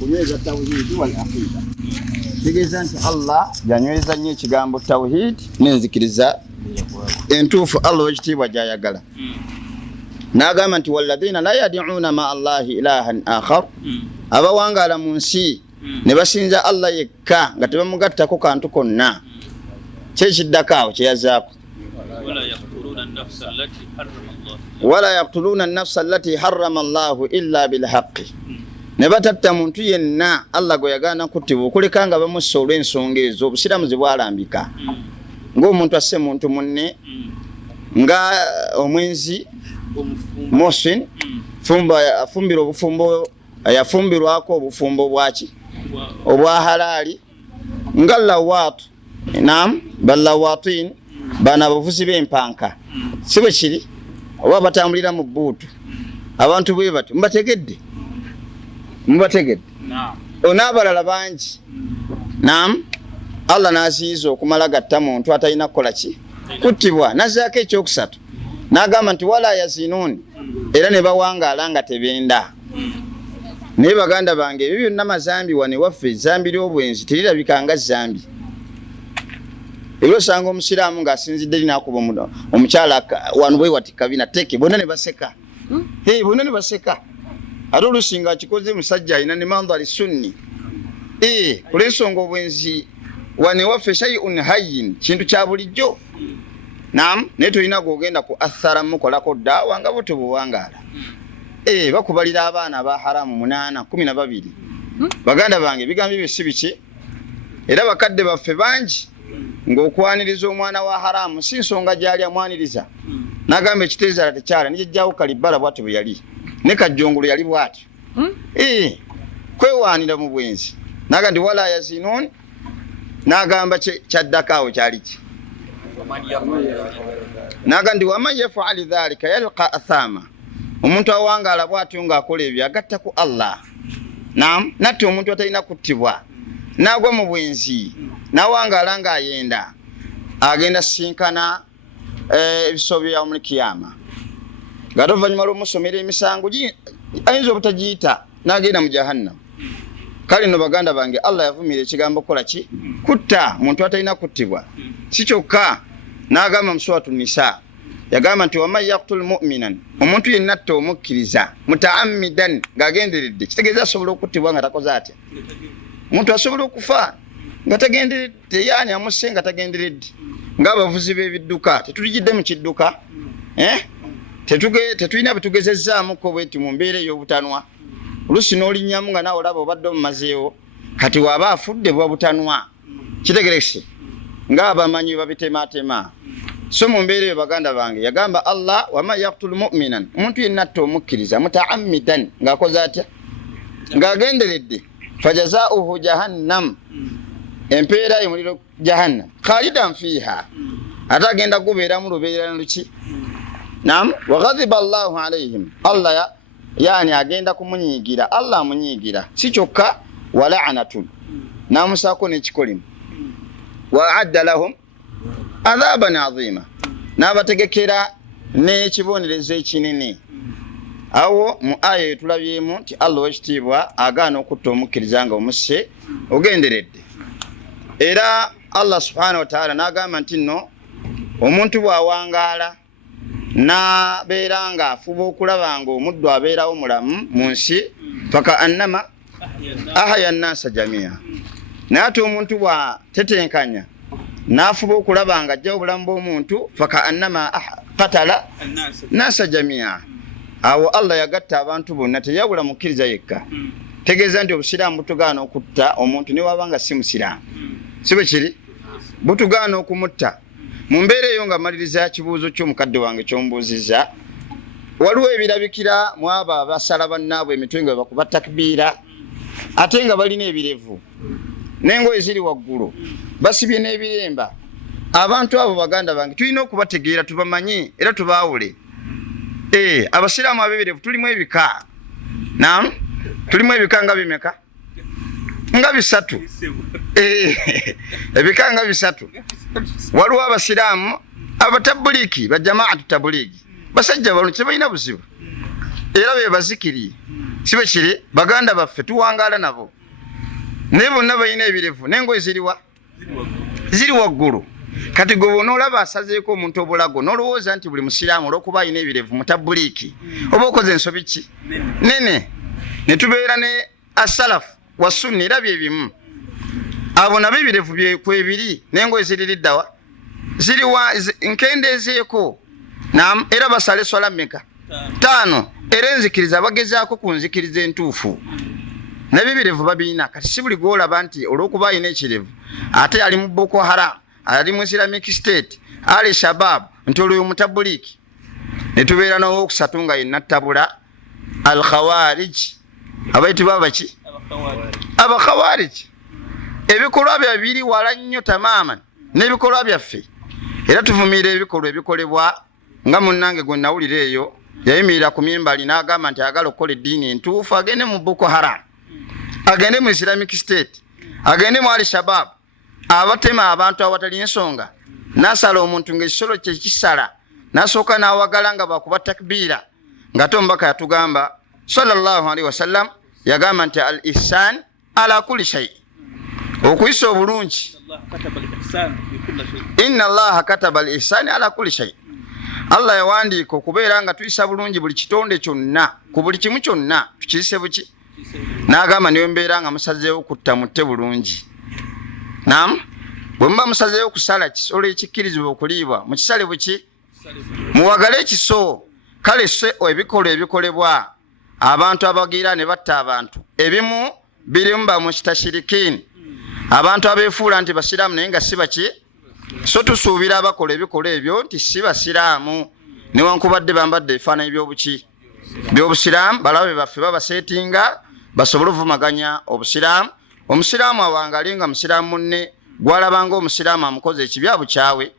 kunyweza tawhid wal aqida. Tegeza nti Allah yanyweza nnyo ekigambo tawhid n'enzikiriza entuufu Allah wekitiibwa gy'ayagala. N'agamba nti walladhiina la yad'uuna ma Allahi ilahan akhar, abawangaala mu nsi ne basinza Allah yekka nga tebamugattako kantu konna. Kyekiddako awo kyeyazaako wala yaqtuluuna an-nafsa allati harrama Allahu illa bilhaqqi, ne batatta muntu yenna Allah gwe yagaana kuttibwa okuleka nga bamussa olw'ensonga ezo obusiraamu ze bwalambika. Ng'omuntu asse muntu munne nga omwenzi Mohsin afumbira obufumbo, yafumbirwako obufumbo bwaki obwa halali nga lawaatu, naam balawatin, bana abavuzi b'empanka si bwe kiri, oba batambulira mu bbuutu. Abantu bwe batyo mubategedde onaabalala bangi. Naam, Allah n'aziyiza okumala gatta muntu atalina kukola ki kuttibwa. Nazaako ekyokusatu n'agamba nti wala yazinuun, era ne bawangaala nga tebenda. Naye baganda bange, ebyo byonna mazambi wane waffe, zambi ly'obwenzi terirabika nga zambi. Ebyo osanga omusiraamu ng'asinzidde linaakuba omukyala wano bwe wati kabina teke, bonna ne baseka. Bonna ne baseka. Ate oluusi ng'akikoze musajja alina ne mandhari sunni. Kulw'ensonga obwenzi wane waffe shay'un hayyin, kintu kya bulijjo. Naam, naye tolina gw'ogenda ku athara mukolako ddaawa nga bo tebuwangaala. Bakubalira abaana ba haramu 8, 12. Baganda bange, bigambo ebyo si biki? Era bakadde baffe bangi ng'okwaniriza omwana wa haramu si nsonga gy'ali amwaniriza. N'agamba ekiteezaala tekyala, nijjajjaawo Kalibbala bw'atyo bwe yali, ne Kajjongolo yali bw'atyo. Kwewaanira mu bwenzi. N'agamba nti wala yazinuun, n'agamba kyaddako awo kyali ki? N'agamba nti waman yafaali dhalika yalqa athama, omuntu awangaala bw'atyo ng'akola ebyo agatta ku Allah. Naam, natte omuntu atalina kuttibwa n'agwa mu bwenzi n'awangaala ng'ayenda, agenda sinkana ebiso bya omuli kiyama. Ng'ate oluvannyuma lw'omusomera emisango ayinza obutagiyita n'agenda mu jahannam. Kale nno baganda bange, Allah yavumira ekigambo kola ki kutta muntu atalina kuttibwa. Si kyokka, n'agamba mu Suratu Nisa, yagamba nti waman yaqtul mu'minan, omuntu yenna atta omukkiriza mutaammidan ng'agenderedde, kitegeeza asobola okuttibwa nga takoze atya. Omuntu asobola okufa nga tagenderedde, yaani amusse nga tagenderedde. Ng'abavuzi b'ebidduka, tetuligidde mu kidduka, tetulina betugezezzaamuko bweti mu mbeera ey'obutanwa. Oluusi n'olinnyamu nga naawe olaba obadde omumazeewo, kati waaba afudde bwa butanwa. Kitegerekese ng'abamanyi babitemaatema. So mu mbeera eyo baganda bange, yagamba Allah waman yaqtul mu'minan, omuntu yenna atta omukkiriza mutaammidan ng'akoze atya ng'agenderedde, fajazaa'uhu jahannam, empeera emuliro jahannam, khalidan fiiha, ate agenda gubeeramu lubeerera luki? Naam, wa ghadiba Allahu alayhim, Allah yaani agenda kumunyiigira, Allah amunyiigira. Si kyokka, wa la'anatun, n'amusaako n'ekikolimu, wa a'adda lahum adhaban azima, n'abategekera n'ekibonerezo ekinene. Awo mu aya eyo tulabyemu nti Allah w'ekitiibwa agaana okutta omukkiriza nga omusse ogenderedde. Era Allah subhanahu wa ta'ala n'agamba nti nno omuntu bw'awangaala n'abeera ng'afuba okulaba ng'omuddu abeerawo mulamu mu nsi, faka annama ahya nnasa jamia. Naye ate omuntu bw'atetenkanya n'afuba okulaba ng'ajja obulamu bw'omuntu, faka annama qatala nnasa jamia. Awo Allah yagatta abantu bonna, teyabula mukkiriza yekka. Tegeeza nti obusiraamu butugaana okutta omuntu ne waba nga si musiraamu. Si bwe kiri? Butugaana okumutta. Mu mbeera eyo nga maliriza kibuuzo ky'omukadde wange ky'ombuuzizza, waliwo ebirabikira mu abo abasala bannaabwe emitwe nga bakuba takbiira, ate nga balina ebirevu n'engoye ziri waggulu, basibye n'ebiremba. Abantu abo baganda bange tulina okubategeera, tubamanye era tubaawule. Abasiraamu abeberevu tulimu ebika. Naam, tulimu ebika nga bimeka? Nga 3. Ebika nga 3. Waliwo abasiraamu abatabuliki, bajamaatu tabuliki, basajja balungi tebalina buzibu, era be bazikiri. sibe kiri baganda baffe tuwangala nabo ne bonna balina ebirevu n'engoye ziri waggulu kati gwe onoolaba asazeeko omuntu obulago n'olowooza nti buli musiraamu olw'okuba alina ebirevu mutabuliiki oba okoze ensobi ki nene ne tubeera ne asalafu wasunni era bye bimu abo nabo ebirevu kwebiri n'engoye ziririddawa ziriwa nkendeezeeko era basale swala mmeka 5 era enzikiriza bagezaako ku nzikiriza entuufu n'ebirevu babirina kati si buli gwolaba nti olw'okuba alina ekirevu ate ali mu Boko Haram ali mu Islamic State ali Shabab nti olwo mutabuliiki ne tubeera n'owokusatu nga yenna tabula al khawarij abayitibwa baki aba khawarij ebikolwa byabiri wala nnyo tamaman n'ebikolwa byaffe era tuvumiira ebikolwa ebikolebwa nga munnange gwe nawulira eyo yayimirira ku mimbali n'agamba nti ayagala okukola eddiini entuufu agende mu Boko Haram agende mu Islamic State agende mu al Shabab abatema abantu awatali ensonga nasala omuntu ng'ekisolo kye kisala nasooka n'awagala nga bakuba takbiira ng'ate omubaka yatugamba sallallahu alaihi wasallam yagamba nti al ihsan ala kulli shay okuyisa obulungi inna allaha kataba al ihsan ala kulli shay Allah yawandiika okubeera nga tuyisa bulungi buli kitonde kyonna ku buli kimu kyonna tukiyise buki n'agamba niwe mbeera nga musazeewo kutta mutte bulungi naam bwe muba musazeewo kusala kisolo ekikkirizibwa okuliibwa mu kisale buki muwagale ekiso kale se ebikolwa ebikolebwa abantu abagira ne batta abantu ebimu birimu ba mustashirikin abantu abeefuula nti basiraamu naye nga si baki so tusuubira abakola ebikolwa ebyo nti si basiraamu newankubadde bambadde ebifaananyi by'obusiraamu balabe baffe babaseetinga basobole ovumaganya obusiraamu omusiraamu awangali nga musiraamu munne gwalabanga omusiraamu amukoze ekibya bukyawe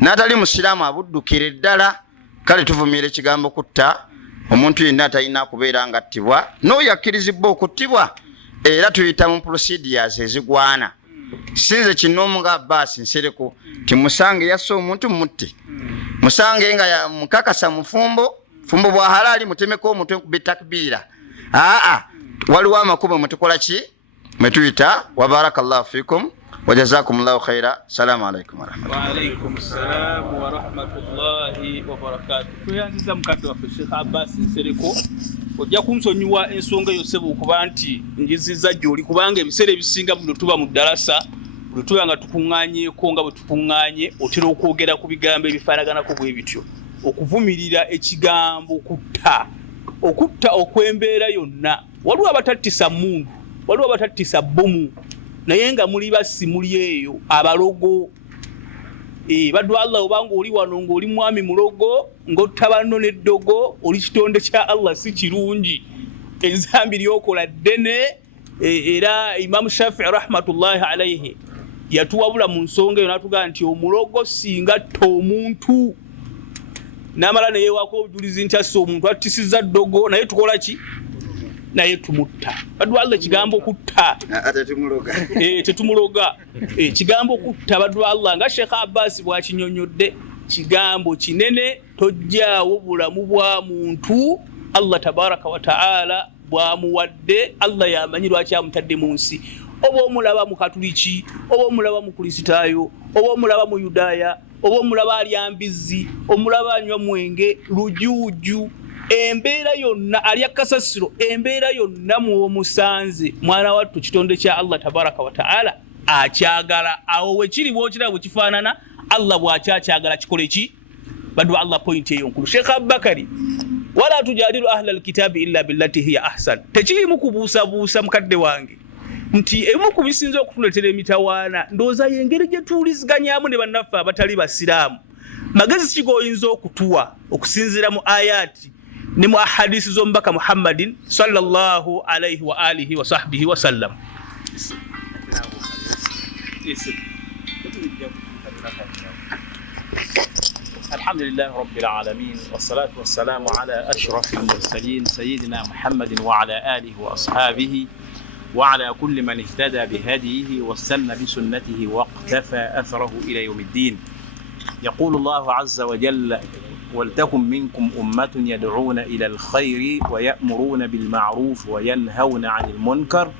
n'atali musiraamu abuddukira eddala kale tuvumiira ekigambo kutta omuntu yenna atalina kubeera nga attibwa n'oyo akkirizibbwa okuttibwa era tuyita mu procedures ezigwana sinze kinoomu nga Abbas Nsereko timusange yasse omuntu mutte musange nga mukakasa mufumbo bwa halali mutemeko omutwe ku bitakbira waliwo amakubo mutukola ki metuyita wa barakallahu fikum wa jazakumullahu khaira. Assalamu alaikum warahmatullahi. Wa alaikum assalam wa rahmatullahi wa barakatuh. Tuyanziza mukadde waffe Sheikh Abbas Nsereko ojja kunsonyiwa ensonga yosebo okuba nti njiziza gy'oli kubanga ebiseera ebisinga buli tuba mu ddalasa buli tuba nga tukuŋŋaanyeeko nga bwe tukuŋŋaanye otera okwogera ku bigambo ebifaanaganako bwe bityo okuvumirira ekigambo okutta okw'embeera yonna. Waliwo abatattisa mmundu, waliwo abatattisa bbomu, naye nga muli basi muli eyo abalogo. Baddu Allah obanga oli wano ng'oli mwami mulogo ng'otta banno n'eddogo oli kitonde kya Allah si kirungi. Enzambi lyokola ddene. Era Imam Shafi'i rahmatullahi alayhi yatuwabula mu nsonga eyo n'atugamba nti omulogo singa atta omuntu n'amala ne yeewako obujulizi nti asse omuntu attisizza ddogo naye tukola ki? Naye tumutta. Baddu Allah kigambo kutta tetumuloga. Kigambo kutta baddu Allah nga Sheikh Abbas bwakinyonyodde kigambo kinene tojjaawo bulamu bwa muntu Allah tabaraka wa taala bwamuwadde. Allah yamanyi lwaki amutadde mu nsi. Oba omulaba mu Katuliki, oba omulaba mu Kristaayo, oba omulaba mu Yudaaya, oba omulaba alya mbizzi, omulaba anywa mwenge lujuuju, embeera yonna alya kasasiro, embeera yonna muwomusanze mwana wattu kitonde kya Allah tabaraka wa taala akyagala. Awo wekiri bwokiraba bwe kifaanana Allah bw'akyakyagala kikole ki? Baddu Allah point eyo nkulu. Sheikh Abubakari wala tujadilu ahla alkitabi illa billati hiya ahsan. Tekirimu kubuusabuusa mukadde wange nti emu ku bisinza okutuletera emitawaana ndowooza y'engeri gye tuwuliziganyaamu ne bannaffe abatali basiraamu. Magezi ki g'oyinza okutuwa okusinziira mu ayati ne mu ahadisi z'omubaka Muhammadin sallallahu alayhi wa alihi wa sahbihi wa sallam. الحمد لله رب العالمين والصلاة والسلام على أشرف المرسلين سيدنا محمد وعلى آله وأصحابه وعلى كل من اهتدى بهديه واستنى بسنته واقتفى أثره إلى يوم الدين. يقول الله عز وجل ولتكن منكم أمة يدعون إلى الخير ويأمرون بالمعروف وينهون عن المنكر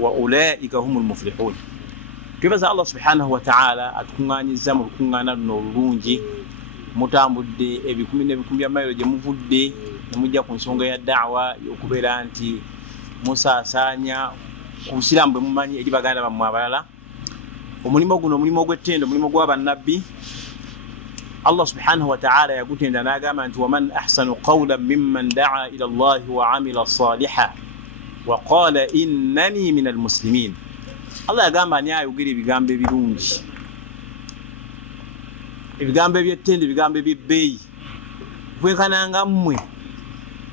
وأولئك هم المفلحون. Tubaza Allah subhanahu wa ta'ala atukunganyiza mu kungana n'olungi mutambudde ebikumi n'ebikumi bya mayiro gye muvudde ne mujja ku nsonga ya da'wa y'okubeera nti musaasanya ku Busiraamu bwe mumanyi eri baganda bammwe abalala. Omulimu guno omulimu ogw'ettendo, omulimu gw'abannabbi. Allah subhanahu wa ta'ala yagutenda n'agamba nti waman ahsanu qawlan mimman da'a ila Allahi wa amila salihan wa qala innani minal muslimin. Allah yagamba ani ayogera ebigambo ebirungi, ebigambo eby'ettendo, ebigambo eby'ebbeeyi, kwekananga mmwe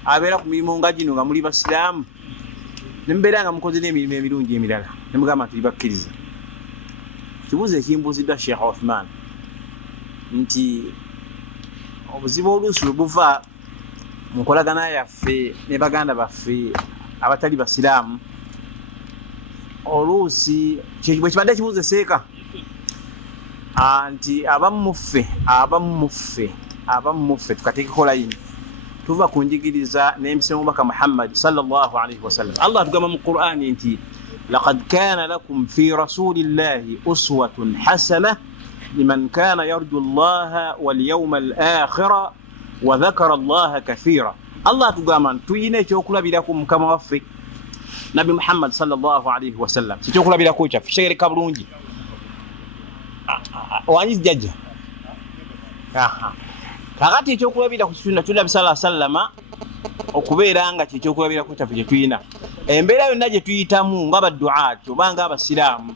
abeera ku mirimu nga gino nga muli basiraamu ne mubeera nga mukoze n'emirimu emirungi emirala ne mugamba nti bakkiriza. Kibuuzo ekimbuuziddwa Sheikh Uthman nti obuzibu oluusi lwe buva mu nkolagana yaffe ne baganda baffe abatali basiraamu, oluusi bwe kibadde kibuuzo seeka nti abamu muffe tukateekeko layini tuva ku njigiriza n'empisa y'omubaka Muhammad sallallahu alayhi wasallam. Allah atugamba mu Qur'ani nti laqad kana lakum fi rasulillahi uswatun hasana liman kana yarju Allaha wal yawmal akhira wa dhakara Allaha kathira. Allah atugamba tuyina ekyokulabirako mukama waffe Nabi Muhammad sallallahu alayhi wasallam. Ekyokulabirako kyaffe kitegereka bulungi. Owanyizi jjajja kakati ekyokulabira ku kitundu Nabi sallallahu alayhi wasallama okubeera nga kyekyokulabira ku kyaffe kye tuyina. Embeera yonna gye tuyitamu ng'abadduaati oba ng'abasiraamu,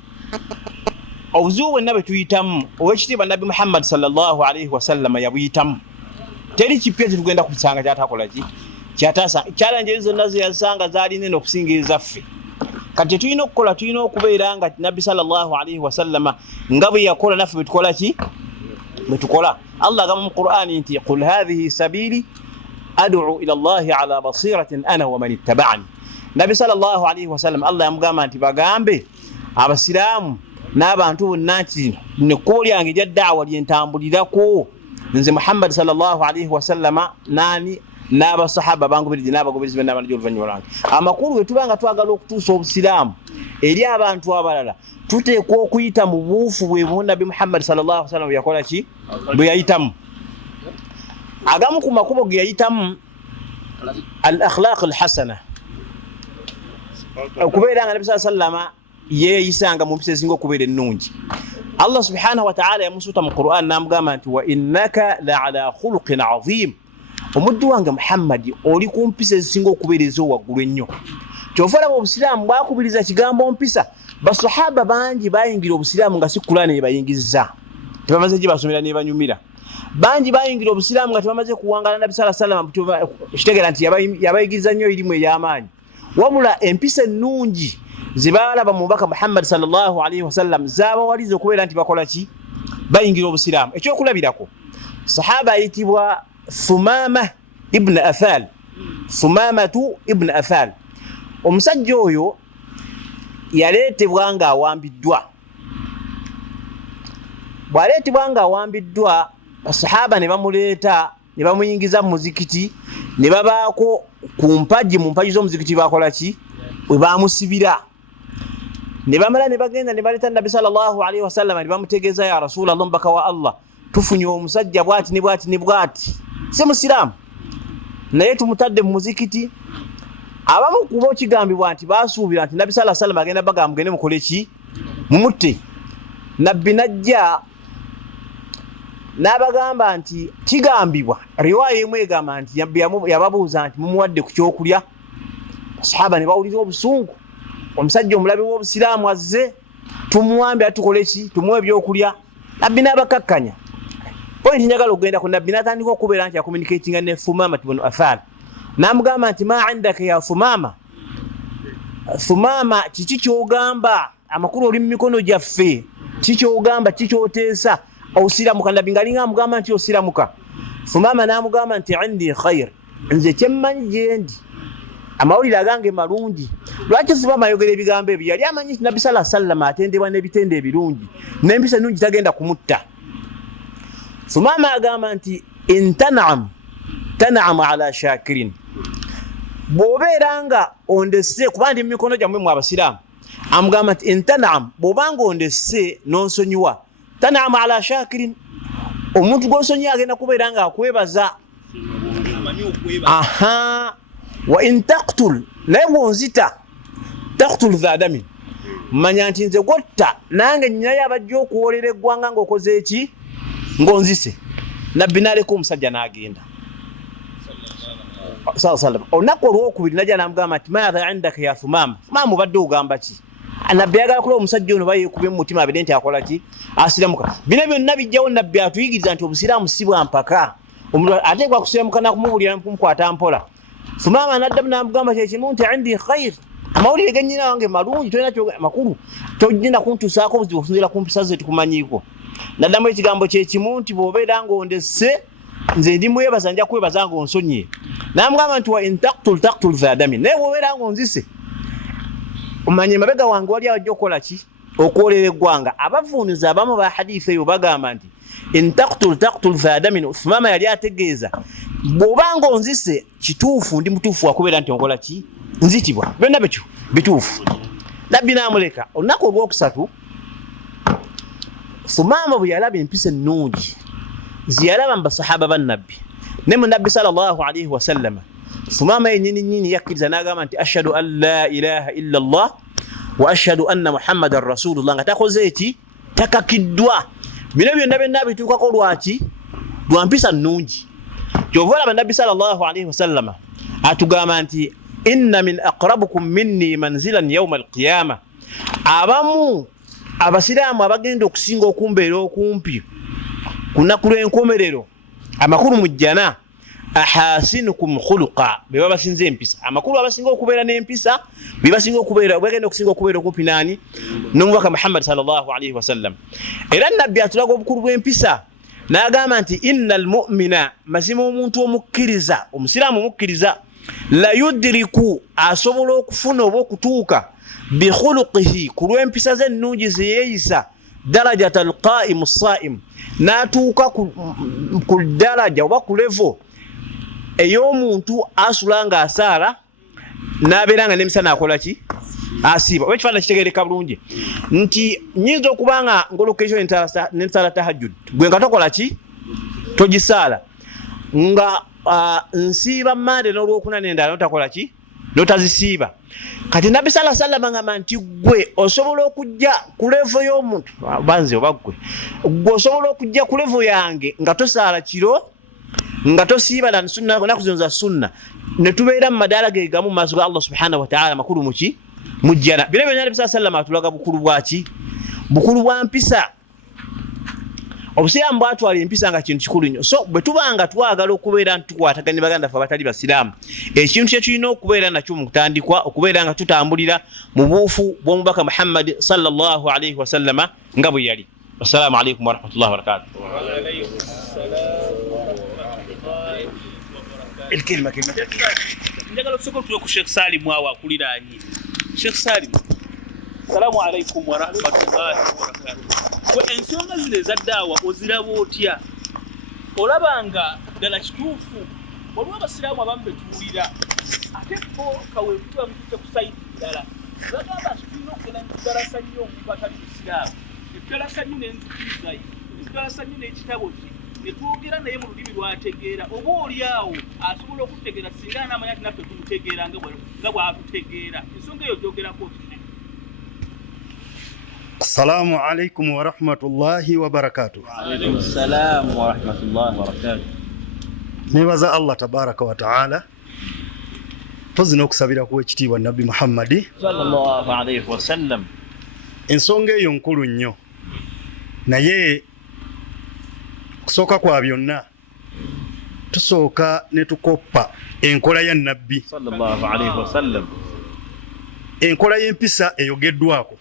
obuzibu bwonna bwe tuyitamu ow'ekitiibwa Nabi Muhammad sallallahu alayhi wasallama yabuyitamu. Teri kipya kye tugenda kubisanga kyatakola ki kyataasa challenge zonna ze yasanga zaali nene okusinga ezaffe. Kati tulina okukola, tulina okubeera nga Nabi sallallahu alayhi wasallama nga bwe yakola naffe bwe tukola ki bwe tukola. Allah agamba mu Qur'ani nti qul hadhihi sabili ad'u ila Allahi ala basiratin ana wa man ittaba'ani. Nabi sallallahu alayhi wasallam Allah yamugamba nti bagambe abasiraamu n'abantu bonna nti nekkubo lyange erya da'wa lyentambulirako nze Muhammad sallallahu alayhi wasallama nani n'abasahaba bangubirije n'abagoberezi b'ennaabana gy'oluvannyuma lwange. Amakulu bwe tuba nga twagala okutuusa obusiraamu eri abantu abalala tuteekwa okuyita mu buufu bwe Nabi Muhammad sallallahu alayhi wasallam yakola ki bwe yayitamu. Agamu ku makubo ge yayitamu al akhlaq al hasana, okubeera nga Nabi sallallahu alayhi wasallama yeeyisanga mu mpisa ezinga okubeera ennungi. Allah subhanahu wa ta'ala yamusuuta mu Qur'an n'amugamba nti wa innaka la ala khuluqin azim. Omuddu wange Muhammad oli ku mpisa ezisinga okubeera ez'owaggulu ennyo. Kyova olaba obusiraamu bwakubiriza kigambo mpisa. Basahaba bangi bayingira obusiraamu nga si Qur'an ebayingizza, tebamaze gye basomera n'ebanyumira. Bangi bayingira obusiraamu nga tebamaze kuwangala Nabi sallallahu alayhi wasallam, kitegeera nti yabayigiriza nnyo erimu ery'amaanyi. Wabula empisa ennungi ze baalaba mu mubaka Muhammad sallallahu alayhi wasallam zaabawaliza okubeera nti bakola ki bayingira obusiraamu. Ekyokulabirako sahaba ayitibwa Thumama ibn Athal. Thumamatu ibn Athal. Omusajja oyo yaleetebwa nga awambiddwa. Bwaleetebwa nga awambiddwa, basahaba ne bamuleeta ne bamuyingiza mu muzikiti ne babaako ku mpagi, mu mpagi z'omuzikiti bakola ki bwe bamusibira. Ne bamala ne bagenda ne baleeta Nabi sallallahu alayhi wasallam ne bamutegeeza ya Rasulallah, mbaka wa Allah, tufunye omusajja bwati ne bwati ne bwati, si musiraamu naye tumutadde mu muzikiti. Abamu kubo kigambibwa nti basuubira nti Nabi sallallahu alayhi wasallam agenda bagamba mugende mukole ki mumutte. Nabbi najja n'abagamba nti kigambibwa, riwaya emu egamba nti yababuuza nti mumuwadde ku kyokulya. Sahaba ne bawulira obusungu, omusajja omulabe w'obusiraamu azze, tumuwambe atukole ki tumuwe ebyokulya. Nabbi n'abakakkanya. Pointi njagala okugenda ku Nabbi n'atandika okubeera nti communicating ne Thumama ibn Athal. N'amugamba nti ma indaka ya Thumama, Thumama kiki kyogamba, amakulu oli mu mikono gyaffe, kiki kyogamba, kiki kyoteesa osiramuka. Nabbi ngalinga amugamba nti osiramuka. Thumama n'amugamba nti indi khair, nze kyemmanyi gyendi amawulire agange malungi. Lwaki Thumama ayogera ebigambo ebyo? Yali amanyi nti Nabbi sallallahu alayhi wasallam atendebwa n'ebitende ebirungi n'empisa ennungi tagenda kumutta. Thumama agamba nti intanam tanam ala shakirin boberanga ondese kubandi mikono jamwe mu abasiramu amugamba nti intanam bobanga ondese nonsonyiwa tanam ala shakirin omuntu gonsonyi agenda kuberanga akwebaza aha wa in taqtul naye bwonzita taqtul dhadamin manya nti nze gotta nange nyaye abajja okuwolera eggwanga ng'okoze eki ng'onzise nabbi n'aleka omusajja n'agenda olunaku olwokubiri najja n'amugamba nti maatha indaka ya Thumaama obadde ogamba ki nabbi ayagala kula omusajja ono bayeekubye mu mutima abadde nti akola ki asiramuka bino byonna bijjawo nabbi atuyigiriza nti obusiraamu si bwa mpaka omuntu ateekwa kusiramuka nakumubuulira kumukwata mpola Thumaama n'addamu n'amugamba kyekimu nti indi khayr amawulire gennyina wange malungi tolina makulu togenda kuntuusaako obuzibu okusinziira ku mpisa ze tukumanyiiko naddamu ekigambo kyekimu nti bw'obeera ng'ondesse nze ndi mwebaza nja kwebaza ng'onsonyiye n'amugamba nti wa in taqtul dhadamin naye bw'obeera ng'onzise omanye mabega wange wali ajja okukola ki okwolera eggwanga abavuuniza abamu ba hadiisi eyo bagamba nti in taqtul dhadamin Thumaama yali ategeeza bw'obanga onzise kituufu ndi mutuufu wakubeera nti onkola ki nzitibwa byonna bityo bituufu nabbi n'amuleka olunaku olwokusatu Thumaama bwe yalaba empisa ennungi ziyalaba mu basahaba bannabbi ne mu nabbi sallallahu alayhi wa sallama Thumaama yennyini yakkiriza n'agamba nti ashhadu an la ilaha illa allah wa ashhadu anna muhammadan rasulullah nga takoze eki takakiddwa bino byonna byonna bituukako lwaki lwa mpisa nnungi kyova olaba nabbi sallallahu alayhi wa sallama atugamba nti inna min aqrabukum minni manzilan yawma alqiyama abamu abasiraamu abagenda okusinga okumbeera okumpi ku nnaku lw'enkomerero amakulu mu jjana ahasinukum khuluqa beba basinze empisa amakulu abasinga okubeera n'empisa bebasinga okubeera bagenda okusinga okubeera okumpi nani n'omubaka Muhammad sallallahu alayhi wa sallam era nabbi atulaga obukulu bw'empisa n'agamba nti innal mu'mina mazima omuntu omukkiriza omusiraamu omukkiriza la yudriku asobola okufuna oba okutuuka bikhuluqihi ku lw'empisa ze ennungi ze yeeyisa darajata alqaimu saim n'atuuka ku daraja oba ku levo ey'omuntu asula nga asaala n'abeera nga n'emisana akola ki asiiba oba ekifaananyi kitegeereka bulungi nti nyinza okuba nga ngolokezo n'ensala tahajjud gwe nga tokola ki togisaala nga nsiiba mande n'olwokuna n'endala notakola ki notazisiiba kati nabbi sallallahu alayhi wa sallam ngamba nti gwe osobola okujja ku levo y'omuntu banze oba gwe osobola okujja ku levo yange nga tosaala kiro nga tosiiba na sunna nakuzonza sunna ne tubeera mu madaala ge gamu mu maaso ga Allah subhanahu wa ta'ala makulu muki mujjana bino byonna nabbi sallallahu alayhi wa sallam atulaga bukulu bwaki bukulu bwa mpisa obusiraamu bwatwala empisa nga kintu kikulu nnyo so bwe tubanga twagala okubeera ntukwataganya baganda ffe abatali basiraamu ekintu kye tulina okubeera nakyo mu kutandikwa okubeera nga tutambulira mu buufu bw'omubaka Muhammad sallallahu alayhi wa sallama nga bwe yali wassalamu alaykum wa rahmatullahi wa barakatuh الكلمة njagala tusobola ku Sheikh Salim awo akuliraanye Sheikh Salim assalamu alaykum wa rahmatullahi wa barakatuh ensonga zino ezaddaawa oziraba otya olabanga ddala kituufu waliwo abasiraamu abamu betuwulira ate bo kaweefuba mutute ku sayidi ddala bagamba tulina okugenda nedalasa nnyo omuntu atali musiraamu eddalasa nnyo n'enzikirizayo eddalasa nnyo n'ekitabo kye netwogera naye mu lulimi lwategeera oba oli awo asobola okutegeera singa n'amanya ati naffe tumutegeera nga bw'atutegeera ensonga eyo gyogerako Assalamu alaikum wa rahmatullahi wa barakatuh. Alaikum salam wa rahmatullahi wa barakatuh. Nebaza Allah tabaraka wa ta'ala tuzina okusabira ku ekitiibwa Nabbi Muhammad sallallahu alayhi wa sallam. Ensonga eyo nkulu nnyo naye kusooka kwa byonna tusooka ne tukoppa enkola ya Nabbi sallallahu alayhi wa sallam. Enkola y'empisa eyogeddwako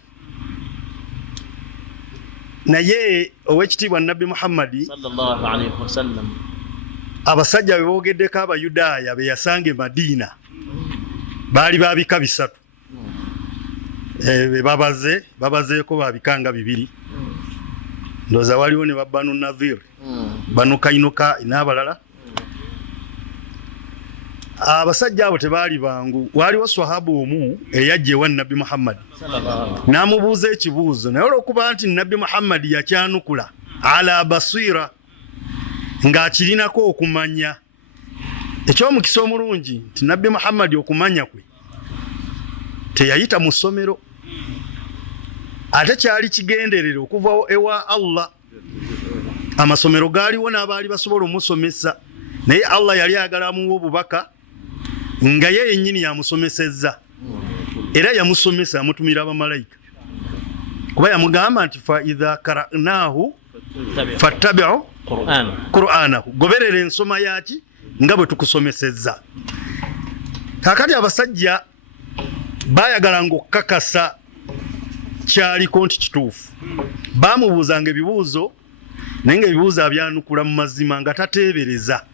naye owekitiibwa Nabbi Muhammad sallallahu alayhi wa sallam abasajja be boogeddeko Abayudaaya be yasange Madiina baali babika bisatu babazeeko babikanga bibiri ndooza waliwo ne Banu Nadhir Banu Kainuka n'abalala abasajja abo tebaali bangu. Waliwo swahaba omu eyajja ewa Nabbi Muhammad n'amubuuza ekibuuzo, naye olw'okuba nti Nabbi Muhammad yakyanukula ala basira ng'akirinako okumanya. Ekyomukisa omulungi nti Nabbi Muhammad okumanya kwe teyayita mu ssomero, ate kyali kigenderere okuva ewa Allah. Amasomero gaaliwo n'abaali basobola omusomesa, naye Allah yali ayagala amuwa obubaka nga ye yennyini yamusomesezza, era yamusomesa yamutumira abamalayika, kuba yamugamba nti fa idha qara'nahu fattabi'u qur'anahu, goberera ensoma yaki nga bwe tukusomesezza. Kakati abasajja bayagalanga okukakasa kyaliko nti kituufu, bamubuuzanga ebibuuzo naye nga ebibuuzo abyanukula mu mazima nga tateebereza.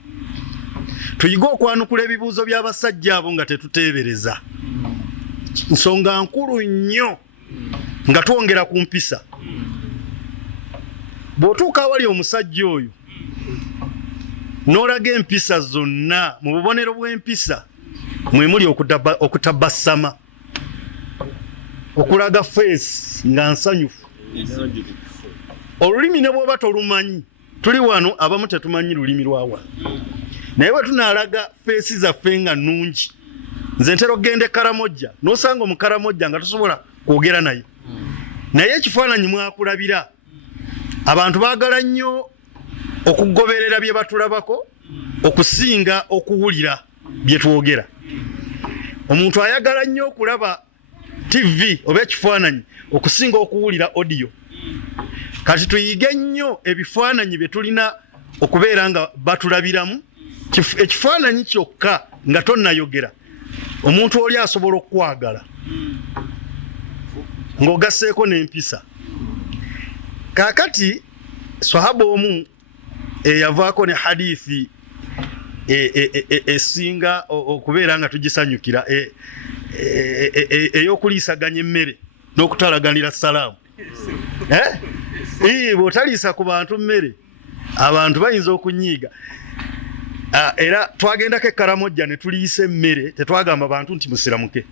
Tuyiga okwanukula ebibuuzo by'abasajja abo nga tetuteebereza, nsonga nkulu nnyo nga twongera ku mpisa. Bw'otuuka awali omusajja oyo n'olaga empisa zonna, mu bubonero bw'empisa mwe muli okutabassama, okulaga feesi nga nsanyufu. Olulimi ne bw'oba tolumanyi, tuli wano abamu tetumanyi lulimi lwawa, naye bwe tunaalaga feesi zaffe nga nnungi. Nze ntera okugenda Karamojja n'osanga Omukaramojja nga tosobola kwogera naye, naye ekifaananyi mwakulabira. Abantu baagala nnyo okugoberera bye batulabako okusinga okuwulira bye twogera. Omuntu ayagala nnyo okulaba TV oba ekifaananyi okusinga okuwulira audio. Kati tuyige nnyo ebifaananyi bye tulina okubeera nga batulabiramu, ekifaananyi kyokka nga tonnayogera. Omuntu oli asobola okwagala ng'ogasseeko n'empisa. Kaakati swahaba omu eyavaako ne hadithi esinga okubeera nga tugisanyukira, ey'okuliisaganya emmere n'okutalaganira salaamu. Bw'otaliisa ku bantu mmere, abantu bayinza okunyiiga. Era twagendako e Karamojja ne tuliisa emmere, tetwagamba bantu nti musiramuke.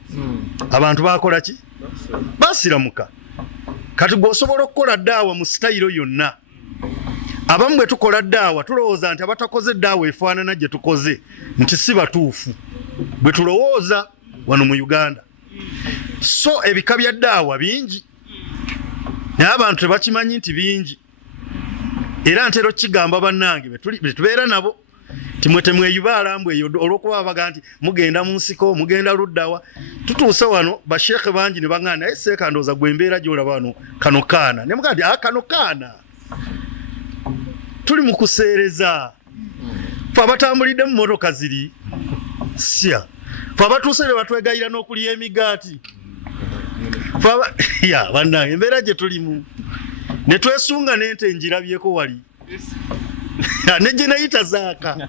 Abantu baakola ki? Basiramuka. Kati gw'osobola okukola ddaawa mu sitayiro yonna. Abamu bwe tukola ddaawa tulowooza nti abatakoze ddaawa efaanana gye tukoze nti si batuufu, bwe tulowooza wano mu Uganda. So ebika bya ddaawa bingi, naye abantu tebakimanyi nti bingi. Era ntera okigamba bannange be tubeera nabo nti mwe temweyubaala mbwe eyo olw'okuba baga nti mugenda mu nsiko, mugenda luddawa. Tutuuse wano basheekhe bangi ne baŋŋana, naye seeka ndowooza gwe embeera gy'olaba wano kano kaana. Ne mugaa nti kano kaana tuli mu kuseereza. Fe abatambulidde mu mmotoka ziri sya, fe abatuuse ne batwegayira n'okulya emigaati. Bannange embeera gye tulimu, ne twesunga n'ente njirabyeko wali ne gye nayita zaaka.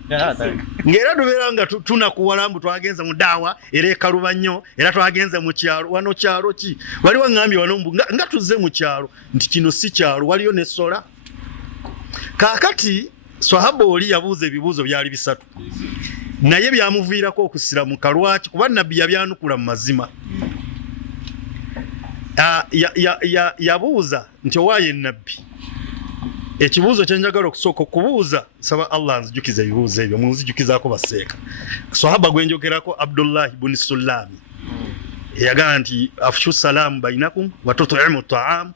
Ng'era tubeera nga tunakuwala mbu twagenze mu ddaawa era ekaluba nnyo, era twagenze mu kyalo. Wano kyalo ki? Waliwo ŋŋambye wano mbu nga tuzze mu kyalo, nti kino si kyalo, waliyo n'essola. Kaakati swahaba oli yabuuza ebibuuzo byali bisatu, naye byamuviirako okusiramuka. Lwaki? Kuba Nabbi yabyanukula mu mazima. Yabuuza nti owaaye Nabbi, ekibuuzo kye njagala okusooka okubuuza, saba Allah nzijukiza ebibuuzo ebyo, munzijukizaako baseeka. Swahaba gwe njogerako Abdullah ibn Sulami eyagamba nti afshu salaamu bainakum wa tut'imu ta'am.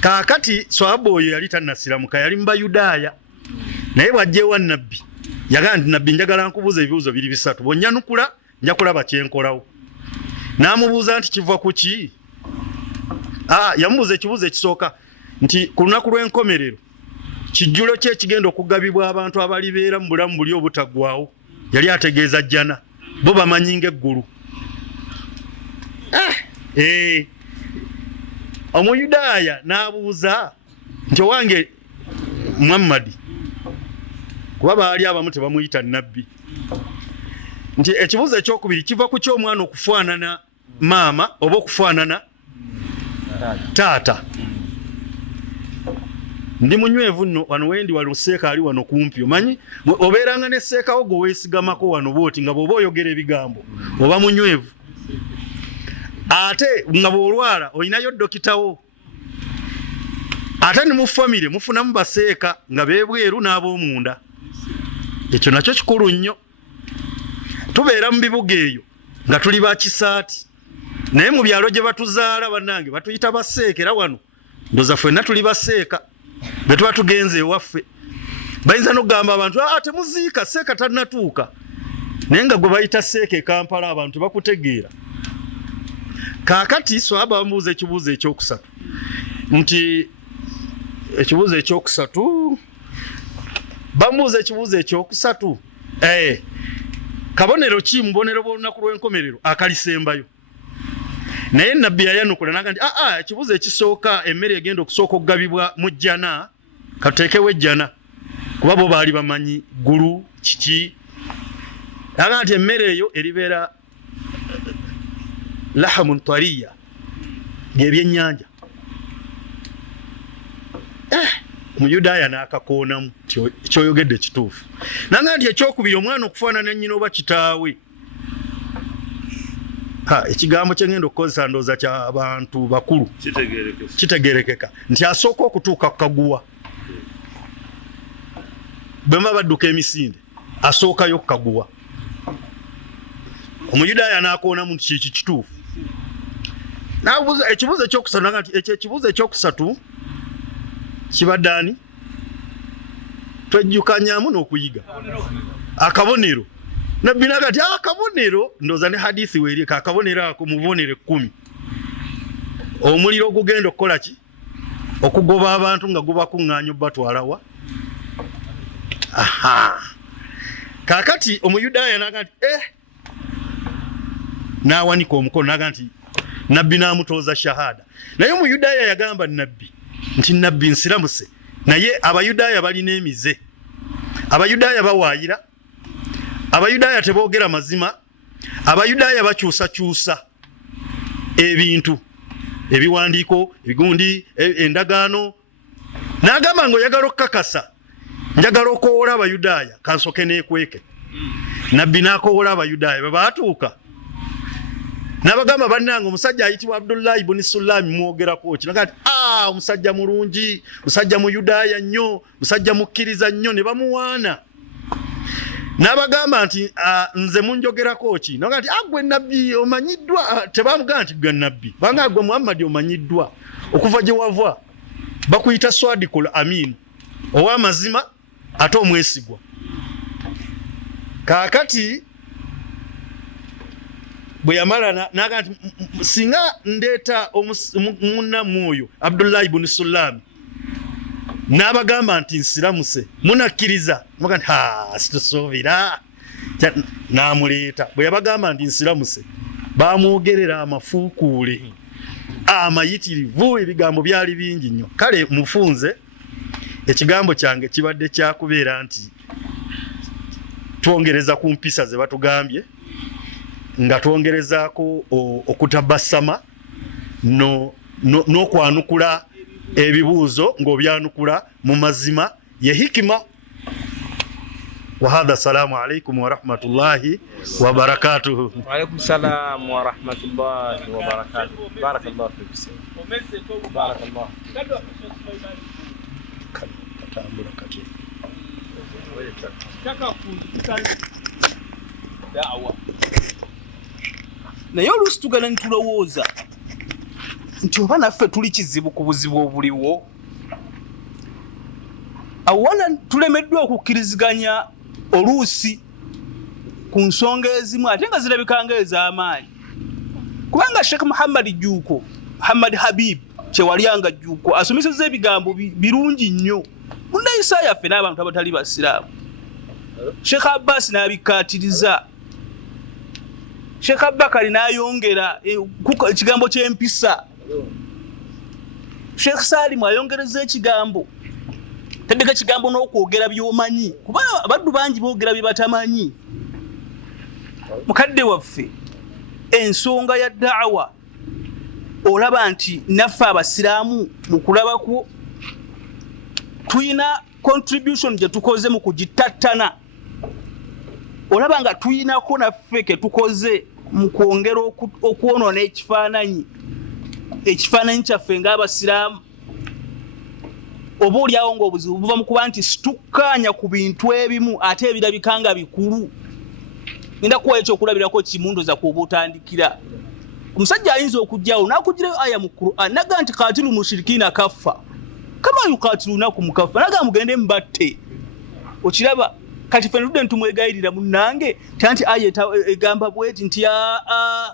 Kaakati swahaba oyo yali tannasiramuka, yali mu Bayudaaya, naye bw'ajja ewa Nabbi yagamba nti Nabbi njagala nkubuuza ebibuuzo biri bisatu, bw'onnyanukula nja kulaba kye nkolawo. N'amubuuza nti kiva ku ki? Yamubuuza ekibuuzo ekisooka nti ku lunaku lw'enkomerero kijjulo ki ekigenda okugabibwa abantu abalibeera mu bulamu buli obutaggwaawo? Yali ategeeza jjana, bo bamanyi ng'eggulu. Omuyudaaya n'abuuza nti owange Muhammadi, kuba baali abamu tebamuyita Nabbi, nti ekibuuzo ekyokubiri kiva ku ky'omwana okufaanana maama oba okufaanana taata? ndi munywevu nno wano wendi wali seeka ali wano kumpi omanyi obeeranga ne seeka ogo weesigamako wano bwoti nga bw'oba oyogera ebigambo oba munywevu ate nga bw'olwala olinayo dokitawo ate ne mu famire mufunamu baseeka nga beebweru n'ab'omunda ekyo nakyo kikulu nnyo tubeera mu bibuga eyo nga tuli bakisaati naye mu byalo gye batuzaala bannange batuyita baseeka era wano ndoza ffenna tuli baseeka bwe tuba tugenze ewaffe bayinza n'okugamba abantu temuziika seeka tannatuuka naye nga gwe bayita seeka e Kampala abantu bakutegeera kaakati swaba bamubuuza ekibuuzo ekyokusatu nti ekibuuzo ekyokusatu bamubuuza ekibuuzo ekyokusatu kabonero ki mu bubonero bw'olunaku lw'enkomerero akalisembayo naye nabbi yayanukula naga nti ekibuuzo ekisooka emmere egenda okusooka okugabibwa mu jjana katuteekewo ejjana kuba bo baali bamanyi gulu kiki naga nti emmere eyo eribeera lahamun tariya byebyennyanja Muyudaaya n'akakoonamu kyoyogedde kituufu naga nti ekyokubiri omwana okufaanana nnyina oba kitaawe ekigambo kye ngenda okukozesa ndooza ky'abantu bakulu kitegeerekeka nti asooka okutuuka ku kaguwa bwe mba badduka emisinde asookayo ku kaguwa Omuyudaaya n'akoonamu nti kiki kituufu ekibuuzo ekyokusatu naga nti ekyo ekibuuzo ekyokusatu kibadde ani twejjukanyamu n'okuyiga akabonero nabbi naga nti akabonero ndooza ne hadithi weeri akabonero ako mu bubonero 10 omuliro ogugenda okukola ki okugoba abantu nga gubakuŋŋaanya batwalawa kaakati Omuyudaaya naga nti n'awanika omukono naga nti nabbi n'amutooza shahada naye Omuyudaaya yagamba nabbi nti nabbi nsiramuse naye Abayudaaya balina emize Abayudaaya bawaayira Abayudaaya teboogera mazima Abayudaaya bakyusakyusa ebintu ebiwandiiko ebigundi endagaano n'agamba ng'oyagala okukakasa njagala okoowola Abayudaaya kansoke n'ekweke nabbi n'akoowola Abayudaaya bwe baatuuka n'abagamba bannange omusajja ayitibwa Abdullahi ibn Sulami mwogerako ki naga nti omusajja mulungi musajja Muyudaaya nnyo musajja mukkiriza nnyo ne bamuwaana n'abagamba nti nze munjogerako ki naga nti gwe nabbi omanyiddwa tebamugamba nti gwe nabbi banga gwe Muhammadi omanyiddwa okuva gye wava bakuyita Swadikul Amin ow'amazima ate omwesigwa kaakati bwe yamala naga nti singa ndeeta munnamu oyo Abdullahi ibn Sulami n'abagamba nti nsiramuse munakkiriza muga nti situsuubira n'amuleeta bwe yabagamba nti nsiramuse bamwogerera amafuukuule amayitirivu ebigambo byali bingi nnyo kale mufunze ekigambo kyange kibadde kyakubeera nti twongereza ku mpisa ze batugambye nga twongerezaako okutabasama n'okwanukula ebibuuzo ng'obyanukula mu mazima ye hikima wa hadha salaamu alaikum wa rahmatullahi wa barakatuhu wa alaikum salaam wa rahmatullahi wa barakatuhu barakallahu fikum barakallahu katambula kati da'wa naye oluusi tugenda nitulowooza nti oba naffe tuli kizibu ku buzibu obuliwo awona tulemeddwa okukkiriziganya oluusi ku nsonga ezimu ate nga zirabikanga ez'amaanyi kubanga Sheikh Muhammad Jjuuko Muhammad Habib kyewalyanga Jjuuko asomesezza ebigambo birungi nnyo munayisa yaffe n'abantu abatali basiraamu Sheikh Abbas n'abikkaatiriza Sheikh Abubakar n'ayongera ekigambo ky'empisa Sheikh Salim ayongereza ekigambo tedeka ekigambo n'okwogera by'omanyi kuba abaddu bangi boogera bye batamanyi mukadde waffe ensonga ya da'wa olaba nti naffe abasiraamu mu kulabako tuyina contribution gye tukoze mu kugitattana olaba nga tuyinako naffe ke tukoze mu kwongera okwonoona ekifaananyi kyaffe ng'abasiraamu oba oliawo ng'obuzibu buva mu kuba nti situkkaanya ku bintu ebimu ate ebirabika nga bikulu ngenda kuwa ekyokulabirako kimundoza kuoba otandikira omusajja ayinza okujjawo n'akugirayo aya mu Qur'an naga nti qatilu mushirikina kaffa kama yuqatilunakum kaffa naga mugende mbatte okiraba kati ffe tudde ntumwegayirira munnange tanti aya egamba bweti nti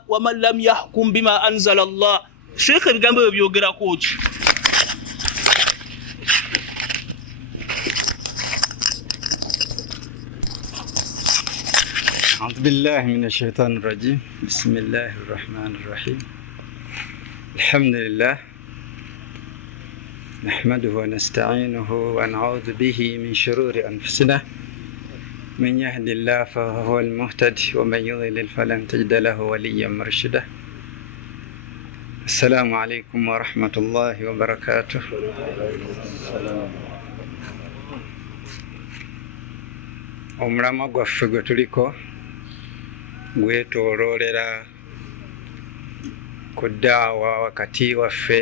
waman lam yahkum bima anzala Allah sheikh ebigambo ebyo byogerako ki أعوذ بالله من الشيطان الرجيم بسم الله الرحمن الرحيم الحمد لله نحمده ونستعينه ونعوذ به من شرور أنفسنا من يهد الله فهو المهتد ومن يضلل فلن تجد له وليا مرشدا السلام عليكم ورحمة الله وبركاته omulamwa gwaffe gwe tuliko gwetooloolera ku ddaawa wakati waffe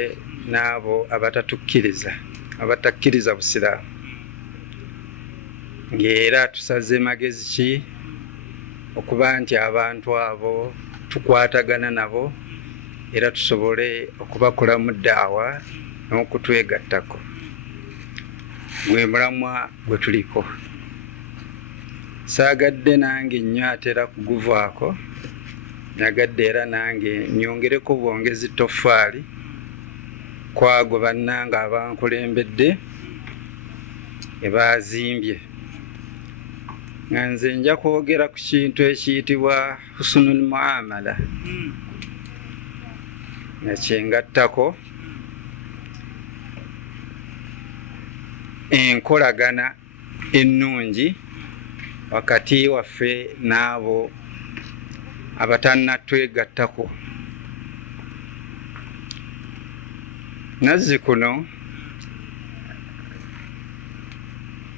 n'abo abatakkiriza busiraamu ng'era tusaze magezi ki okuba nti abantu abo tukwatagana nabo era tusobole okubakolamu ddaawa n'okutwegattako gwe mulamwa gwe tuliko saagadde nange nnyo atera kuguvaako nagadde era nange nyongereko bwongezi toffaali kwago bannange abankulembedde ebazimbye nga nze nja kwogera ku kintu ekiyitibwa husnul muamala nga kyengattako enkolagana ennungi wakati waffe n'abo abatannatwegattako nazzi kuno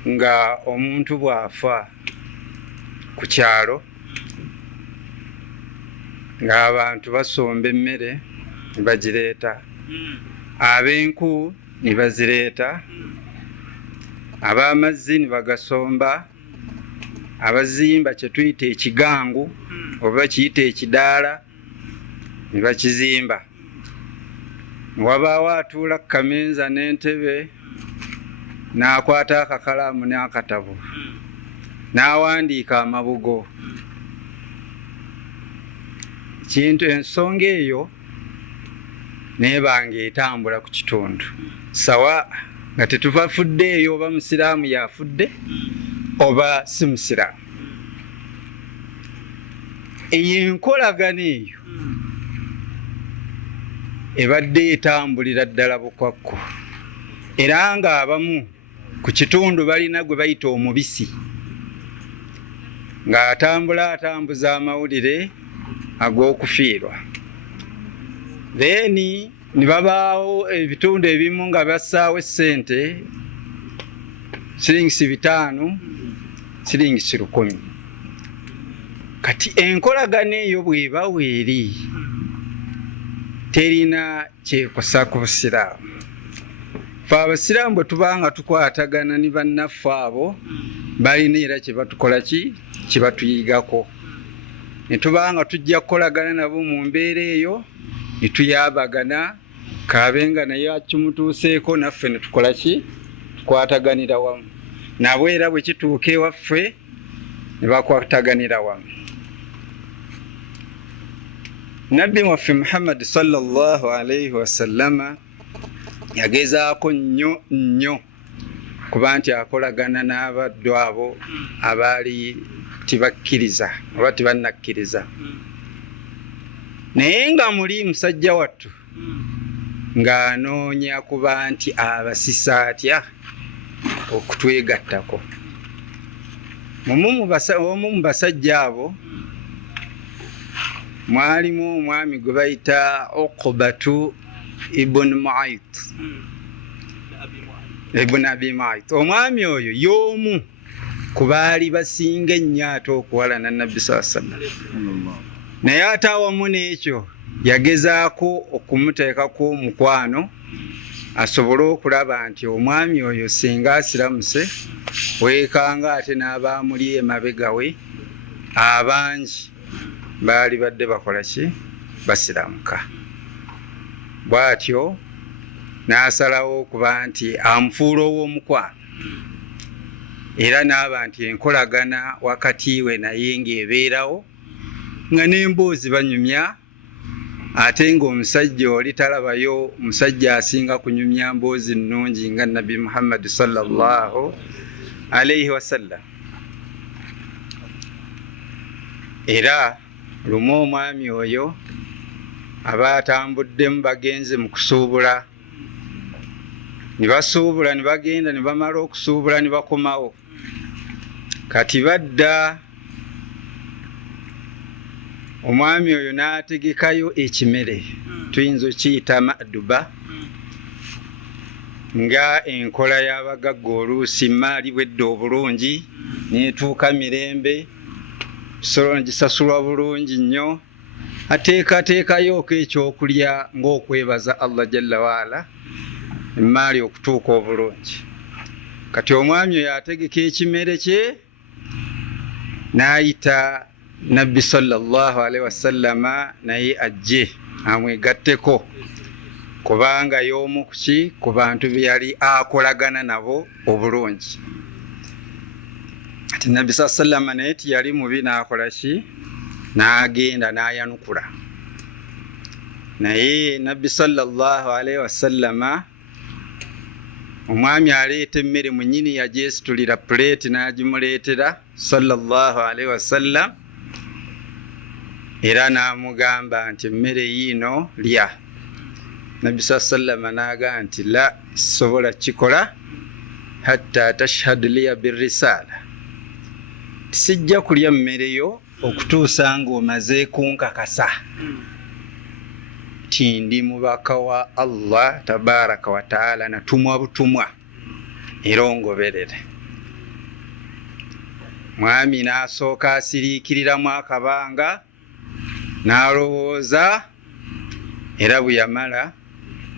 nga omuntu bw'afa ku kyalo ng'abantu basomba emmere ne bagireeta ab'enku ne bazireeta ab'amazzi ne bagasomba abazimba kye tuyita ekigangu oba kiyita ekidaala ne bakizimba wabaawo atuula ku kamenza n'entebe n'akwata akakalaamu n'akatabo n'awandiika amabugo kintu ensonga eyo neebanga etambula ku kitundu sawa nga tetubafuddeeyo oba musiraamu yafudde oba si musiraamu eyo enkolagana eyo ebadde etambulira ddala bukwakko era nga abamu ku kitundu balina gwe bayita omubisi ng'atambuza amawulire ag'okufiirwa then ne babaawo ebitundu ebimu nga bassaawo essente siringisi 5 siringisi 10 kati enkolagana eyo bw'eba weeri terina kyekosa ku busiraamu fe abasiraamu bwe tubanga tukwatagana ne bannaffe abo balina era kye batukola ki kye batuyigako ne tubanga tujja kukolagana nabo mu mbeera eyo ne tuyaabagana kaabenga naye akimutuuseeko naffe ne tukola ki tukwataganira wamu nabo era bwe kituuka ewaffe ne bakwataganira wamu nabbi waffe Muhammad sallallahu alaihi wasallama yagezaako nnyo kuba nti akolagana n'abaddu abo abaali tibakkiriza oba tibannakkiriza naye nga muli musajja wattu ng'anoonya kuba nti abasisa atya okutwegattako omu mu basajja abo mwalimu omwami gwe bayita Uqbatu ibn Mu'ayt ibn Abi Mu'ayt. Omwami oyo y'omu ku baali basinga ennyo ate okuwalana Nabbi sallallahu alaihi wasallam. Naye ate awamu n'ekyo yagezaako okumuteekako omukwano asobole okulaba nti omwami oyo singa asiramuse weekanga ate n'abaamuli emabega we abangi baali badde bakola ki? Basiramuka. Bw'atyo n'asalawo okuba nti amufuula ow'omukwano era n'aba nti enkolagana wakati we naye ng'ebeerawo nga n'emboozi banyumya ate ng'omusajja oli talabayo musajja asinga kunyumya mboozi nnungi nga Nabbi Muhammad sallallahu alaihi wasallam. Era lumu omwami oyo aba atambuddemu bagenze mu kusuubula, ne basuubula ne bagenda ne bamala okusuubula ne bakomawo. Kati badda omwami oyo n'ategekayo ekimere tuyinza okiyita maduba nga enkola y'abagagga oluusi maali bwedda obulungi neetuuka mirembe solo ngisasulwa bulungi nnyo ateekateekayooko ekyokulya ng'okwebaza Allah jalla waala emaali okutuuka obulungi. Kati omwami oyo ategeka ekimere kye n'ayita Nabbi sallallahu alaihi wasallama naye ajje amwegatteko kubanga y'omu kuki ku bantu be yali akolagana nabo obulungi. Ati Nabbi sallallahu alaihi wasallama naye tiyali mubi n'akola ki? N'agenda n'ayanukula. Naye Nabbi sallallahu alaihi wasallama omwami aleeta emmere munyini yagyesitulira puleeti n'agimuleetera sallallahu alaihi wasallam era n'amugamba nti emmere yiino lya. Nabbi sallallahu alaihi wasallam n'agamba nti la sobola kikola hatta tashhad liya birrisala, sijja kulya mmere yo okutuusa ng'omaze kunkakasa ti ndi mubaka wa Allah tabaraka wa taala natumwa butumwa era ongoberere. Mwami n'asooka asiriikiriramu akabanga n'alowooza era bwe yamala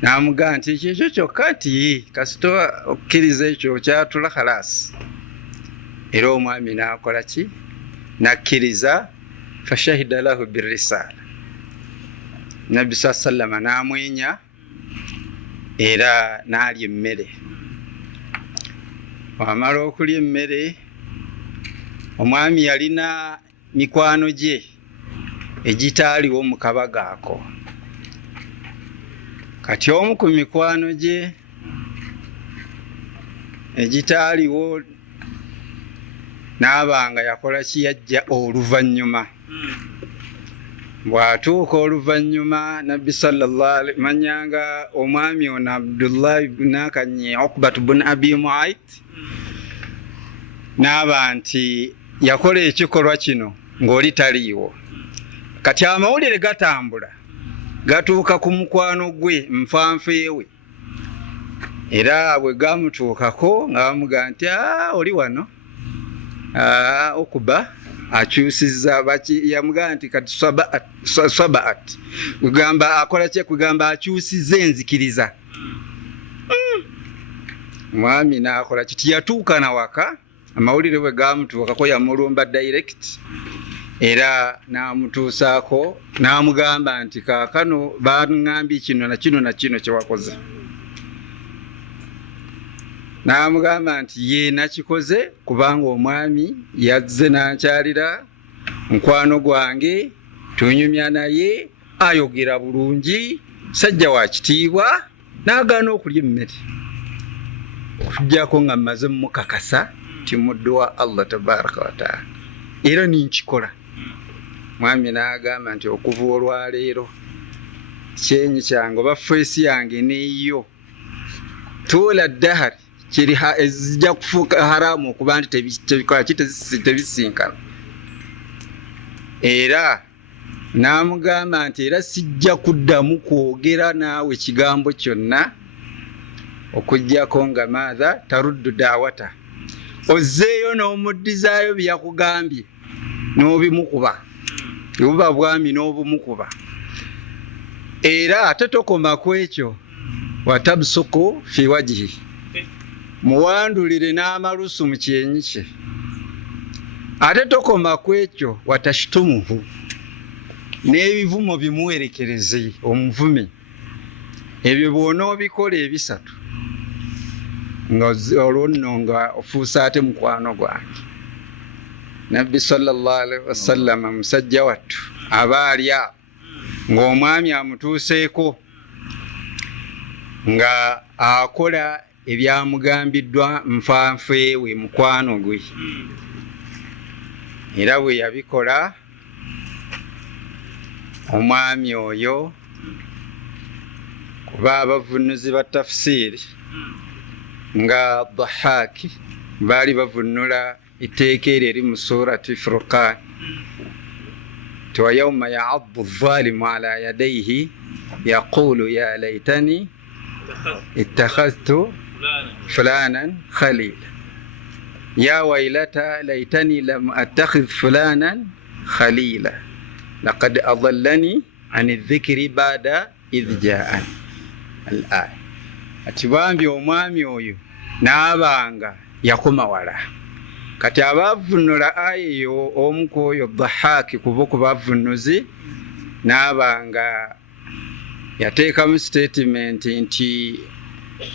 n'amugamba nti ekyo kyokka nti kasita okkiriza ekyo kyatula khalasi. Era omwami n'akola ki? N'akkiriza fashahida lahu birrisala. Nabbi sallallahu alaihi wasallam n'amwenya era n'alya emmere. Wamala okulya emmere omwami yalina mikwano gye egitaaliwo mu kabaga ako. Kati omu ku mikwano gye egitaaliwo n'abanga yakola ki? Yajja oluvannyuma. Bw'atuuka oluvannyuma Nabbi sallallahu alaihi manyanga omwami ono Abdullah ibn Akanye Uqbat ibn Abi Mu'ayt n'aba nti yakola ekikolwa kino ng'oli taliiwo. Kati amawulire gatambula gatuuka ku mukwano gwe nfanfeewe era bwe gamutuukako nga bamugamba nti oli wano okuba akyusizza yamugamba nti kati sabaat kugamba akola kye? Kugamba akyusizza enzikiriza. Mwami n'akola kiti yatuuka na waka amawulire bwe gamutuukako yamulumba direct era n'amutuusaako n'amugamba nti kaakano baŋŋambye kino na kino na kino kyewakoze. N'amugamba nti ye nakikoze kubanga omwami yazze n'ankyalira mukwano gwange tunyumya naye ayogera bulungi sajja wa kitiibwa n'agaana okulya emmere okuggyako nga mmaze mukakasa nti muddu wa Allah tabaraka wa taala era ninkikola. Mwami n'agamba nti okuva olwaleero kyenyi kyange oba feesi yange neeyo tuula ddahari kiri ezijja kufuuka haramu okuba nti tebikola ki? Tebisinkana. Era n'amugamba nti era sijja kuddamu kwogera naawe kigambo kyonna okujjako nga maatha taruddu dawata, ozzeeyo n'omuddizaayo byeyakugambye n'obimukuba, buba bwami n'obumukuba. Era ate tokoma ku ekyo, watabsuku fi wajhi, muwandulire n'amalusu mu kyenyi kye. Ate tokoma ku ekyo, watashitumuhu, n'ebivumo bimuwerekereze omuvumi. Ebyo bw'onoobikola ebisatu, olwo nno nga ofuuse ate mukwano gwange. Nabbi sallallahu alaihi wasallama musajja wattu aba ali awo ng'omwami amutuuseeko nga akola ebyamugambiddwa nfanfeewe mukwano gwe. Era bwe yabikola, omwami oyo kuba abavunuzi ba tafsiri nga Dhahaki baali bavunula etteeka eryo eri mu surati Furqan, wa yawma ya'addu adh-dhalimu ala yadayhi yaqulu ya laytani ittakhadhtu fulanan khalila ya waylata laytani lam attakhidh fulanan khalila laqad adallani an adh-dhikri ba'da idh ja'ani. Al-aya. Ati bambi omwami oyo n'abanga yakoma wala. Kati abavunula aya eyo omu ku oyo Dhahaki kuba ku bavunuzi n'abanga yateekamu statement nti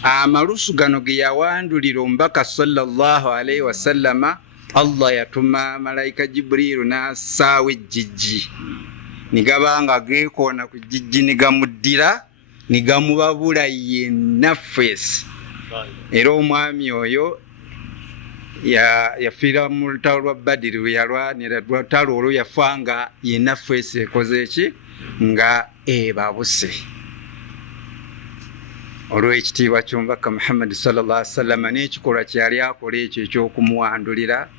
amalusu gano ge yawandulira omubaka sallallahu alaihi wasallama, Allah yatuma malayika Jibrilu n'assaawo ejjijji, nigabanga geekoona ku jjijji nigamuddira nigamubabula yenna feesi. Era omwami oyo yafiira mu lutalo lwa Badiri lwe yalwanira lutalo olwo yafa nga yenna feesi ekoze eki nga ebabuse. Olw'ekitiibwa ky'omubaka Muhammad sallallahu alaihi wasallam n'ekikolwa kyali akola ekyo eky'okumuwandulira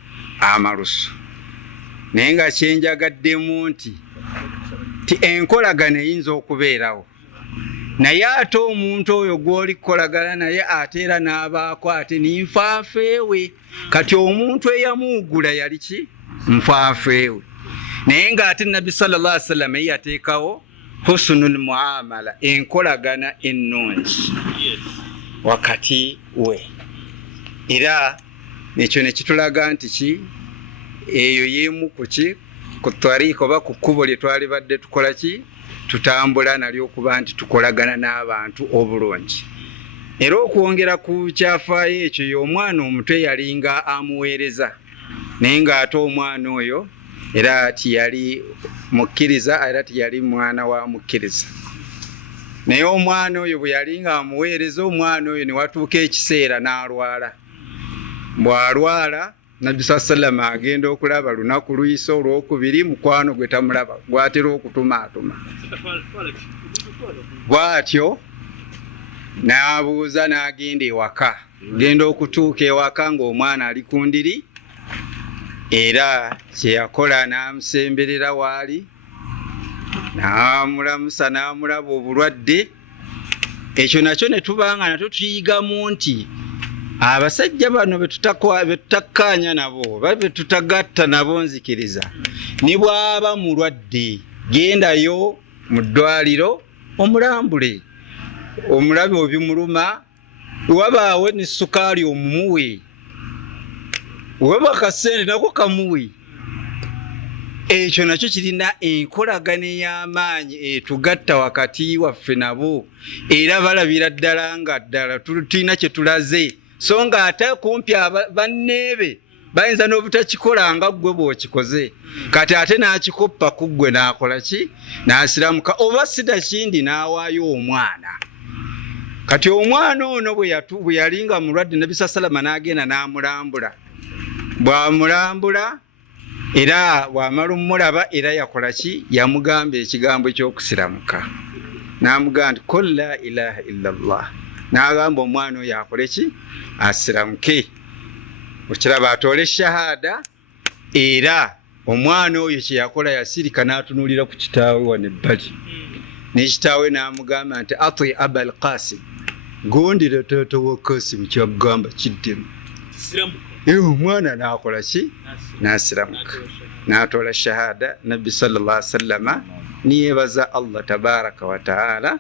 amalusu. Naye nga kyenjagaddemu nti enkolagano eyinza okubeerawo, naye ate omuntu oyo gw'oli kukolagana naye ate era n'abaako ate ninfanfeewe. Kati omuntu eyamuugula yali ki? Nfanfeewe. Naye ng'ate Nabbi sallallahu alaihi wasallam yateekawo husnul muamala, enkolagana ennungi wakati we. Era ekyo ne kitulaga nti ki? Eyo y'emu ku ki? Ku tariiko oba ku kkubo lye twali badde tukola ki? Tutambula nalyo okuba nti tukolagana n'abantu obulungi. Era okwongera ku kyafaayo ekyo, y'omwana omuto yalinga amuweereza, naye ng'ate omwana oyo era tiyali mukkiriza, era tiyali mwana wa mukkiriza. Naye omwana oyo bwe yalinga amuweereza, omwana oyo ne watuuka ekiseera n'alwala. Bw'alwala Nabbi sallallahu alaihi wasallam agenda okulaba lunaku luyise olwokubiri, mukwano gwe tamulaba, gwatera okutumaatuma. Bw'atyo n'abuuza n'agenda ewaka. Genda okutuuka ewaka ng'omwana ali ku ndiri, era kye yakola n'amusemberera waali, n'amulamusa n'amulaba obulwadde. Ekyo nakyo ne tubanga natwo tuyigamu nti abasajja bano betutakkaanya nabo, betutagatta nabo, nzikiriza, ni bw'aba mulwadde gendayo mu ddwaliro omulambule, omulabe obimuluma, wabaawe ne sukaali omumuwe, waba kasente nako kamuwe. Ekyo nakyo kirina enkolagana ey'amaanyi etugatta wakati waffe nabo, era balabira ddala nga ddala tulina kye tulaze, so nga ate kumpi banneebe bayinza n'obutakikola nga ggwe bw'okikoze, kati ate n'akikoppa ku ggwe n'akola ki? N'asiramuka, oba sida kindi n'awaayo omwana. Kati omwana ono bwe yalinga mulwadde, Nabbi sallallahu n'agenda n'amulambula. Bw'amulambula era bw'amala omulaba, era yakola ki? Yamugamba ekigambo eky'okusiramuka. N'amugamba nti qul la ilaha illallah. N'agamba omwana oyo akole ki? Asiramuke. Okiraba atole shahada. Era omwana oyo kye yakola yasirika n'atunuulira ku kitaawe wano ebbali. Ne kitaawe n'amugamba nti ati Abul Qasim, gondera taata wa Kasimu kyagamba kiddemu. Omwana n'akola ki? N'asiramuka n'atoola shahada. Nabbi sallallahu alaihi wasallama niyeebaza Allah tabaraka wa taala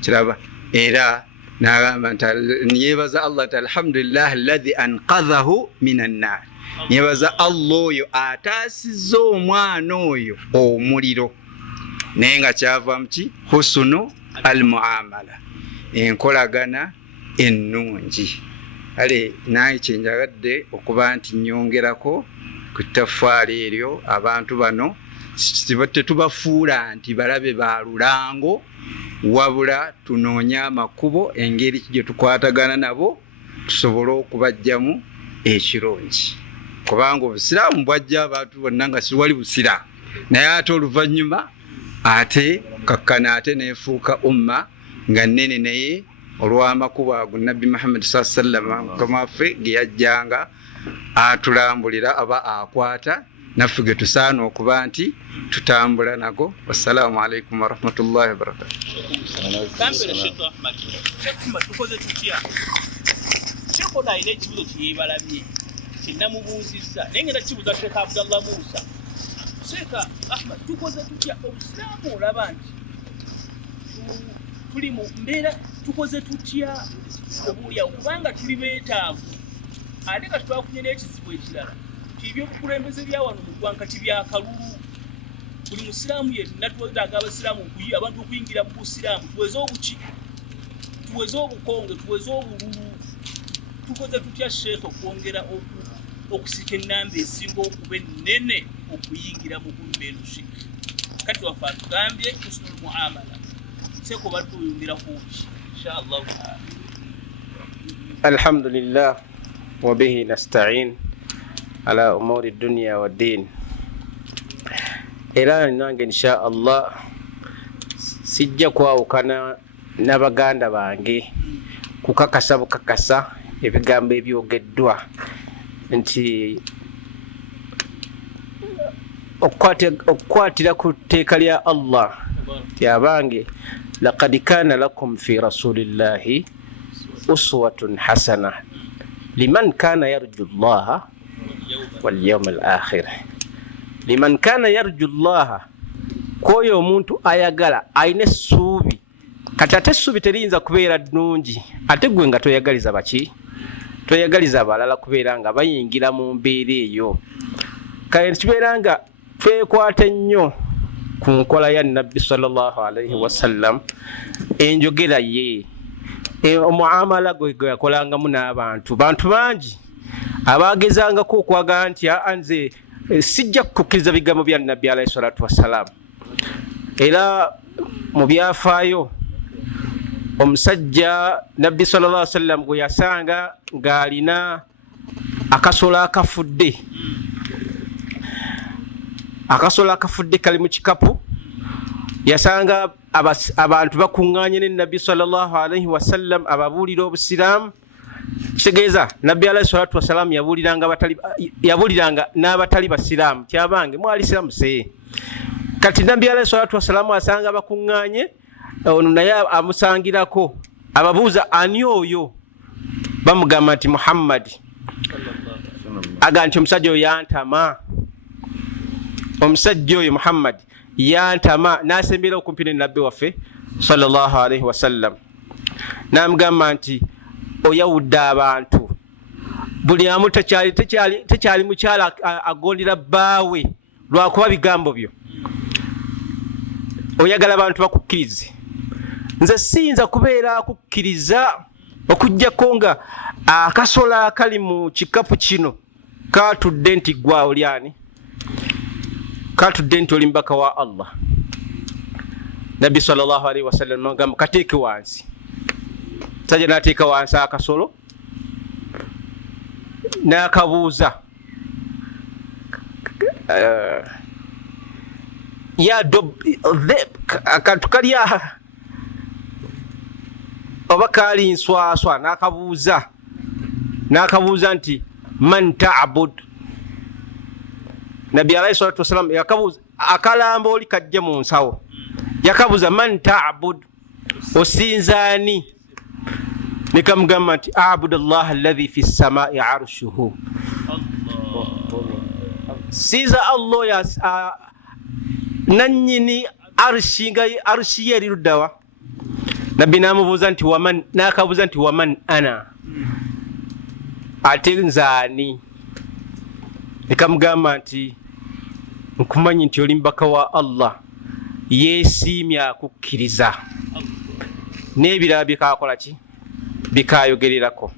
kiraba era n'agamba nti niyeebaza Allah nti alhamdulillah alladhi anqadhahu minan nar. Niyeebaza Allah oyo ataasizza omwana oyo omuliro naye nga kyava ki? Husnu almuamala, enkolagana ennungi. Ale naye kyenjagadde okuba nti nyongerako ku ttafaali eryo abantu bano tetubafuula nti balabe ba lulango, wabula tunoonya amakubo engeri gye tukwatagana nabo tusobole okubajjamu ekirungi. Kubanga obusiraamu bwajja abantu bonna nga siwali busiraamu, naye ate oluvannyuma ate kakkana ate neefuuka umma nga nnene naye olw'amakubo ago Nabbi Muhammad sallallahu alaihi wasallam Mukama ge yajjanga atulambulira aba akwata naffe ge tusaana okuba nti tutambula nago. Wassalamu alaikum warahmatullahi wabarakatuh. Kikola ine ekibuzo kyebalabye kinamubuuzizza naye ngenda kibuuza Sheikh Abdallah Musa. Sheikh Ahmad, tukoze tutya obusiraamu olaba nti tuli mu mbeera tukoze tutya obulya okubanga tuli beetaavu ate kati twafunye n'ekizibu ekirala nti ebyobukulembeze bya wano mu ggwanga ti byakalulu. Buli musiraamu yenna twetaaga abasiraamu abantu okuyingira mu busiraamu tuweze obuki, tuweze obukonge, tuweze obululu. Tukoze tutya Sheikh okwongera okusika ennamba esinga okuba ennene okuyingira mu kulumba eno shirk? Kati wafe atugambye husnul muamala. Sheikh obatuyungira kuki inshallah taala. Alhamdulillah wa bihi nasta'in ala umuri dunya wa din. Era nange inshallah sijja kwawukana n'abaganda bange kukakasa bukakasa ebigambo ebyogeddwa nti okukwatira ku tteeka lya Allah ti abange laqad kana lakum fi rasulillahi uswatun hasana liman kana yarju llaha wal yawmal akhir. Liman kana yarju llaha, kwoyo omuntu ayagala ayina essuubi. Kati ate essuubi teriyinza kubeera nnungi ate gwe nga toyagaliza baki, toyagaliza abalala kubeera nga bayingira mu mbeera eyo. Kale kibeera nga twekwata nnyo ku nkola ya Nabbi sallallahu alaihi wasallam, enjogera ye, omuamala gwe yakolangamu n'abantu. Bantu bangi abagezangako okwagala nti nze sijja kukkiriza bigambo bya Nabbi alaihi salatu wassalam. Era mu byafaayo omusajja Nabbi sallallahu alaihi wasallam gwe yasanga ng'alina akasolo akafudde, akasolo akafudde kali mu kikapu, yasanga abantu bakuŋŋaanye ne Nabbi sallallahu alaihi wasallam ababuulira obusiraamu. Kitegeeza Nabbi alaihi salatu wassalam yabuuliranga n'abatali basiraamu ti abange mwali siraamu se. Kati Nabbi alaihi salatu wassalam asanga bakuŋŋaanye, ono naye amusangirako ababuuza ani oyo, bamugamba nti Muhammad. Aga nti omusajja oyo yantama, omusajja oyo Muhammad yantama, n'asembera okumpi ne Nabbi waffe sallallahu alaihi wasallam. N'amugamba nti oyawudde abantu, buli amu tekyali mukyala agondera bbaawe lwakuba bigambo byo, oyagala abantu bakukkirize. Nze siyinza kubeera kukkiriza okuggyako nga akasolo akali mu kikapu kino katudde nti gwa olyani, katudde nti oli mbaka wa Allah. Nabbi sallallahu alaihi wasallam n'agamba kateeke wansi. Sajja n'ateeka wansi akasolo n'akabuuza, ya akantu kalya oba kaali nswaswa, n'akabuuza nti man ta'bud. Nabbi alayhi salatu wasalam yakabuuza akalamba oli kajja mu nsawo, yakabuuza man ta'bud, osinzaani? nikamugamba nti abudu llah alladhi fi samai arshuhu, siza allah ya nanyini arshi nga arshi ye eruddawa. Nabbi namubuuza nti waman, nakabuuza nti waman ana, ate nzaani? Nikamugamba nti nkumanyi nti oli mbaka wa allah yeesiimye akukkiriza n'ebirala bikakola ki, bikayogererako.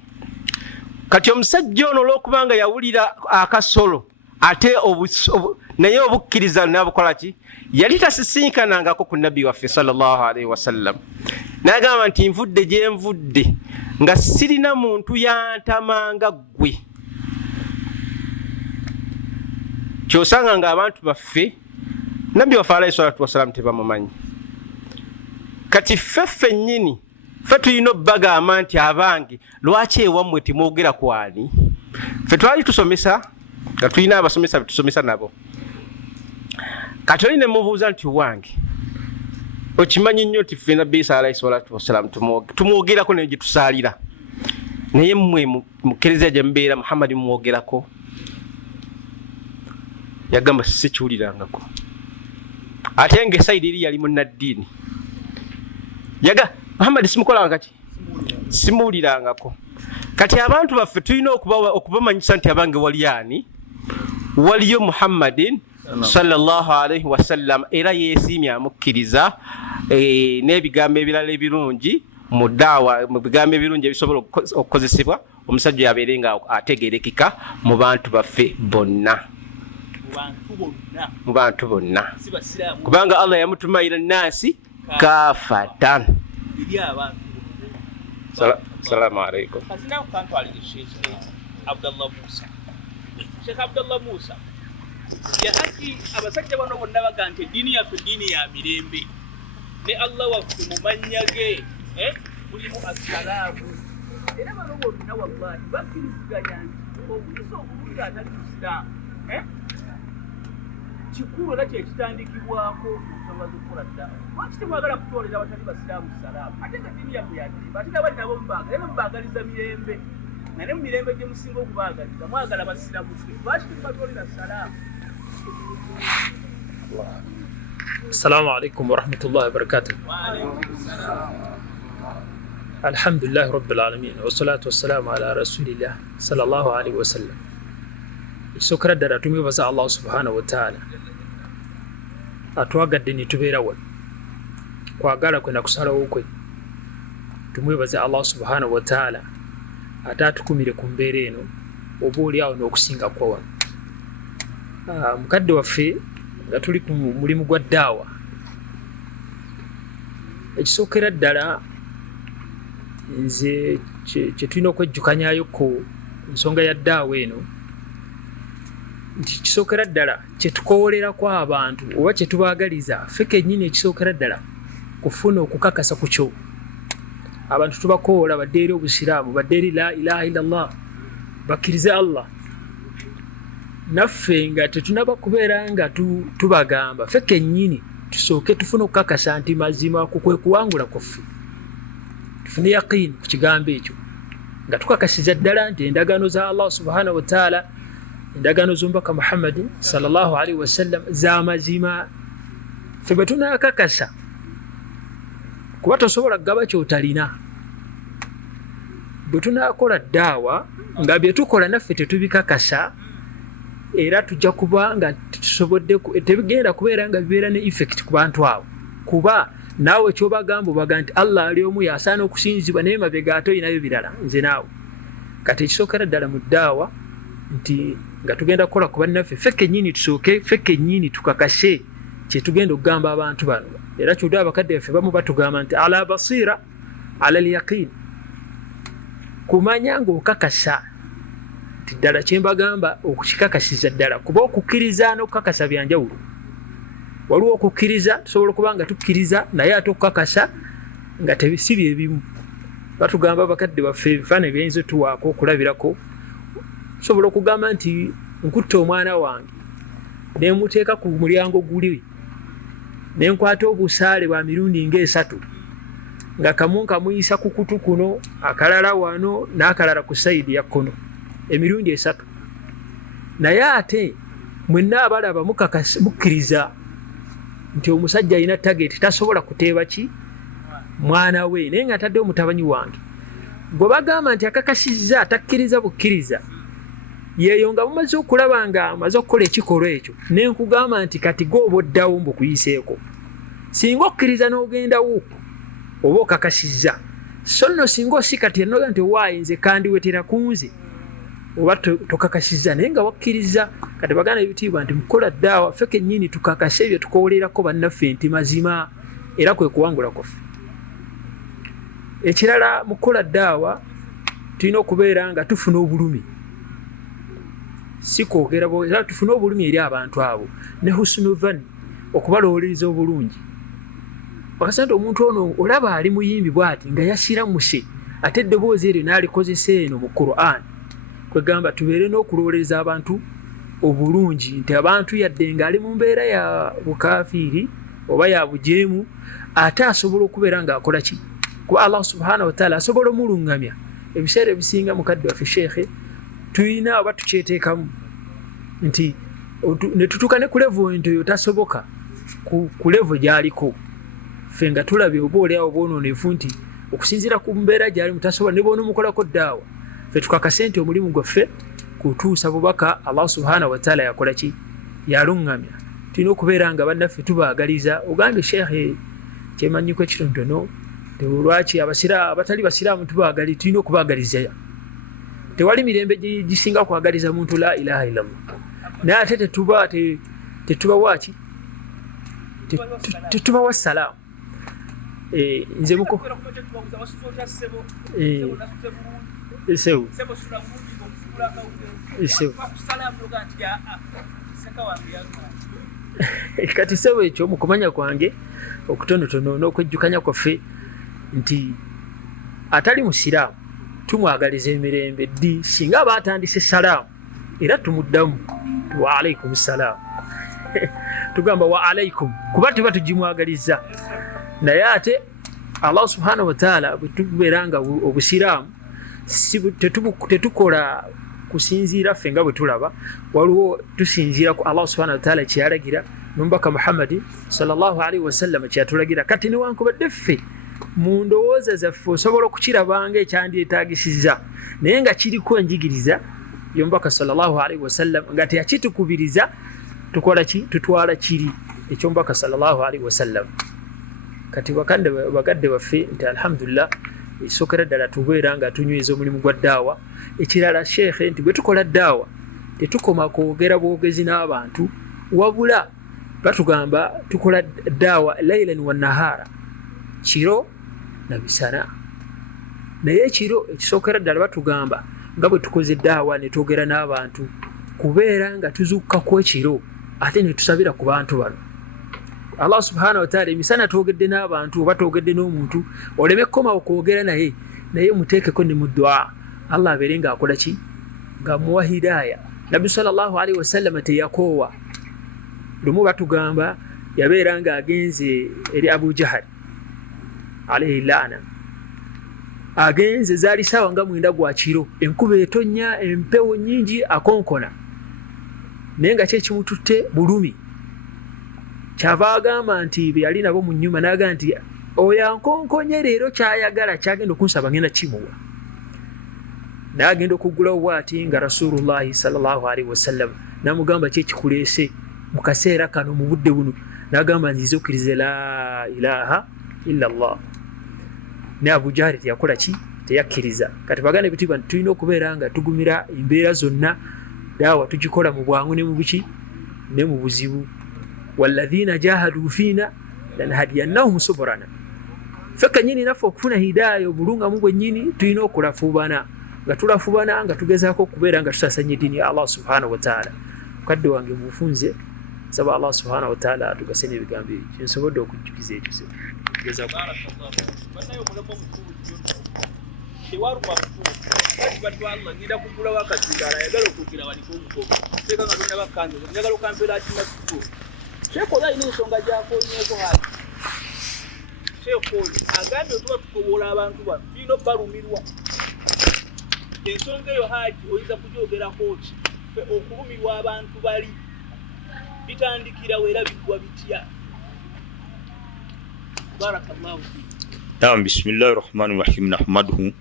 Kati omusajja ono olwokubanga yawulira akasolo ate naye obukkiriza nabukola ki, yali tasisinkanangako ku nabbi waffe sallallahu alaihi wasallam. Nagamba nti nvudde gye nvudde nga sirina muntu yantamanga ggwe. Kyosanga nga abantu baffe nabbi waffe alayhi salatu wasalamu tebamumanyi. Kati ffe nnyini ffe tulina obbagamba nti abange lwaki ewammwe temwogera ku ani? Ffe twali tusomesa nga tulina abasomesa betusomesa nabo. Kati oli ne mubuuza nti wange okimanyi nnyo nti ffe nabbi Isa alayhi salatu wasalamu tumwogerako naye gye tusaalira, naye mmwe mukkiriza gye mubeera Muhammadi mumwogerako? Yagamba sikiwulirangako. Ate ng'esayidi eri yali munnaddiini yaga Muhammadi simukolanga ki, simuwulirangako. Kati abantu baffe tulina okubamanyisa nti abange wali ani? Waliyo Muhammadin sallallahu alaihi wasallam, era yeesiimye amukkiriza n'ebigambo ebirala ebirungi mu daawa, mu bigambo ebirungi ebisobola okukozesebwa omusajja yabeere nga ategeerekeka mu bantu baffe bonna, mu bantu bonna, kubanga Allah yamutuma ila nnaasi kaafatan. Salamu alaikum. Sheikh Abdullah Musa yahaki abasajja bano bonna baga nti eddiini yaffe ddiini ya mirembe ne Allah waffe mumanyage mulimu assalaamu, era bano bonna wallahi bakkiriziganya nti obuyisa obulungi atali musiraamu kikulu era kyekitandikibwako ensonga z'okukola ddaala. Lwaki temwagala kutoolera abatali basiraamu salaamu? Ate nga ddiini yammwe ya mirembe, ate nga bali nabo mubaagala, era mubaagaliza mirembe, na ne mu mirembe gye musinga okubaagaliza mwagala basiraamu ffe. Lwaki temubatolera salaamu? السلام عليكم ورحمة الله وبركاته. الحمد لله رب العالمين والصلاة والسلام على رسول الله صلى الله عليه وسلم. Isokra dara tumibaza Allah subhanahu wa ta'ala atwagadde ne tubeera wano kwagala kwe na kusalawo kwe. Tumwebaza Allah subhanahu wa ta'ala atatukumire ku mbeera eno oba oli awo n'okusinga kwa wano. Mukadde waffe nga tuli ku mulimu gwa ddaawa, ekisookera ddala nze kye tulina okwejjukanyayo ku nsonga ya ddaawa eno nti kisookera ddala kye tukowoleraku abantu oba kye tubaagaliza ffe kennyini, ekisookera ddala kufuna okukakasa ku kyo. Abantu tubakoola badde eri obusiraamu, badde eri la ilaha illallah, bakkirize Allah. Naffe nga tetunaba kubeera nga tubagamba, ffe kennyini tusooke tufune okukakasa nti mazima kwe kuwangula kwaffe, tufune yaqiini ku kigambo ekyo nga tukakasiza ddala nti endagaano za Allah subhanahu wa ta'ala, endagaano z'omubaka Muhammadin sallallahu alaihi wasallam za mazima. Ffe bwe tunaakakasa, kuba tosobola kugaba kyotalina. Bwe tunaakola ddaawa nga bye tukola naffe tetubikakasa, era tujja kuba nga tusobodde tebigenda kubeera nga bibeera ne effect ku bantu abo, kuba naawe kyobagamba obaga nti Allah ali omu yasaana okusinzibwa naye mabega ate olinayo birala nze naawe. Kati ekisookera ddala mu ddaawa nti nga tugenda kukola ku bannaffe, ffe kennyini tusooke ffe kennyini tukakase kye tugenda okugamba abantu bano. Era kyodde abakadde baffe bamu batugamba nti ala basira ala al-yaqin, kumanya ng'okakasa nti ddala kye mbagamba okukikakasiza ddala, kuba okukkiriza n'okukakasa byanjawulo. Waliwo okukkiriza, tusobola okuba nga tukkiriza naye ate okukakasa nga si bye bimu. Batugamba abakadde baffe ebifaananyi byayinza tuwaako okulabirako. Tusobola okugamba nti nkutte omwana wange ne muteeka ku mulyango guli ne nkwata obusaale bwa mirundi ng'esatu nga kamu kamuyisa ku kutu kuno, akalala wano n'akalala ku sayidi ya kkono, emirundi 3. naye ate mwenna abalaba mukkiriza nti omusajja alina tageti tasobola kuteeba ki mwana we, naye nga ataddewo mutabanyi wange. Gwe bagamba nti akakasizza atakkiriza bukkiriza, yeeyo nga mumaze okulaba nga amaze okukola ekikolwa ekyo, ne nkugamba nti kati gooba oddawo mbukuyiseeko. Singa okkiriza n'ogendawo oba okakasizza, so nno singa osikati enoga nti waayi nze kandiwetera kunze oba tokakasizza naye nga wakkiriza. Kati bagana ebitiibwa nti mukola ddaawa ffe kennyini tukakase ebyo tukowolerako bannaffe nti mazima, era kwe kuwangula kwaffe. Ekirala mukola ddaawa tulina okubeera nga tufuna obulumi, si kwogera era tufuna obulumi eri abantu abo, ne husnuvan okubalowolereza obulungi. Wakasa nti omuntu ono olaba ali muyimbi bw'ati nga yasiramuse, ate eddoboozi eryo n'alikozesa eno mu Qur'an. Kwegamba tubeere n'okulowolereza abantu obulungi, nti abantu yadde nga ali mu mbeera ya bukafiiri oba ya bujeemu, ate asobola okubeera ng'akola ki? Kuba Allah subhanahu wa ta'ala asobola omulungamya. Ebiseera ebisinga mukadde waffe sheekhe tulina oba tukyeteekamu nti ne tutuuka ne ku levo ento eyo tasoboka ku levo gy'aliko, ffe nga tulabye oba oliawo bwonoonefu nti okusinziira ku mbeera gy'ali mutasobola ne bw'onoomukolako ddaawa, ffe tukakase nti omulimu gwaffe kutuusa bubaka Allah subhanahu wa ta'ala yakola ki? Yalungamya. Tulina okubeera nga bannaffe tubaagaliza. Ogambye sheekhe kyemanyiko ekitonotono, lwaki abatali basiraamu tubaagali, tulina okubaagaliza. Tewali mirembe gisinga kwagaliza muntu la ilaha illallah, naye ate tetubawa ki? Tetubawa salaamu. Nze muko Esewu. Kati sewu ekyo mu kumanya kwange okutonotono n'okwejjukanya kwaffe nti atali musiraamu tumwagaliza emirembe ddi, singa aba atandise salaamu era tumuddamu wa alaikum salaam. Tugamba wa alaikum kuba tuba tugimwagaliza. Naye ate Allah subhanahu wa ta'ala bwe tubeera nga obusiraamu tetukola kusinziira ffe nga bwe tulaba, waliwo tusinziira ku Allah subhanahu wa ta'ala kyeyalagira n'omubaka Muhammad sallallahu alaihi wasallam kyeyatulagira. Kati newankubadde ffe mu ndowooza zaffe osobola okukirabanga ekyandyetaagisizza, naye nga kiriko enjigiriza y'omubaka sallallahu alaihi wasallam nga teyakitukubiriza tukola ki? Tutwala kiri eky'omubaka sallallahu alaihi wasallam. Kati bakadde baffe nti alhamdulillah ekisookera ddala tubeera nga tunyweza omulimu gwa ddaawa. Ekirala sheekhe nti bwe tukola ddaawa tetukoma kwogera bwogezi n'abantu, wabula batugamba tukola ddaawa laylan wa nahara, kiro na bisana. Naye ekiro ekisookera ddala batugamba nga bwe tukoze ddaawa ne twogera n'abantu, kubeera nga tuzuukuka ku ekiro ate ne tusabira ku bantu bano. Allah subhanahu wa ta'ala emisana twogedde n'abantu oba twogedde n'omuntu oleme kkomawo kwogera naye muteekeko ne mu ddu'a, Allah abeere ng'akola ki? Ng'amuwa hidaaya. Nabbi sallallahu alaihi wasallam teyakoowa. Lumu batugamba yabeera ng'agenze eri Abu Jahal alaihi laana, agenze zaali saawa nga 9 gwa kiro, enkuba etonnya, empewo nnyingi, akonkona, naye nga kyekimututte bulumi. Kyava agamba nti be yali nabo mu nnyuma n'agamba nti oyo ankonkonye leero kyayagala kyagenda okunsaba ngenda kimuwa. N'agenda okuggulawo bw'ati nga Rasulullahi sallallahu alaihi wasallam n'amugamba ki ekikuleese mu kaseera kano mu budde buno, n'agamba nzize okkirize la ilaha illa Allah. Ne Abu Jahal teyakola ki? Teyakkiriza. Kati baganda ebitiibwa nti tulina okubeera nga tugumira embeera zonna, daawa tugikola mu bwangu ne mu buki ne mu buzibu. Walladhina jahadu fina lanahadiyannahum subulana. Ffe kennyini naffe okufuna hidaaya obulungamu bwennyini tulina okulafubana, nga tulafubana nga tugezaako okubeera nga tusasanya eddiini ya Allah subhanahu wa ta'ala. Mukadde wange mufunze, saba Allah subhanahu wa ta'ala atugase n'ebigambo ebyo kyensobodde okujjukiza ekyo. Shekola ina ensonga gyakonyeeko hali Sheikh agambye tuba tukobola abantu bano tulina balumirwa ensonga eyo haji oyinza kujoogerako ki okulumirwa abantu bali bitandikira wera bigwa bitya. Barakallahu fiik. Naam, bismillahir rahmanir rahim, nahmaduhu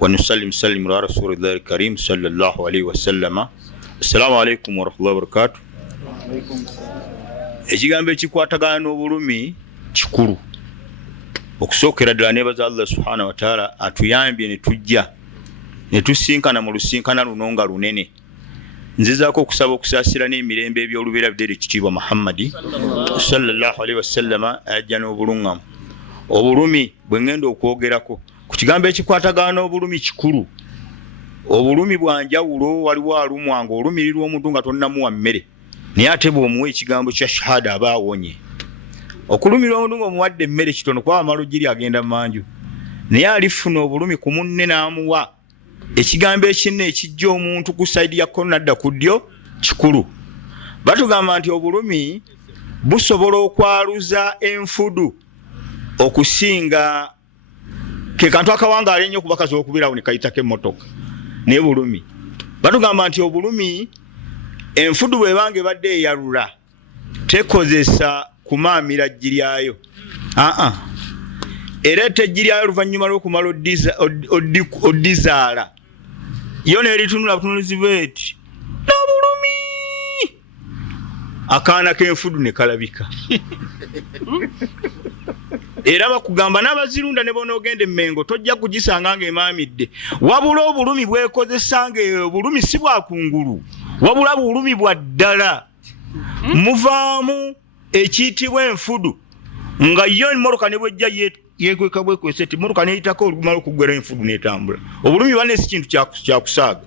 wa nusallim ala rasulillahil karim sallallahu alayhi wa sallama. Assalamu alaykum wa rahmatullahi wa barakatuh. Ekigambo ekikwatagana n'obulumi kikulu. Okusookera ddala nebaza Allah subhanahu wa ta'ala atuyambye ne tujja ne tusinkana mu lusinkana luno nga lunene. Nzizaako okusaba okusaasira n'emirembe eby'olubeera bidde ekitiibwa Muhammadi sallallahu alayhi wa sallama ajja n'obulungamu. Obulumi bwe ngenda okwogerako ku kigambo ekikwatagana n'obulumi kikulu. Obulumi bwa njawulo, waliwo alumwanga olumirirwa omuntu nga tonnamuwa mmere naye ate bw'omuwa ekigambo kya shahada aba awonye. Okulumirwa omuntu ng'omuwadde emmere kitono kuba amalo giri agenda mu manju naye alifuna obulumi ku munne n'amuwa ekigambo ekinne ekijja omuntu ku sayidi ya kkono nadda ku ddyo kikulu. Batugamba nti obulumi busobola okwaluza enfudu okusinga ke kantu akawangaala ennyo ku bakazi okubirawo ne kayitako emmotoka naye bulumi. Batugamba nti obulumi enfudu bw'ebanga ebadde eyalula tekozesa kumaamira jji lyayo, ereeta ejji lyayo oluvannyuma lw'okumala oddizaala yo neeritunula butunulizibu eti n'obulumi akaana k'enfudu ne kalabika. Era bakugamba n'abazirunda ne bonoogenda emmengo tojja kugisanga ng'emaamidde, wabula obulumi bwekozesa ng'obulumi si bwakungulu wabula bulumi bwa ddala. Muvaamu ekiyitibwa enfudu nga yo emmoroka ne bwejja yeekweka bwekwesa eti emmoroka neeyitako olumala okuggwera enfudu n'etambula. Obulumi bane si kintu kyakusaaga.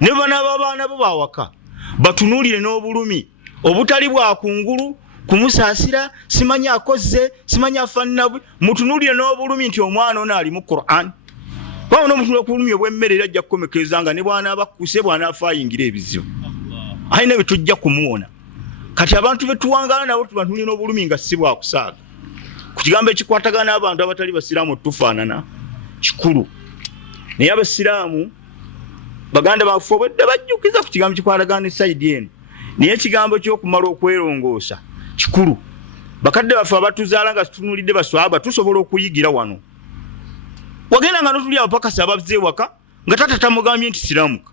Ne banaaba abaana bo bawaka batunuulire n'obulumi obutali bwakungulu kumusaasira simanyi akozze simanyi afaanana bwe, mutunuulire n'obulumi nti omwana ono ali mu Qur'an. Waba n'omutunula obulumi obw'emmere era ajja kukomekereza nga ne bw'anaaba kkuse bw'anaafa ayingira ebizibu ayina bye tujja kumuwona. Kati abantu betuwangaala nabo tubantunira n'obulumi nga si bwakusaaga. Ku kigambo ekikwatagana n'abantu abatali basiraamu tufaanana kikulu. Naye abasiraamu baganda baffe obwedde bajjukiza ku kigambo kikwatagana ne sayidi eno, naye ekigambo ky'okumala okwerongoosa kikulu. Bakadde baffe abatuzaala nga tutunulidde baswaba tusobola okuyigira wano. Wagenda nga notuli abapakasi abazze ewaka nga tata tamugambye nti siraamuka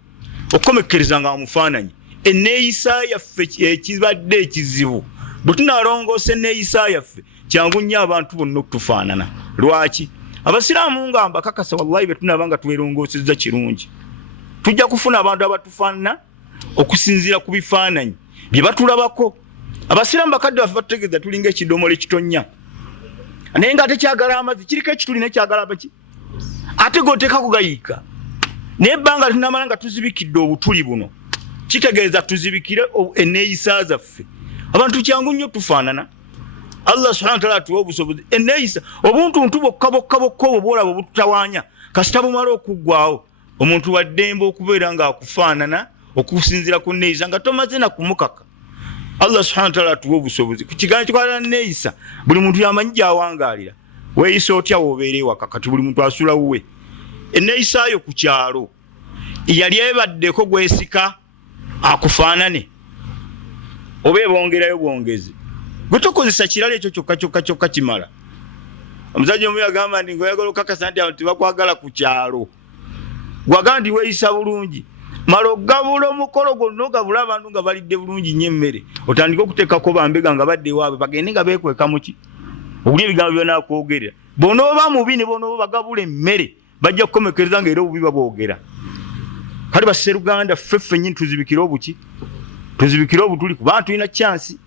okukomekereza nga amufaananyi. Enneeyisa yaffe ekibadde ekizibu bwe tunaalongoosa enneeyisa yaffe kyangu nnyo abantu bonna okutufaanana. Lwaki? Abasiraamu nga mbakakasa wallahi bwe tunaaba nga twerongoosezza kirungi tujja kufuna abantu abatufaanana okusinziira ku bifaananyi bye batulabako. Abasiraamu bakadde baffe batutegeeza tulinga ekidomola ekitonnya naye nga ate kyagala amazzi kiriko ekituli nekyagala baki ate gooteeka kugayiika naye ebbanga tunamala nga tuzibikidde obutuli buno kitegeeza tuzibikire enneeyisa zaffe. Abantu kyangu nnyo tufaanana. Allah subhanahu wa ta'ala atuwa obusobozi. Enneeyisa obuntuntu bokka obwo bwolaba obututawaanya kasita bumala okuggwaawo omuntu wa ddembe okubeera nga akufaanana okusinziira ku nneeyisa nga tomaze na kumukaka. Allah subhanahu wa ta'ala atuwa obusobozi. Ku kigambo kikwatagana nneeyisa buli muntu yamanyi gy'awangaalira. Weeyisa otya w'obeera ewaka kati buli muntu asula wuwe. Enneeyisa yo ku kyalo yali ebaddeko gwesika akufaanane oba ebongerayo bwongezi gwe tokozesa kirala ekyo kyokka kimala. Omusajja omu yagamba nti ng'oyagala okakasa nti abantu bakwagala ku kyalo gwagamba nti weeyisa bulungi mala ogabula omukolo gwonna ogabula abantu nga balidde bulungi nnyo emmere otandike okuteekako bambega nga badde ewaabwe bagende nga beekweka muki obuli ebigambo byonaakwogerera. Bonooba mubi ne bonooba bagabula emmere bajja kukomekereza nga era obubi babwogera. Kale basseruganda ffeffe nnyini tuzibikire obuki tuzibikire obutuli kuba tulina chansi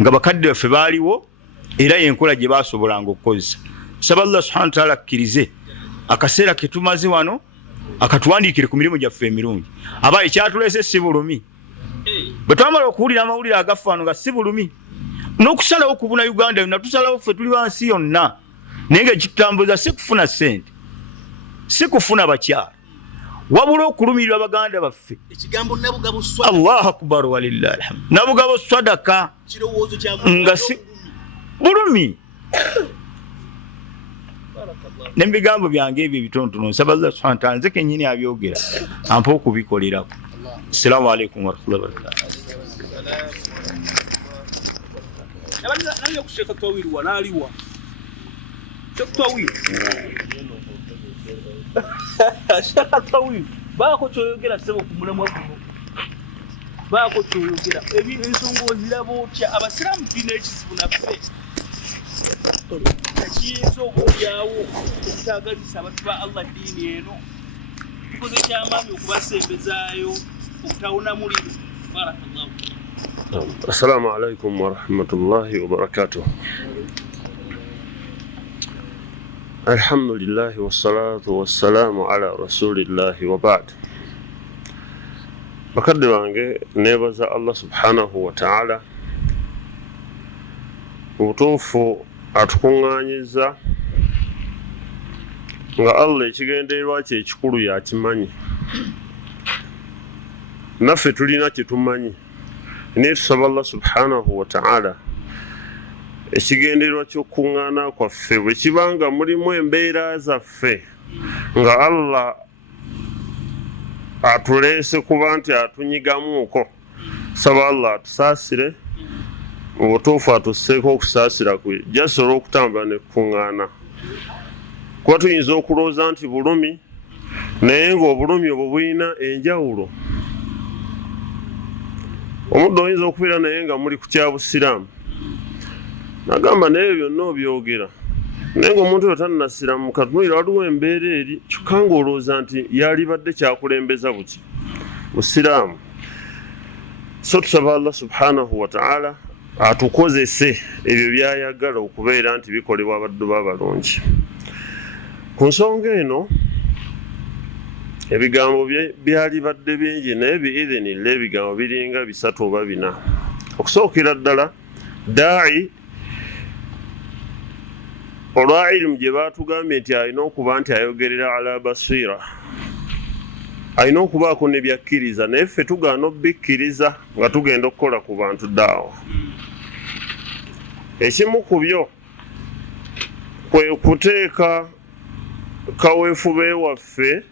nga bakadde baffe baaliwo era yenkola gye baasobolanga okukozesa. Saba Allah subhanahu wa ta'ala akkirize akaseera ke tumaze wano akatuwandiikire ku mirimu gyaffe emirungi. Aba ekyatuleese si bulumi bwe twamala okuwulira amawulire agafa wano nga si bulumi n'okusalawo kubuna Uganda yonna tusalawo ffe tuli wansi yonna naye nga ekitambuza si kufuna ssente si kufuna bakyala wabula okulumirwa baganda baffe. Ekigambo nabugabo swada. Allahu akbar walillahi alhamd. Nabugabo sadaka kirowoozo kya nga si bulumi n'ebigambo byange ebyo ebitonotono nsaba Allah subhanahu wa ta'ala nze kennyini abyogera ampa okubikolerako. Assalamu alaikum warahmatullahi wabarakatuh. Nani kusheka tawili wanaliwa tawili shaka tawili bako choyogera sebo kumulamwa kuno bako choyogera ebi ensongo zirabo kya abasilamu bine ekisibu naffe kiyeso okuyawo okutagalisa abantu ba Allah dini eno tukoze kyamaanyi okubasembezaayo okutawuna muliro. Barakallahu. Assalamu alaikum warahmatullahi wabarakatuh. Alhamdulillah wassalatu wassalamu ala rasulillahi wa ba'd. Bakadde bange nebaza Allah subhanahu wa ta'ala obutuufu atukuŋŋaanyiza nga Allah ekigendererwa kye ekikulu yakimanyi, naffe tulina kye tumanyi. Ne tusaba Allah subhanahu wa ta'ala ekigendererwa ky'okuŋŋaana kwaffe bwe kibanga mulimu embeera zaffe nga Allah atuleese kuba nti atunyigamuuko, saba Allah atusaasire mu butuufu atusseeko okusaasira kwe jasobola okutambula ne kukuŋŋaana. Kuba tuyinza okulowooza nti bulumi naye ng'obulumi obwo bulina enjawulo. Omuddo oyinza okubeera naye nga muli ku kya busiraamu, nagamba naye byonna obyogera naye ng'omuntu oyo tannasiramu katumulira waliwo embeera eri kyokka ng'olowooza nti yalibadde kyakulembeza buki busiraamu. So tusaba Allah subhanahu wa ta'ala atukozese ebyo byayagala okubeera nti bikolebwa abaddu b'abalungi. Ku nsonga eno ebigambo byali badde bingi naye biidhinillah ebigambo biringa 3 oba 4. Okusookera ddala daa'i olwa ilimu gye baatugambye nti alina okuba nti ayogerera ala basira, alina okubaako ne byakkiriza, naye ffe tugaana obbikkiriza nga tugenda okukola ku bantu daawa. Ekimu ku byo kwe kuteeka kaweefube waffe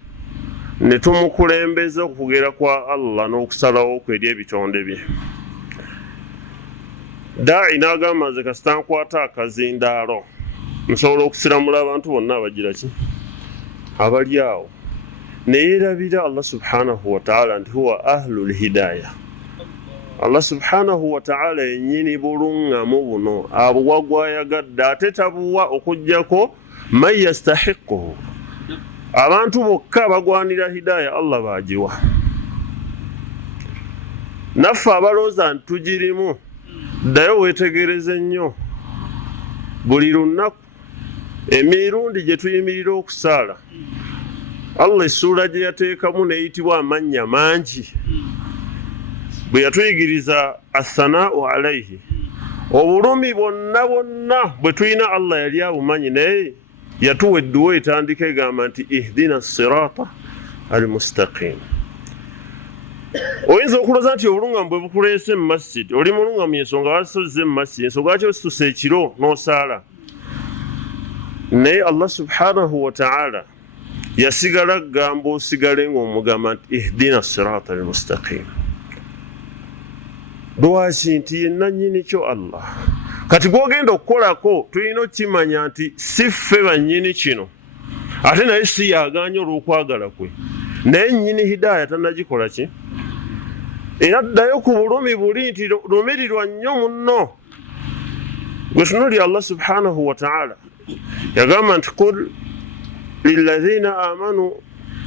ne tumukulembeza okugera kwa Allah n'okusalawo kwe eri ebitonde bye. Daa'i n'agamba nze kasita nkwata akazindaalo nsobola okusiramula abantu bonna abagira ki abali awo, ne yeerabira Allah subhanahu wa ta'ala nti huwa ahlul hidaya. Allah subhanahu wa ta'ala yennyini buluŋŋamu buno abuwa gwayagadde, ate tabuwa okuggyako man yastahiquhu. Abantu bokka bagwanira hidaya Allah bagiwa. Naffe abalooza nti tugirimu, ddayo weetegereze nnyo buli lunaku emirundi gye tuyimirira okusaala, Allah essuula gye yateekamu neyitibwa amannya mangi. Bwe yatuyigiriza athanaa'u alayhi, obulumi bwonna bwonna bwe tulina Allah yali abumanyi, naye yatuwa edduwa etandika egamba nti ihdina sirata almustaqim. Oyinza okulooza nti obuluŋŋamu bwe bukuleese mu masjid, oli mulungamu ensonga wasozze mu masjid, ensonga lwaki ositusa ekiro n'osaala. Naye Allah subhanahu wa ta'ala yasigala gamba osigale ng'omugamba nti ihdina sirata almustaqim. Lwaki nti yenna nnyini kyo Allah. Kati gw'ogenda okukolako tulina okimanya nti si ffe bannyini kino, ate naye si yagaanye olw'okwagala kwe, naye nnyini hidaaya tannagikola ki? Era ddayo ku bulumi buli nti lumirirwa nnyo munno. Gwe tunuulira Allah subhanahu wa ta'ala yagamba nti qul lilladhina amanu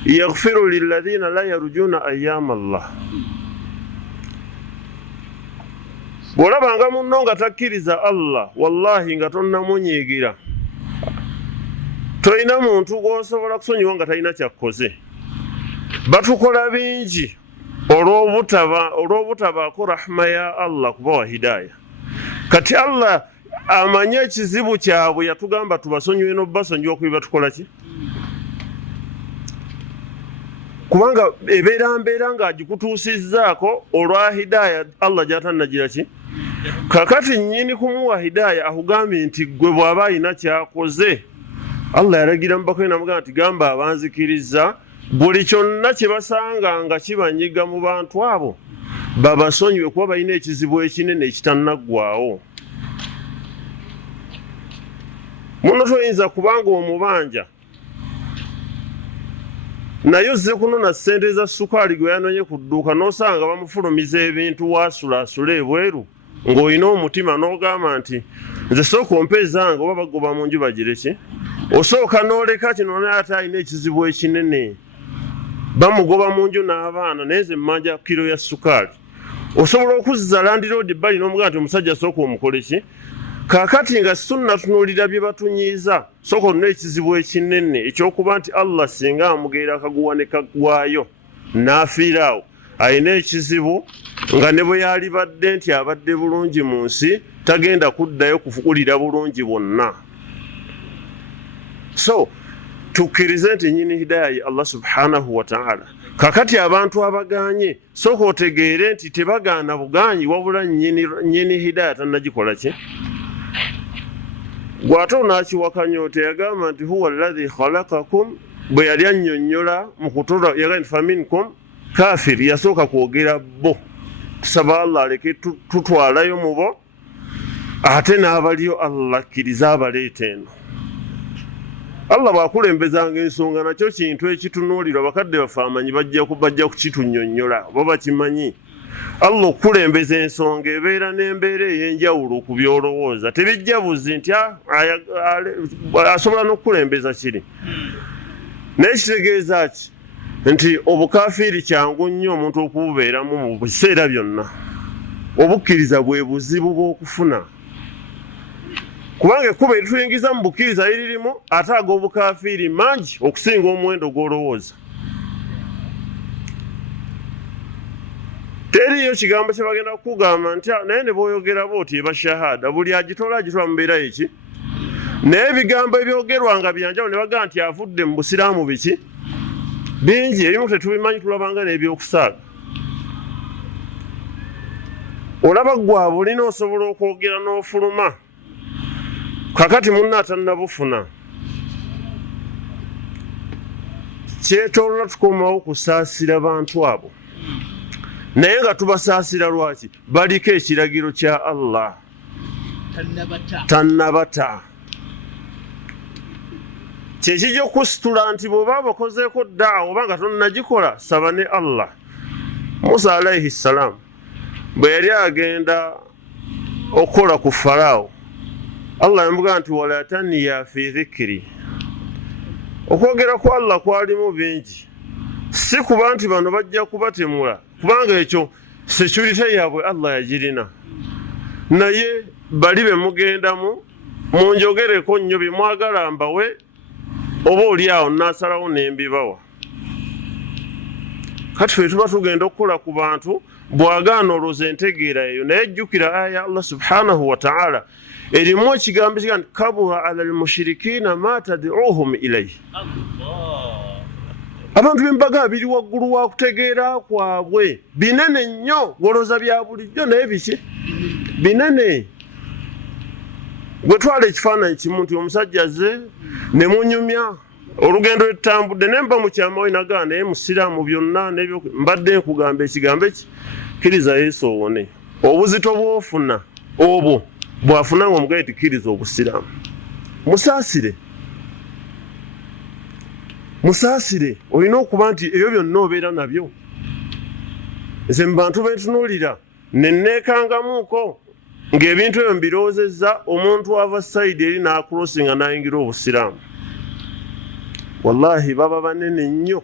yaghfiru lilladhina la yarjuna ayyama Allah. Bw'olabanga munno nga takkiriza Allah, wallahi nga tonnamunyiigira, tolina muntu gw'osobola kusonyiwa nga talina kyakkoze. Batukola bingi olw'obutabaako rahma ya Allah kubawa hidaaya. Kati Allah amanye ekizibu kyabwe, yatugamba tubasonyiwe n'obbasonyiwa kubi batukola ki? Kubanga ebeera ng'agikutuusizzaako olwa hidaaya Allah gy'atannagira ki? Kakati nnyini kumuwa hidaaya akugambye nti gwe bw'aba alina kyakoze Allah yalagira mbako namugamba nti gamba abanzikiriza buli kyonna kye basanga nga kibanyiga mu bantu abo babasonyiwe kuba balina ekizibu ekinene ekitannaggwaawo. Muno toyinza kubanga omubanja naye ozze kunona ssente za sukaali gwe yanonye ku dduuka n'osanga bamufulumiza ebintu waasulaasula ebweru ng'olina omutima n'ogamba nti nze sooka ompeezanga oba bagoba mu nju bagireki, osooka n'oleka kino naye ate alina ekizibu ekinene bamugoba mu nju n'abaana naye nze mmanja kiro ya sukaali. Osobola okuzza landiroodi ebbali n'omugamba nti omusajja sooka omukole ki? Kaakati nga sunna tunuulira bye batunyiiza sooka olina ekizibu ekinene ekyokuba nti Allah singa amugeera akaguwa ne kaggwayo n'afiiraawo alina ekizibu nga ne bwe yalibadde nti abadde bulungi mu nsi tagenda kuddayo kufukulira bulungi bwonna. So tukkirize nti nnyini hidaya ye Allah subhanahu wa ta'ala. Kakati abantu abaganye sooka otegeere nti tebagaana buganyi wabula nnyini hidaya tannagikola ki? Gwate onaakiwakanya teyagamba nti huwa alladhi khalaqakum bwe yali annyonnyola mu kutola yagamba nti faminkum kafir, yasooka kwogera bo. Tusaba Allah aleke tutwalayo mu bo ate n'abaliyo Allah akkiriza abaleeta eno. Allah bw'akulembezanga ensonga nakyo kintu ekitunuulirwa bakadde baffe amanyi bajja kukitunnyonnyola bo bakimanyi. Allah okukulembeza ensonga ebeera n'embeera ey'enjawulo ku byolowooza tebijja buzi nti asobola n'okukulembeza kiri naye kitegeeza ki nti obukafiiri kyangu nnyo omuntu okububeeramu mu biseera byonna. Obukkiriza bwe buzibu bw'okufuna kubanga ekkuba erituyingiza mu bukkiriza liririmu ate ag'obukafiiri mangi okusinga omuwendo gw'olowooza. Teriyo kigambo kye bagenda kukugamba nti naye ne bw'oyogera booti eba shahada buli agitola mu mbeera eki. Naye ebigambo ebyogerwa nga byanjawulo ne bagamba nti avudde mu busiraamu biki bingi ebimu tetubimanyi tulabanga n'ebyokusaaga. Olaba gwabwe olina osobola okwogera n'ofuluma kakati munna atannabufuna. Kyetoloola tukomawo kusaasira bantu abo naye nga tubasaasira lwaki? Baliko ekiragiro kya Allah tannabata. Kyekijja okusitula nti bw'oba bakozeeko daawa oba nga tonnagikola saba ne Allah. Musa alayhi salaam bwe yali agenda okukola ku Falaawo Allah yamugamba nti wala taniya fi dhikri. Okwogera ku Allah kwalimu bingi, si kuba nti bano bajja kubatemula kubanga ekyo security yaabwe Allah yagirina, naye bali be mugendamu munjogereko nnyo bye mwagala mbawe oba oli awo n'asalawo n'embibawa. Kati ffe tuba tugenda okukola ku bantu bw'agaana olwoza entegeera eyo naye jjukira aya ya Allah subhanahu wa ta'ala erimu ekigambo kiga nti kabura ala almushirikiina ma tad'uuhum ilayhi. Abantu b'embaga biri waggulu wa kutegeera kwabwe binene nnyo goloza bya bulijjo naye biki binene. Gwe twala ekifaananyi kimu nti omusajja azze ne munyumya olugendo lwetambudde ne mba mu kyama we nagaa naye musiraamu byonna n'ebyo mbadde nkugamba ekigambo eki kkiriza Yesu owone. Obuzito bw'ofuna obwo bw'afuna ng'omugaye ti kkiriza obusiraamu. Musaasire olina okuba nti ebyo byonna obeera nabyo. Nze mu bantu beetunuulira ne nneekangamuuko ng'ebintu ebyo mbiroozezza omuntu ava sayidi eri n'akulosinga n'ayingira obusiraamu. Wallahi baba banene nnyo.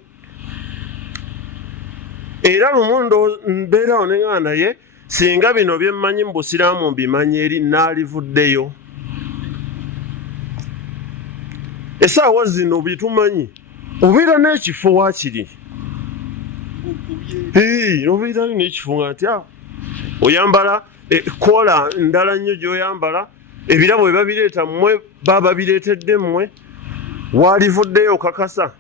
Era lumundo mbeerawo ne ngamba naye singa bino bye mmanyi mu busiraamu mbimanyi eri n'alivuddeyo. Essaawa zino bitumanyi obeera n'ekifo waakiri. Obeerayo n'ekifo nga nti oyambala kola ndala nnyo gy'oyambala ebirabo bye babireeta mmwe baba bireetedde mmwe waalivuddeyo okakasa.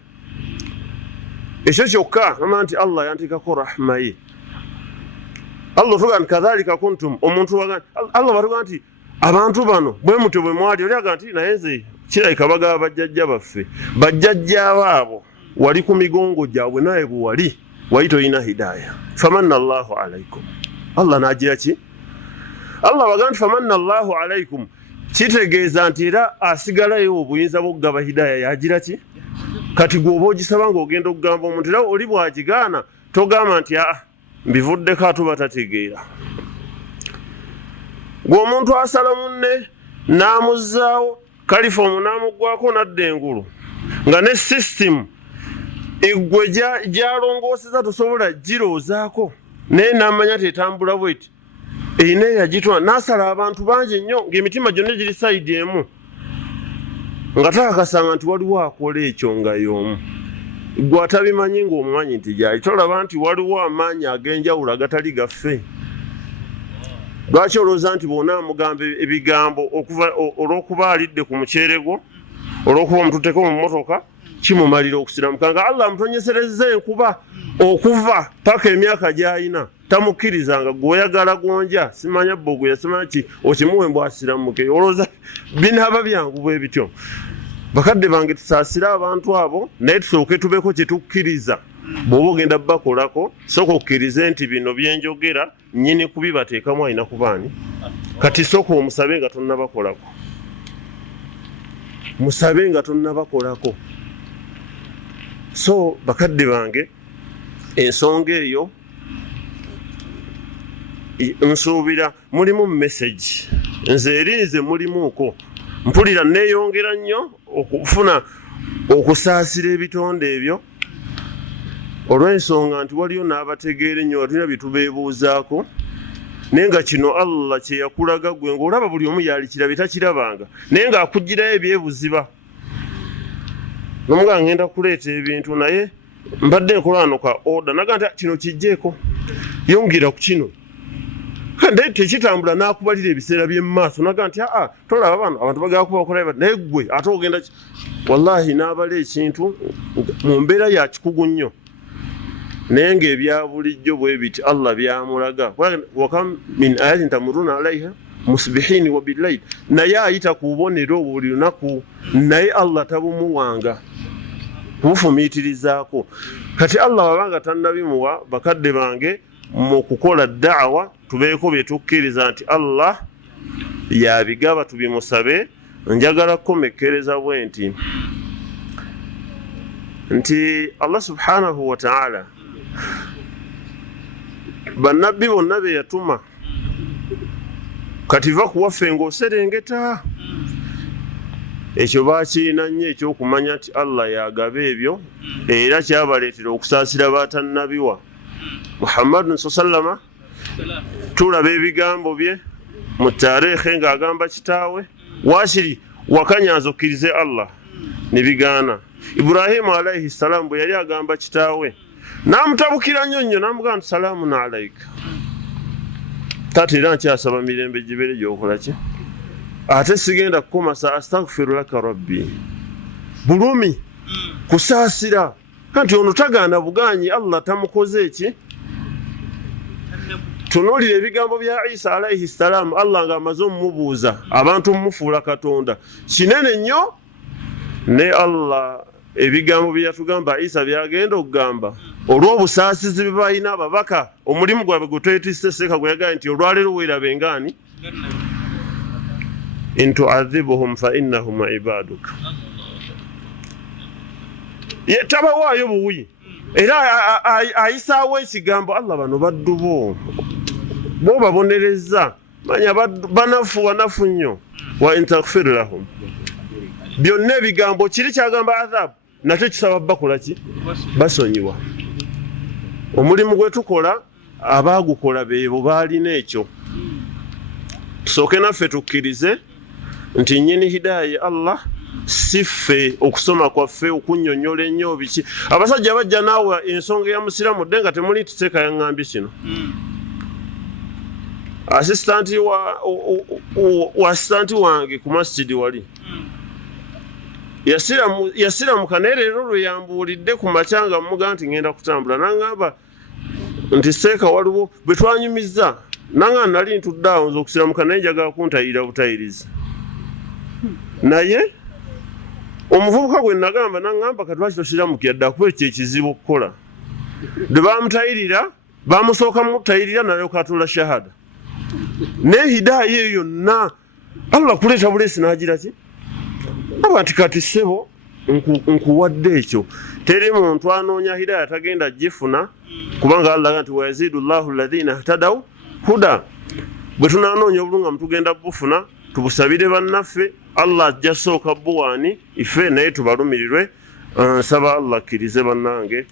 Ekyo kyokka ama nti Allah yantikako rahma ye. Allah tuga nti kadhalika kuntum omuntu waga Allah batuga nti abantu bano bwe mutyo bwe mwali oli aga nti naye nze kirabika bagaba bajjajja baffe bajjajja baabo wali ku migongo gyabwe naye bwe wali wali toyina hidaya. Famanna Allahu alaikum, Allah nagira ki? Allah bagamba famanna Allahu alaikum, kitegeeza nti era asigalayo obuyinza bw'okugaba hidaya yagira ki? Kati gwe oba ogisaba ng'ogenda okugamba omuntu era oli bw'agigaana togamba nti mbivuddeko ate batategeera. Gwe omuntu asala munne n'amuzzaawo kalifomu n'amuggwako n'adda engulu nga ne system eggwe gyalongooseza tosobola giroozaako naye n'amanya tetambula bweti eyina eyagitwala n'asala abantu bangi nnyo ng'emitima gyonna giri sayidi emu nga taakasanga nti waliwo akola ekyo nga y'omu. Gwe atabimanyi ng'omumanyi nti gyali tolaba nti waliwo amaanyi ag'enjawulo agatali gaffe. Lwaki olowooza nti bw'ona amugamba ebigambo olw'okuba alidde ku muceere gwo olw'okuba omututeko mu mmotoka kimumalira okusiramuka nga Allah amutonyeserezza enkuba okuva paka emyaka gy'ayina tamukkirizanga gw'oyagala gonja simanya bbogwe yasimanya ki okimuwe mbw asiramuke. Olowooza binaaba byangu bwe bityo. Bakadde bange tusaasire abantu abo naye tusooke tubeko kye tukkiriza. Bw'oba ogenda bakolako sooka okkirize nti bino byenjogera nnyini kubibateekamu alina kubaani. Kati sooka omusabe nga tonnabakolako, musabe nga tonnabakolako. So bakadde bange ensonga eyo nsuubira mulimu message, nze erinze mulimuuko mpulira neeyongera nnyo okufuna okusaasira ebitonde ebyo olw'ensonga nti waliyo n'abategeera ennyo watulina bye tubeebuuzaako naye nga kino Allah kye yakulaga gwe ng'olaba buli omu yali kirabe takirabanga naye ng'akugirayo ebyebuziba n'omugaa ngenda kuleeta ebintu naye mbadde nkola wano ka order naga nti kino kijjeeko yongera ku kino kandi tekitambula n'akubalira ebiseera by'emu maaso naga nti tolaba bano abantu bagala kuba bakola naye ggwe ate ogenda wallahi n'abala ekintu mu mbeera ya kikugu nnyo naye ng'ebya bulijjo bwe biti Allah byamulaga wakam min ayatin tamuruna alaiha musbihini wa billayl naye ayita ku bubonero buli lunaku naye Allah tabumuwanga kubufumiitirizaako. Kati Allah wabanga tannabimuwa bakadde bange mu kukola da'wa tubeeko bye tukkiriza nti Allah yabigaba tubimusabe. Njagala kukomekkereza bwe nti Allah subhanahu wa ta'ala bannabbi bonna be yatuma kati va kuwaffe ng'oserengeta ekyo bakiina nnyo ekyokumanya nti Allah yagaba ebyo era kyabaleetera okusaasira baatannabiwa. Muhammadun sallama tulaba ebigambo bye mu taarikhi ng'agamba kitaawe waakiri wakanyanza okkirize Allah ne bigaana. Ibrahimu alayhi salamu bwe yali agamba kitaawe n'amutabukira nnyo n'amugamba nti salaamun alayka taata era nkyasaba mirembe gibeere gy'okola ki ate sigenda kukomasa astaghfiru laka rabbi bulumi kusaasira kanti ono tagaana bugaanyi Allah tamukoze eki. Tunuulira ebigambo bya Isa alayhi salamu Allah ng'amaze omumubuuza abantu mumufuula Katonda kinene nnyo ne Allah ebigambo bye yatugamba Isa byagenda okugamba olw'obusaasizi bwe balina ababaka omulimu gwabwe gwe twetisse seeka gwe yagambye nti olwaleero weerabe ngaani in tu'adhibuhum fa innahum ibaduka. Tabawaayo buwi era ayisaawo ekigambo Allah bano baddu bo babonereza manya banafu wanafu nnyo wa in taghfir lahum byonna ebigambo kiri kyagamba adhabu nakyo kisaba bakola ki basonyiwa. Omulimu gwe tukola abaagukola beebo baalina ekyo. Tusooke naffe tukkirize nti nnyini hidaya Allah si ffe okusoma kwaffe okunnyonnyola ennyo biki. Abasajja bajja naawe ensonga ya musiramu dde nga temuli tuteeka yaŋŋambye kino. Asistanti wange ku masjidi wali yasiramuka naye leero lwe yambuulidde ku makya nga mmuga nti ngenda kutambula n'aŋŋamba nti seeka waliwo bwe twanyumizza nanga nali ntudde awo nze okusiramuka naye njagala kuntayira butayirizi naye omuvubuka gwe nagamba naŋŋamba kati lwaki tosiramuka yadde akuba ekyo ekizibu okukola bwe bamutayirira bamusooka mutayirira nalyoka atula shahada naye hidaaya eyo yonna Allah kuleeta buleesi n'agira ki aba nti kati ssebo nkuwadde ekyo teri muntu anoonya hidaaya tagenda gifuna kubanga Allah nti wayazidu llahu alladhina htadaw huda bwe tunaanoonya obulunga mutugenda bufuna tubusabire bannaffe Allah ajja sooka buwaani ife naye tubalumirirwe nsaba Allah akkirize bannange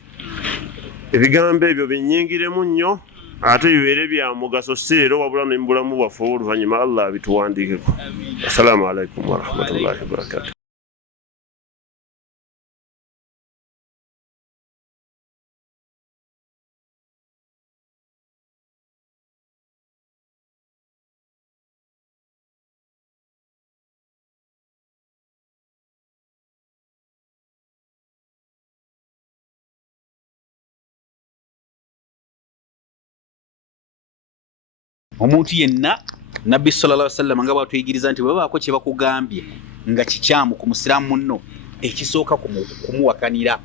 ebigambo ebyo binnyingiremu nnyo ate bibeere bya mugaso si leero wabula ne mu bulamu bwaffe oluvannyuma Allah abituwandiikeko. Assalamu alaikum warahmatullahi wabarakatuh. Omuntu yenna Nabbi sallallahu alaihi wasallam nga bwatuyigiriza nti bwe baako kye bakugambye nga kikyamu ku musiraamu munno ekisooka kumuwakanira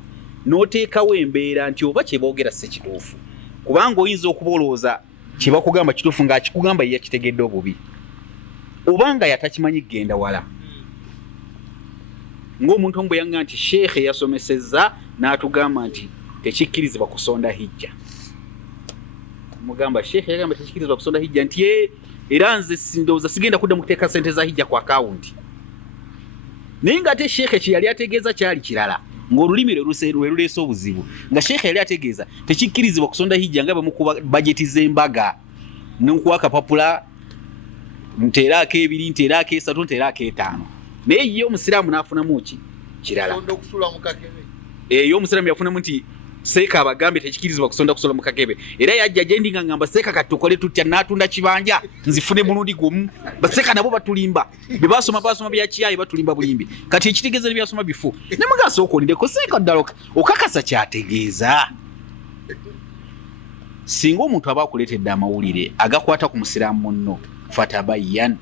n'oteekawo embeera nti oba kye boogera si kituufu kubanga oyinza okubolooza kye bakugamba kituufu ng'akikugamba ye yakitegedde obubi oba nga yatakimanyi kgenda wala ng'omuntu omu bwe yanga nti sheekhe yasomesezza n'atugamba nti tekikkirizibwa kusonda hijja mugamba sheekhe yagamba tekikkirizibwa kusonda hijja nti era nze ndowooza sigenda kudda mu kuteeka ssente za hijja ku akawunti naye ng'ate sheekhe kye yali ategeeza kyali kirala ng'olulimi lwe luleese obuzibu nga sheekhe yali ategeeza tekikkirizibwa kusonda hijja nga bwe mukuba bajeti z'embaga n'okuwa akapapula nteeraako 2 nteeraako 3 nteeraako 5 naye ye omusiraamu n'afunamu ki kirala eyo omusiraamu yafunamu nti seeka abagambye tekikkirizibwa kusonda kusula mu kakebe era yajja gye ndi nga ngamba seeka kati tukole tutya n'atunda kibanja nzifune mulundi gumu baseeka nabo batulimba bye basoma bya kiyayi batulimba bulimbi kati ekitegeeza ne byasoma bifu ne mugaso okolindeko seeka ddala okakasa kyategeeza singa omuntu aba akuleetedde amawulire agakwata ku musiraamu munno fatabayyan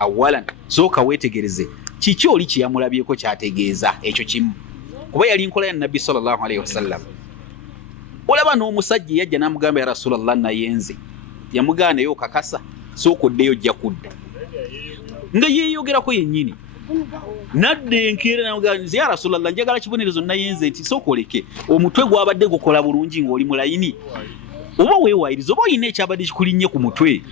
awalan sooka weetegereze kiki oli kyeyamulabyeko kyategeeza ekyo kimu kuba yali nkola ya Nabbi sallallahu alaihi wasallam olaba n'omusajja yajja n'amugamba ya Rasulallah nayenze yamugamba naye okakasa sooka oddeyo ojja kudda nga yeeyogerako yennyini nadde enkeera n'amugamba nze ya Rasulallah njagala kibonerezo nayenze nti sooka oleke omutwe gwabadde gukola bulungi ng'oli mu layini oba weewaayiriza oba olina ekyabadde kikulinnye ku mutwe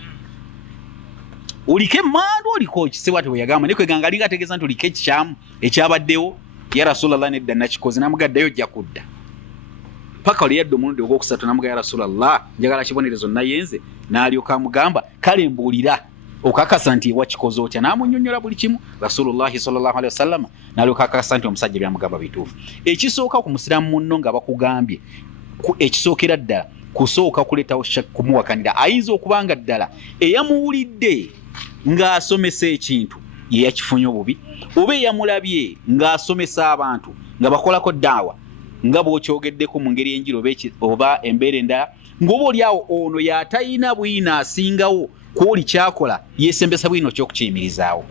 olike mmandu oliko kisebwate bwe yagamba naye kweganga alinga ategeeza nti olike ekikyamu ekyabaddewo ya Rasulallah nedda nakikoze n'amugaddayo ojja kudda paka oli yadde omulundi ogwokusatu n'amugamba ya Rasulallah njagala kibonerezo nayenze n'alyoka amugamba kale mbuulira okakasa nti wakikoze otya n'amunnyonnyola buli kimu Rasulullahi sallallahu alaihi wasallam n'alyoka akakasa nti omusajja byamugamba bituufu ekisooka ku musiraamu munno nga bakugambye ekisookera ddala kusooka kuleetawo kumuwakanira ayinza okubanga ddala eyamuwulidde ng'asomesa ekintu ye yakifunye obubi oba eyamulabye ng'asomesa abantu nga bakolako ddaawa nga bw'okyogeddeko mu ngeri enjiro oba embeera endala ng'oba oli awo ono y'atayina bwina asingawo kwoli kyakola yeesembesa bwino ky'okukiyimirizaawo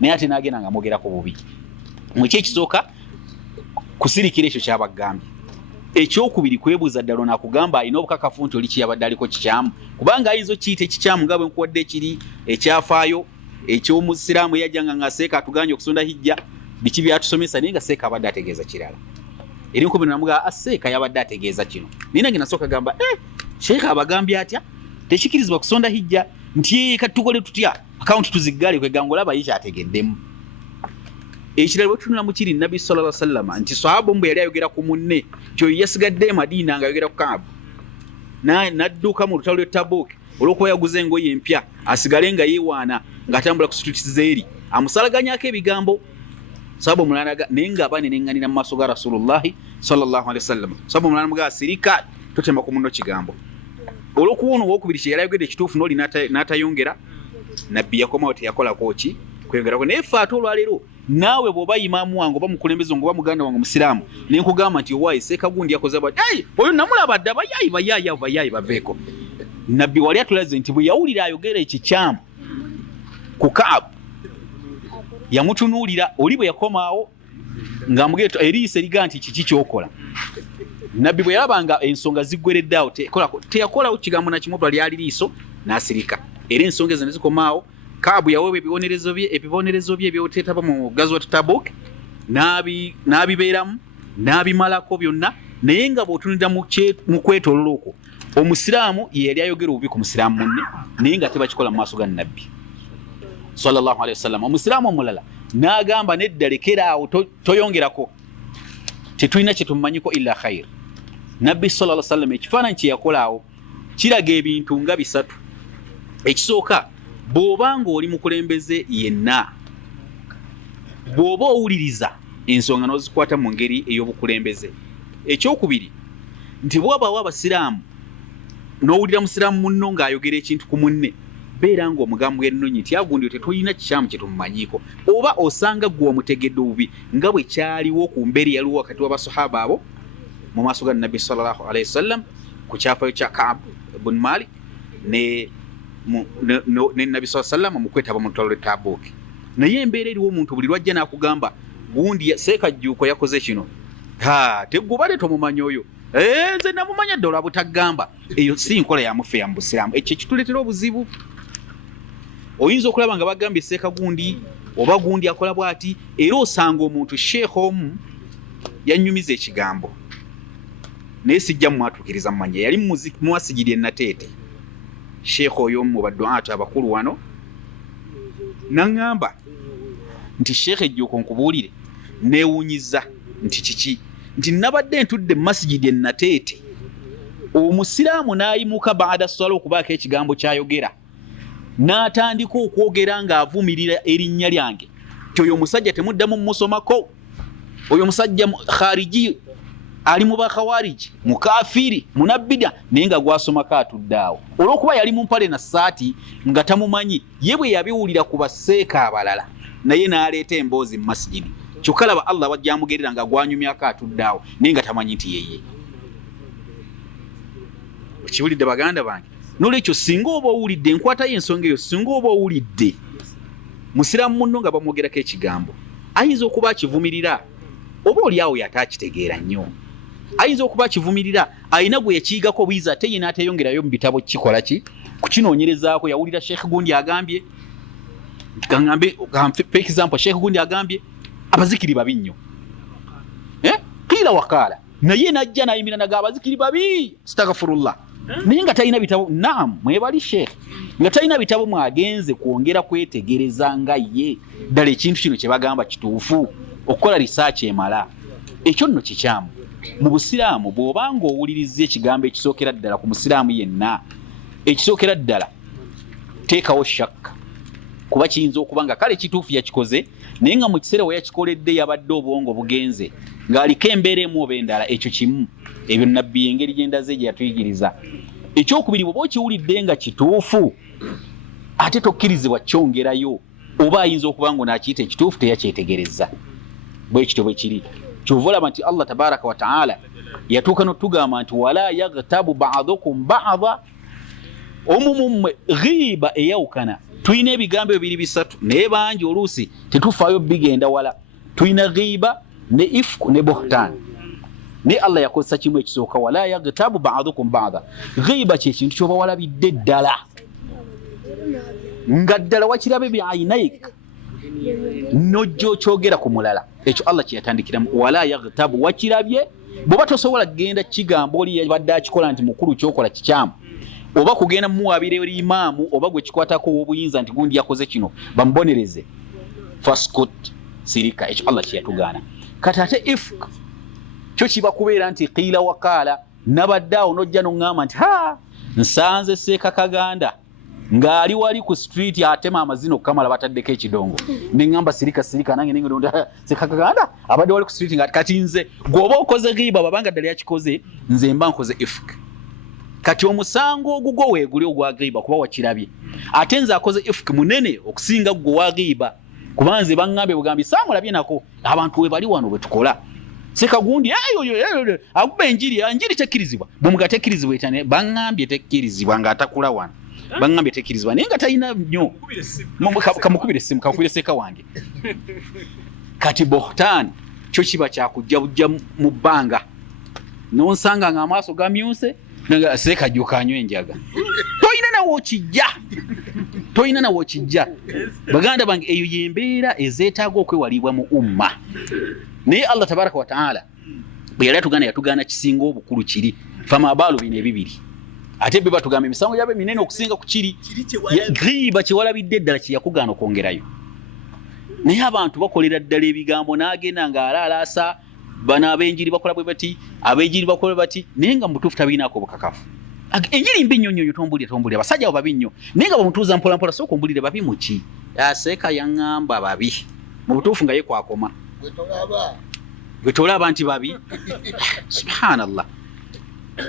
naye ate n'agenda nga mwogerako bubi mweki ekisooka kusirikira ekyo kyabagambye ekyokubiri kwebuuza ddala onakugamba alina obukakafu nti oli kiyabadde aliko kikyamu kubanga ayinza okiyita ekikyamu nga bwe nkuwadde ekiri ekyafaayo ekyomusiraamu eyajjanga nga seeka atuganye okusonda hijja biki byatusomesa naye nga seeka abadde ategeeza kirala eri nkubiri namugamba seeka yabadde ategeeza kino naye nange nasooka gamba sheeka abagambye atya tekikkirizibwa kusonda hijja nti kati tukole tutya akawunti tuziggale kweganga olaba ye kyategeddemu ekirala bwe tunula mu kiri Nabbi sallallahu alaihi wasallam nti sahaba omu yali ayogera ku munne kyoyo yasigadde Madiina nga ayogera ku Kaabu n'adduka mu lutalo lw'e Tabuk olw'okuba yaguza engoye empya asigale nga yeewaana ng'atambula ku streets z'eri amusalaganyako ebigambo sahaba omulala naye ng'aba neneŋŋanira mu maaso ga Rasulullahi sallallahu alaihi wasallam sahaba omulala mugamba sirika totema ku munno kigambo olw'okuba ono owookubiri kye yali ayogedde ekituufu n'oli n'atayongera Nabbi yakomawo teyakolako ki kweyongerako naye ffe ate olwaleero naawe bw'oba imaamu wange oba mukulembeze wange oba muganda wange musiraamu ne nkugamba nti owaayi seeka gundi yakoze oyo namulaba dda bayaayi baveeko Nabbi wali atulaze nti bwe yawulira ayogera ekikyamu ku Kaabu yamutunuulira oli bwe yakomaawo ng'amugeta eriisa eriga nti kiki kyokola. Nabbi bwe yalabanga ensonga ziggweredde awo teyakola kigambo na kimu lyali liiso n'asirika. Era ensonga ezo ne zikomaawo. Kaabu yaweebwa ebibonerezo bye ebyoteetaba mu Gazwat Tabuk n'abibeeramu n'abimalako byonna, naye nga bw'otunulira mu kwetoolola okwo omusiraamu ye yali ayogera obubi ku musiraamu munne naye nga tebakikola mu maaso ga Nabbi sallallahu alaihi wasallam. Omusiraamu omulala n'agamba nedda lekeraawo toyongerako, tetulina kye tumumanyiko illa khair. Nabbi sallallahu alaihi wasallam ekifaananyi kye yakolaawo kiraga ebintu nga bisatu. Ekisooka, bw'oba ng'oli mukulembeze yenna, bw'oba owuliriza ensonga n'ozikwata mu ngeri ey'obukulembeze. Ekyokubiri, nti bw'obaawo abasiraamu n'owulira musiraamu munno ng'ayogera ekintu ku munne, beera ng'omugambo ennonyi nti agundi tetulina kikyamu kye tumumanyiiko, oba osanga gwe omutegedde obubi nga bwe kyaliwo ku mbeera yaliwo wakati w'abasahaba abo mu maaso ga Nabbi sallallahu alaihi wasallam ku kyafaayo kya Ka'b ibn Malik ne Nabbi sallallahu alaihi wasallam mu kwetaba mu lutalo lw'e Tabuk. Naye embeera eriwo omuntu buli lwajja n'akugamba gundi Seekajjuuko yakoze kino, teggubale tomumanyi oyo, nze namumanya dda olwa butagamba. Eyo si nkola ya mufe ya mu Busiraamu. Ekyo kituleetera obuzibu. Oyinza okulaba nga bagambye Seeka gundi oba gundi akola bw'ati, era osanga omuntu sheekh omu yannyumiza ekigambo naye sijja mwatuukiriza mumanya, yali muwasigiri e Nateete. Sheekh oyo mu baduatu abakulu wano n'aŋŋamba nti Sheekh Ejjuuko nkubuulire, neewuunyiza nti kiki, nti nabadde ntudde mu masigidi e Nateete, omusiraamu n'ayimuka baada swala okubaako ekigambo kyayogera, n'atandika okwogera ng'avumirira erinnya lyange nti oyo omusajja temuddamu mumusomako, oyo omusajja khariji ali mu bakhawariji, mukaafiri, munabbida, naye nga gwasomako atudde awo. Olw'okuba yali mu mpale na ssaati nga tamumanyi, ye bwe yabiwulira ku baseeka abalala naye n'aleeta emboozi mu masigidi. Kyokka laba Allah wajja amugerera nga gwanyumyako atudde awo naye nga tamanyi nti yeye. Okiwulidde baganda bange? N'olwekyo singa oba owulidde enkwata y'ensonga eyo, singa oba owulidde musiraamu munno nga bamwogerako ekigambo, ayinza okuba akivumirira, oba oli awo yatakitegeera nnyo, ayinza okuba akivumirira, ayina gwe yakiigako bwiza ate ye n'ateyongerayo mu bitabo kikola ki kukinoonyerezaako. Yawulira Sheikh Gundi agambye, for example, Sheikh Gundi agambye abazikiri babi nnyo, kiira wakaala, naye najja nayimira naga abazikiri babi, astaghfirullah, naye nga talina bitabo. Naam, mwebali Sheikh, nga talina bitabo mwagenze kwongera kwetegereza nga ye ddala ekintu kino kye bagamba kituufu, okukola research emala. Ekyo nno kikyamu mu Busiraamu. Bw'obanga owuliriza ekigambo ekisookera ddala ku musiraamu yenna, ekisookera ddala teekawo shakka, kuba kiyinza okuba nga kale kituufu yakikoze naye nga mu kiseera we yakikoledde yabadde obwongo bugenze ng'aliko embeera emu oba endala. Ekyo kimu, ebyo Nabbi engeri gyendaze gye yatuyigiriza. Ekyokubiri, bw'oba okiwulidde nga kituufu ate tokkirizibwa kyongerayo, oba ayinza okuba nga n'akiyita ekituufu teyakyetegereza. Bwe kityo bwe kiri. Kyova olaba nti Allah tabaraka wa taala yatuuka n'otugamba nti wala yaghtabu ba'dukum ba'da, omumumwe ghiiba eyawukana. Tulina ebigambo ebibiri bisatu naye bangi oluusi tetufaayo bigenda wala. Tulina ghiiba ne ifku ne buhtan, naye Allah yakozesa kimu ekisooka, wala yaghtabu ba'dukum ba'da. Ghiiba kye kintu ky'oba walabidde ddala nga ddala wakirabe bi'aynaik nojja okyogera ku mulala. Ekyo Allah kye yatandikiramu, wala yaghtabu, wakirabye bw'oba tosobola kugenda kigamba oli yabadde akikola nti mukulu kyokola kikyamu, oba kugenda muwaabira eri imaamu oba gwe kikwatako ow'obuyinza nti gundi yakoze kino bamubonereze, faskut, sirika. Ekyo Allah kye yatugaana. Kati ate ifk kyo kiba kubeera nti qiila wakaala, nabadde awo nojja n'oŋŋamba nti nsanze Seeka Kaganda ng'ali wali ku street atema amazina okukamala bataddeko ekidongo, neŋŋamba sirika nange nengenda Seeka Kaganda abadde wali ku street nga kati nze gw'oba okoze ghiiba babanga ddala yakikoze, nze mba nkoze ifk. Kati omusango ogugwo weeguli ogwa ghiiba kuba wakirabye, ate nze akoze ifk munene okusinga gwe wa ghiiba, kuba nze baŋŋambye bugambi saamulabye nako abantu we bali wano bwe tukola. Seeka Gundi akuba enjiri tekkirizibwa, bwemuga tekkirizibwa etane baŋŋambye tekkirizibwa ng'atakula wano, baŋŋambye tekkirizibwa naye nga talina nnyo, kamukubire essimu kakubire Seeka wange. Kati buhtan kyo kiba kyakujja bujja mu bbanga nonsanga nga amaaso gamyuse seekajjuka anywa enjaga toyina nawo kijja baganda bange eyo yembeera ezeetaaga okwewalibwa mu umma naye Allah tabaraka wa taala bwe yali yatugaana kisinga obukulu kiri fama baalu bino ebibiri ate bwe batugamba emisango gyabe minene okusinga ku kiri ghiba kyewalabidde eddala kyeyakugaana okwongerayo naye abantu bakolera ddala ebigambo n'agenda ng'alaalaasa bano ab'enjiri bakola bwe bati ab'enjiri bakola bati naye nga mutuufu tabiinaako obukakafu enjiri mbi nnyo nnyo tombulire abasajja abo babi nnyo naye nga bamutuuza mpolampola sooka ombulire babi muki aseeka yaŋŋamba babi mu butuufu nga ye kwakoma gwe tolaba nti babi subhanallah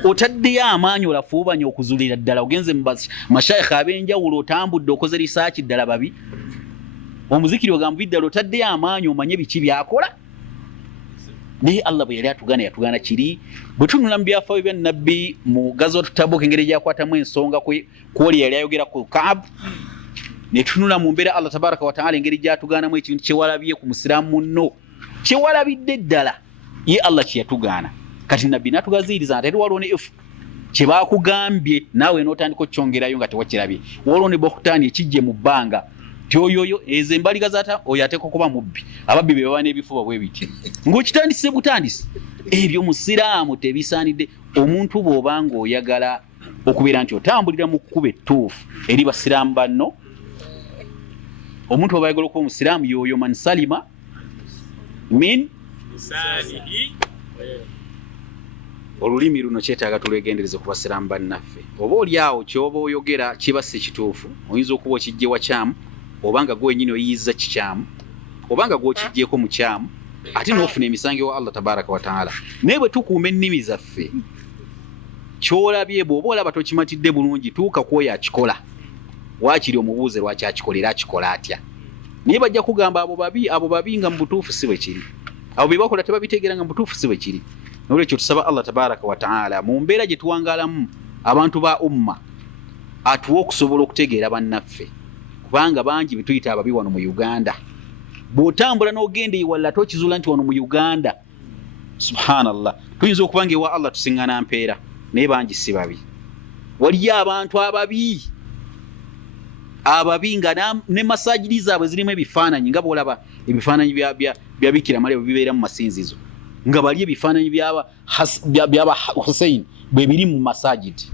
otaddeyo amaanyi olafuubanya okuzulira ddala ogenze mu mashayikha ab'enjawulo otambudde okoze risaaki ddala babi omuzikiri ogamba biddala otaddeyo amaanyi omanye biki byakola naye Allah bwe yali yatugaana kiri bwe tunula mu byafaayo bya nabbi mu Gazwatu Tabuk engeri gyakwatamu ensonga kwoli yali ayogera ku Kaab ne tunula mu mbeera Allah tabaraka wa taala engeri gyatugaanamu ekintu kyewalabye ku musiraamu munno kyewalabidde ddala ye Allah kyeyatugaana kati nabbi n'atugaziiriza nti waliwo ne ifu kye baakugambye naawe n'otandika okkyongerayo nga tewakirabye waliwo ne bohutaani ekijje mu bbanga tyoyoyo ezo embaliga zata oyo ateeka okuba mubbi ababbi be baba n'ebifuba bwe biti ng'okitandise butandise ebyo musiraamu tebisaanidde omuntu bw'obanga oyagala okubeera nti otambulira mu kkuba ettuufu eri basiraamu banno omuntu bw'aba ayagala okuba omusiraamu yoyo man salima min olulimi luno kyetaaga tulwegendereze ku basiraamu bannaffe oba oli awo kyoba oyogera kiba si kituufu oyinza okuba okijje wakyamu obanga gwe nyine oyizza kikyamu obanga gwe okijjeeko mu kyamu ate n'ofuna emisango ewa Allah tabaraka wa taala naye bwe tukuuma ennimi zaffe kyolabye bw'oba olaba tokimatidde bulungi tuuka ku oyo akikola waakiri omubuuze lwaki akikolera akikola atya naye bajja kugamba abo babi nga mu butuufu si bwe kiri abo bye bakola tebabitegeera nga mu butuufu si bwe kiri nolwekyo tusaba Allah tabaraka wa taala mu mbeera gye tuwangaalamu abantu ba umma atuwa okusobola okutegeera bannaffe kubanga bangi bituyita ababi wano mu Uganda bw'otambula n'ogenda ewalala tokizuula nti wano mu Uganda subhanallah tuyinza okubanga ewa Allah tusiŋŋana mpeera naye bangi si babi waliyo abantu ababi nga ne masajidi zaabwe zirimu ebifaananyi nga bw'olaba ebifaananyi bya Bikira Maryam bibeera mu masinzizo nga bali ebifaananyi byaba Hussein bwe biri mu masajidi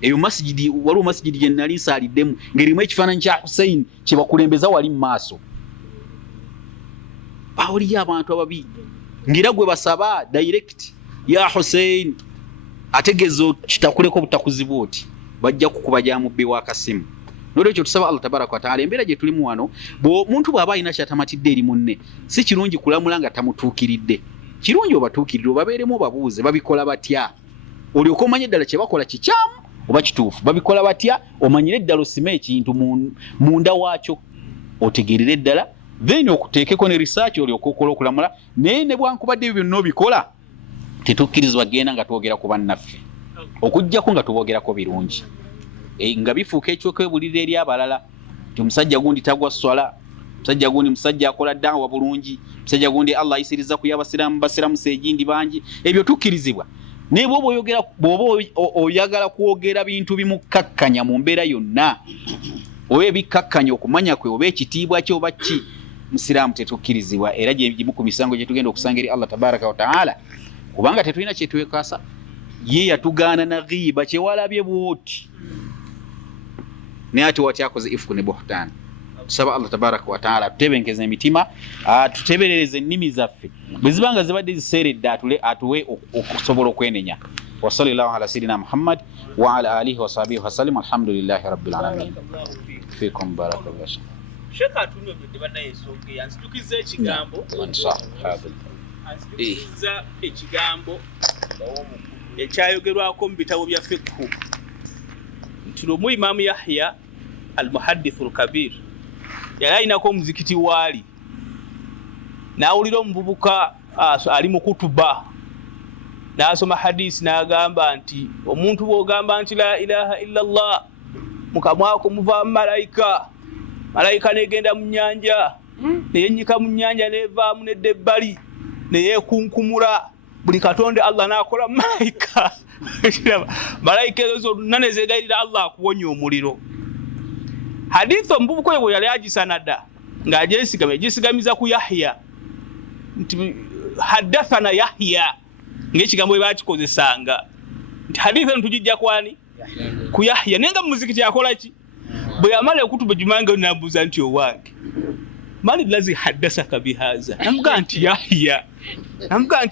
eyo masjidi waliwo masjidi gye nali nsaaliddemu ng'erimu ekifaananyi kya Hussein kye bakulembeza wali mu maaso awaliyo abantu ababi ng'era gwe basaba direct ya Hussein ategeeza kitakuleko butakuzibu oti bajja kukuba gyamubbi w'akasimu nolwekyo tusaba Allah tabaraka wa taala embeera gye tulimu wano omuntu bw'aba alina kyatamatidde eri munne si kirungi kulamula nga tamutuukiridde kirungi obatuukirire obabeeremu obabuuze babikola batya olyoka omanye eddala kye bakola kikyamu oba kituufu babikola batya omanyire eddala osime ekintu munda waakyo otegeerere eddala then okuteekeko ne research olyoka okola okulamula naye ne bwankubadde ebyo byonna obikola tetukkirizibwa genda nga twogera ku bannaffe okuggyako nga tuboogerako birungi nga bifuuka ekyokwebulira eri abalala nti omusajja gundi tagwa swala musajja gundi musajja akola daawa bulungi musajja gundi Allah ayisiriza ku basiraamu seegindi bangi ebyo tukkirizibwa naye bw'oba oyagala kwogera bintu bimukkakkanya mu mbeera yonna oba ebikkakkanya okumanya kwe oba ekitiibwa kye oba ki musiraamu tetukkirizibwa era gyegimu ku misango gye tugenda okusanga eri Allah tabaraka wa taala kubanga tetulina kyetwekasa ye yatugaana na ghiba kyewalabye bwoti naye ate wati akoze ifuku ne bohtaani tusaba Allah tabaraka wa taala tutebenkeze emitima tuteberereze ennimi zaffe bwe zibanga zibadde ziseeredde atuwe okusobola okwenenya wa sallallahu ala sayidina Muhammad wa ala alihi wa sahbihi wa sallam alhamdulillahi rabbil alamin fikum barakallahu sheka atunyonyodde bannaye ensonga yanzitukiza ekigambo anzitukiza ekigambo ekyayogerwako mu bitabo bya fiqhu nti lumu Imaamu Yahya al-Muhaddith al-Kabir yali alinako omuzikiti waali n'awulira omuvubuka ali mu kutuba n'asoma hadisi n'agamba nti omuntu bw'ogamba nti la ilaha illa Allah mukamwako muvaamu malayika n'egenda mu nnyanja neyenyika mu nnyanja nevaamu nedda ebbali neyekunkumula buli katonde Allah n'akola malayika malayika ezo nane zegayirira Allah akuwonya omuliro. Hadith omubukoye bwe yali agisanada ng'agisigamiza ku Yahya nti haddathana Yahya ng'ekigambo bwe bakikozesanga nti hadith eno tugijja kwani ku Yahya nenga muzikiti akola ki bwe yamala okutuba jumange nambuza nti owange mani lazi haddasaka bihaza namuga nti Yahya namuga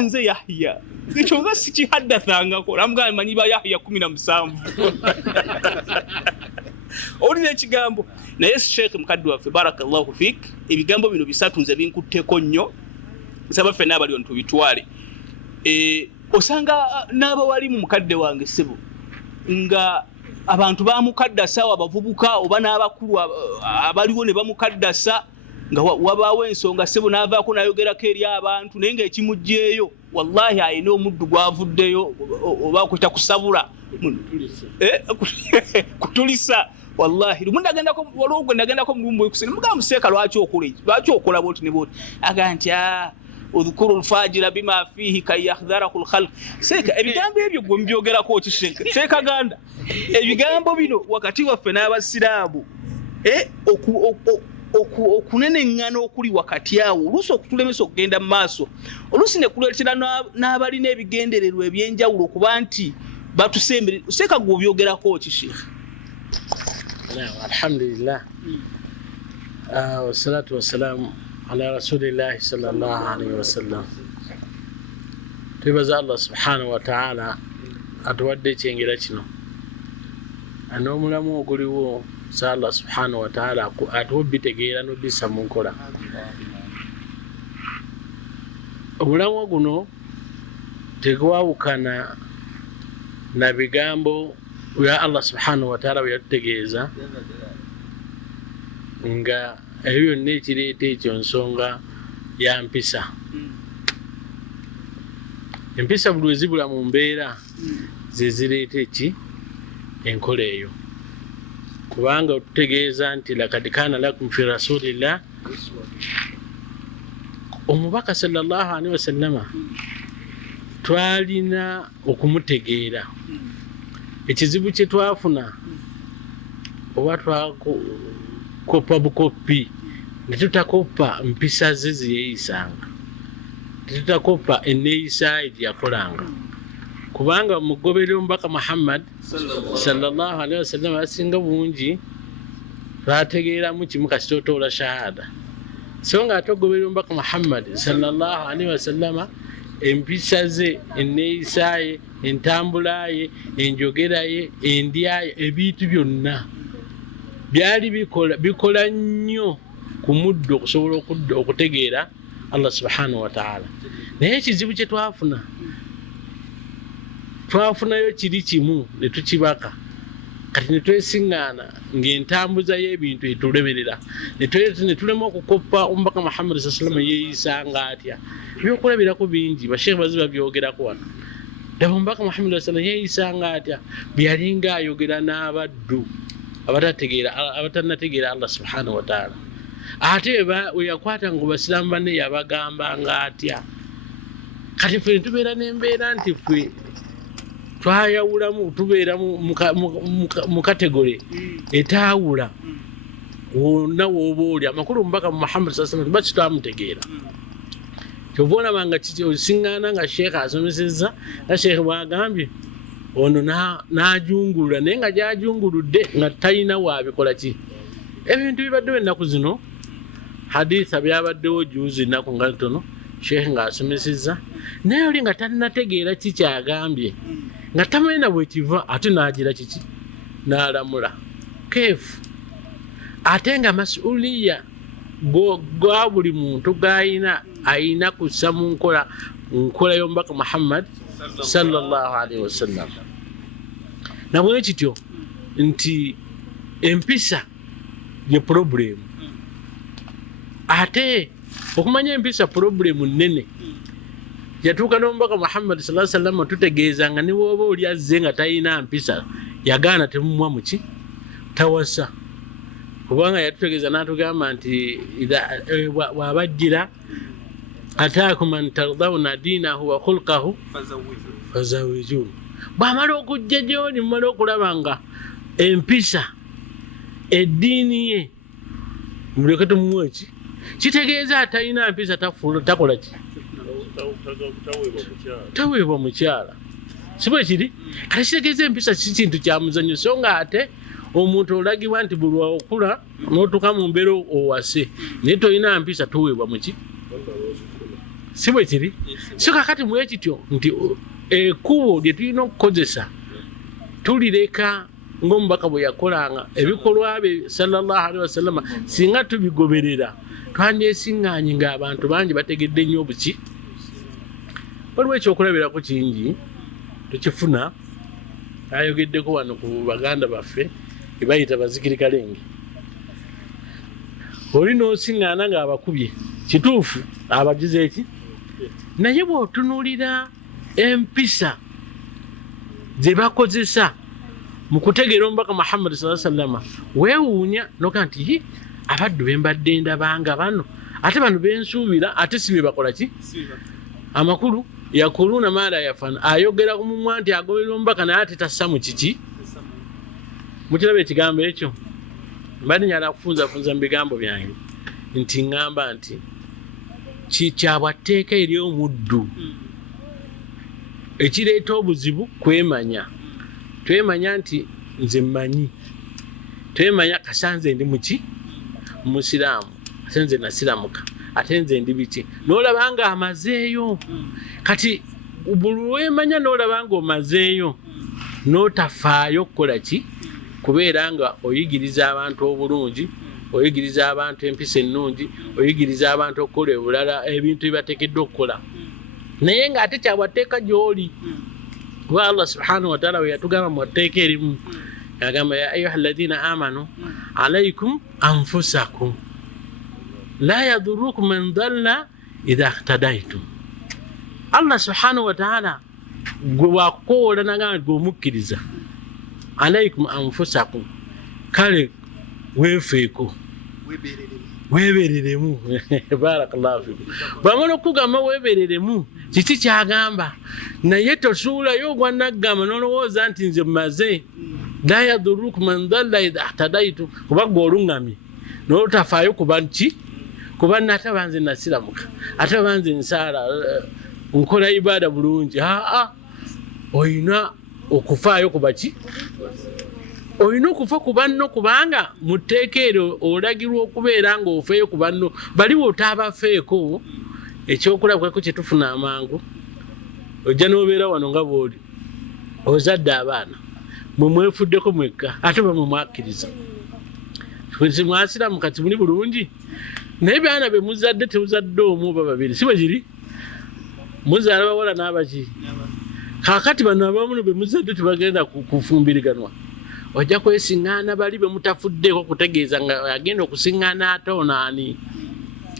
nze Yahya ekyo nga sikihaddathangako namuga manyi ba Yahya 17 olina ekigambo naye Sheikh mukaddu waffe barakallahu fik ebigambo bino bisatu nze binkutteko nnyo nsaba ffenna abali ono tubitwale. Osanga n'abawali mu mukadde wange ssebo nga abantu bamukaddasa abavubuka oba n'abakulu abaliwo ne bamukaddasa nga wabaawo ensonga ssebo n'avaako n'ayogerako eri abantu naye ng'ekimugjeeyo wallahi ayina omuddu gwavuddeyo oba kwita kusabula kutulisa wallahi lumundu agendako waliwo gwe nagendako mulumbu ekusene mugamba Seeka lwaki okola bwoti ne bwoti aga nti udhkuru alfajira bima fihi kay yahdharahu alkhalq. Seeka ebigambo ebyo gwe mbyogerako ki Seeka ganda ebigambo bino wakati waffe n'abasiraamu okunenengana okuli wakati awo oluusi okutulemesa okugenda mu maaso oluusi ne kuleetera n'abalina ebigendererwa ebyenjawulo okuba nti batusembere. Seeka gwe obyogerako ki Sheikh? Alhamdulillah wassalatu wassalamu ala rasulillahi sallallahu alaihi wasallam. Twebaza Allah subhanahu wa ta'ala atuwadde ekyengera kino n'omulamu oguliwo sa Allah subhanahu wa ta'ala atubitegeera n'obisa mu nkola. Obulamu guno tegwawukana na bigambo ya Allah subhanahu wa ta'ala yatutegeeza nga ebyo byonna ekireeta ekyo nsonga ya mpisa. Empisa buli wezibula mu mbeera zezireeta eki enkola eyo kubanga otutegeeza nti lakad kaana lakum fi rasulillah omubaka sallallahu alaihi wasallama twalina okumutegeera ekizibu kye twafuna oba twakopa bukopi ne tutakopa mpisa ze ziyeyisanga tutakopa eneeyisa yakolanga kubanga mugoberera omubaka Muhammad sallallahu alaihi wasallam asinga bungi twategeeramu kimu kasitotoola shahada so nga atogoberera omubaka Muhammad sallallahu alaihi wasallam empisa ze eneeyisa ye entambula ye enjogera ye endya ye ebintu byonna byali bikola nnyo ku muddo okusobola okutegeera Allah subhanahu wa ta'ala. Naye ekizibu kye twafunayo kiri kimu ne tukibaka kati ne twesiŋŋaana ng'entambuza y'ebintu etulemerera ne tulema okukoppa omubaka Muhammad sallallahu alaihi wasallam yeeyisanga atya ebyokulabirako bingi basheekhe baziba byogerako wano ddaba omubaka Muhammad sallallahu alaihi wasallam yeeyisanga atya byalinga ayogera n'abaddu abatannategeera Allah subhanahu wa ta'ala ate we yakwata ngo basiraamu banne yabagambanga atya. Kati ffe tubeera n'embeera nti ffe twayawulamu tubeera mu kategori etaawula wonna wooba oli amakulu omubaka Muhammad sallallahu alaihi wasallam baki twamutegeera kyova olaba nga osiŋŋaana nga sheekha asomesezza nga sheekhe bwagambye ono n'ajungulula naye nga gy'ajunguludde nga talina waabikola ki. Ebintu bibaddewo ennaku zino haditha byabaddewo juuzi ennaku nga ntono sheekhe ng'asomesezza naye oli nga talinategeera ki kyagambye nga tamanyi na bwekiva ate n'agira kiki n'alamula keefu ate nga masuliya gwa buli muntu g'ayina ayina kussa mu nkola y'omubaka Muhammad sallallahu alaihi wasallam. Nabwe kityo nti empisa ye problemu ate okumanya empisa problemu nnene yatuuka n'omubaka Muhammad sallallahu alaihi wasallam tutegeeza nga ne bw'oba oli azze nga talina mpisa yagaana temumwa muki tawasa kubanga yatutegeeza n'atugamba nti wabajjira ataakum man tardawna diinahu wa khulqahu fazawijuun. bw'amala okujja gy'oli mumala okulaba nga empisa eddiini ye muleke tumuwe ki, kitegeeza atalina mpisa takola ki, taweebwa mukyala. si bwe kiri? kale kitegeeza empisa si kintu kya muzannyo, so nga ate omuntu olagibwa nti buli okula n'otuuka mu mbeera owase naye tolina mpisa toweebwa muki, si bwe kiri? so kakati mwe kityo nti ekkubo lye tulina okukozesa tulireka ng'omubaka bwe yakolanga ebikolwa bye sallallahu alaihi wasallama, singa tubigoberera twandyesiŋŋaanye ng'abantu bangi bategedde nnyo obuki. waliwo ekyokulabirako kingi tukifuna, ayogeddeko wano ku baganda baffe ebayita bazikirikalenge. oli n'osiŋŋaana ng'abakubye kituufu abagize eki, naye bw'otunuulira empisa ze bakozesa mu kutegeera omubaka Muhammad sallallahu alaihi wasallam, weewuunya noga nti abaddu be mbadde ndabanga bano, ate bano bensuubira, ate si be bakola ki amakulu. yakuluna maala yafana, ayogera ku mumwa nti agoberera omubaka naye ate tassa mu kiki. mukiraba ekigambo ekyo? mbadde nyala kufunzafunza mu bigambo byange nti ŋŋamba nti kikyabwa tteeka ery'omuddu ekireeta obuzibu kwemanya. twemanya nti nze mmanyi, twemanya kasanze ndi muki musiraamu, ate nze nasiramuka, ate nze ndi biki, n'olaba nga amazeeyo. kati buli wemanya n'olaba nga omazeeyo n'otafaayo okukola ki, kubeera nga oyigiriza abantu obulungi, oyigiriza abantu empisa ennungi, oyigiriza abantu okukola obulala ebintu byebateekeddwa okukola, naye ng'ate kyabwateeka gy'oli. kuba Allah subhanahu wa ta'ala we yatugamba mu tteeka erimu yagamba ya ayuha alladhina amanu alaikum anfusakum la yadhurukum man dhalla idha ihtadaytum. Allah subhanahu wa ta'ala gwe wakoola nagamba gweomukkiriza, alaikum anfusakum, kale weefeeko weebereremu. barakallahu fikum. bwamala okugamba weebereremu kiki kyagamba, naye tosuulayo ogwanaggamba nolowooza nti nze mmaze. la yadhurukum man dhalla idha ihtadaytum, kuba gwe oluŋŋamye n'otafaayo kuba ki, kuba nate banze nasiramuka, ate banze nsaala nkola ibaada bulungi. oyina okufaayo kuba ki, oyina okufa ku banno, kubanga mu tteeka eryo olagirwa okubeera ng'ofeeyo ku banno. bali bw'otaabafeeko ekyokulabwako kye tufuna amangu, ojja n'obeera wano nga bw'oli ozadde abaana mwe mwefuddeko mwekka, ate bamwe mwakkiriza mwasiramu kati muli bulungi, naye byana be muzadde temuzadde omu oba babiri, si bwe kiri? muzaala bawala n'abaki. kaakati bano abamu be muzadde tebagenda kufumbiriganwa, ojja kwesiŋŋaana bali be mutafuddeko kutegeeza nga agenda okusiŋŋaana ate onaani,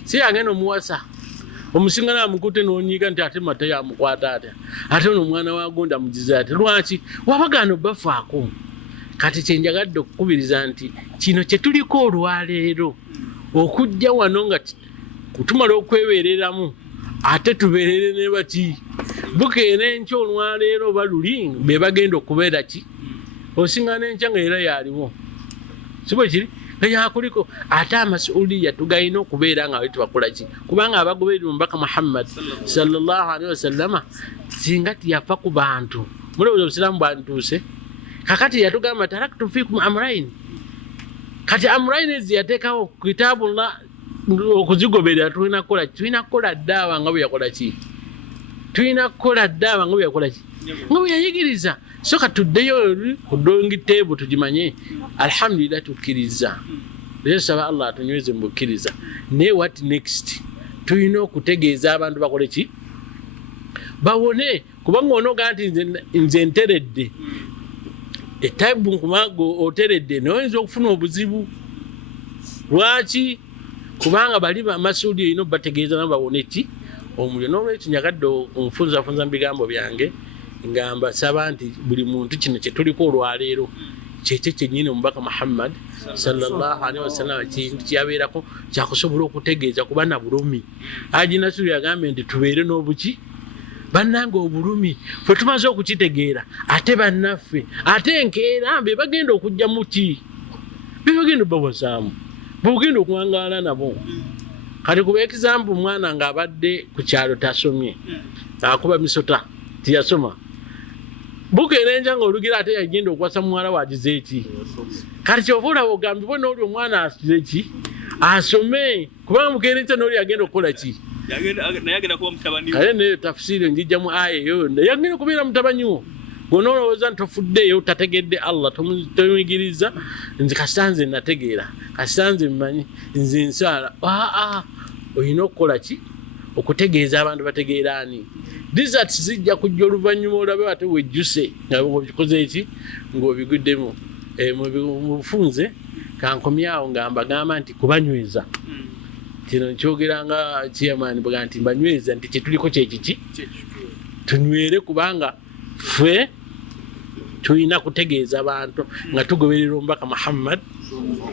si agenda omuwasa omusiŋŋaana amukutte n'onyiiga nti ate mata yamukwata atya, ate ono omwana wa gundi amugize ati. lwaki? wabagaana obbafaako. kati kyenjagadde okukubiriza nti kino kye tuliko olwaleero, okujja wano nga tumala okwebereramu ate tubeerere ne baki, bukeera enkya olwaleero oba luli be bagenda okubeera ki, osiŋŋaana enkya nga era yaaliwo, si bwe kiri? yakuliko ate amasuuliya tugalina okubeera nga bali tubakola ki, kubanga abagoberera omubaka Muhammad sallallahu alaihi wasallama singa tiyafa ku bantu, mulowooza obusiraamu bwantuuse? kakati yatugamba taraktu fikum amrain, kati amrain ezi yateekawo kitabullah okuzigoberera. tulina kukola ddaawa nga bwe yakola ki, tulina kukola ddaawa nga bwe yakola ki, nga bwe yayigiriza. soka tuddeyo ku drawing table tugimanye, alhamdulillah tukkiriza, leero saba Allah atunyweze mu bukkiriza. naye what next? tulina okutegeeza abantu bakole ki, bawone. kubanga onoga nti nze nteredde etaibu nkumago oteredde, noyinza okufuna obuzibu. lwaki? kubanga bali amasuuli erina bategeeza nabo bawone ki omuliro. n'olwekyo nyagadde onfunzafunza mu bigambo byange ngamba saba nti buli muntu kino kye tuliko olwaleero kyekyo kyennyini omubaka Muhammad sallallahu alaihi wasallam kintu kyabeerako kyakusobola okutegeeza kuba na bulumi. Haji Nasuru yagambye nti tubeere n'obuki bannange obulumi ffe tumaze okukitegeera ate bannaffe ate enkeera be bagenda okujja muki be bagenda babasaamu bugenda okuwangaala nabo. Kati kuba example mwana ng'abadde ku kyalo tasomye akuba misota tiyasoma bukerenja ng'olugira ate yagenda okwasa muwala wagize eki. Kati kyova olaba ogambye bona oli omwana asize eki asome kubanga mukerenja n'oli yagenda okukola ki kale neyo tafsiri njijjamu aya eyo yagenda okubeera mutabani wo gona olowooza nti tofuddeeyo tategedde Allah tomuyigiriza nti kasanze nategeera kasanze mmanyi nze nsaala olina okukola ki okutegeeza abantu bategeera ani desert zijja kujja oluvannyuma olabe ate wejjuse nga obikoze eki ng'obiguddemu mubufunze kankomyawo nga mbagamba nti kubanyweza kino nkyogera nga chairman bwaga nti mbanyweza nti kyetuliko kyekiki tunywere kubanga ffe tulina kutegeeza abantu nga tugoberera omubaka Muhammad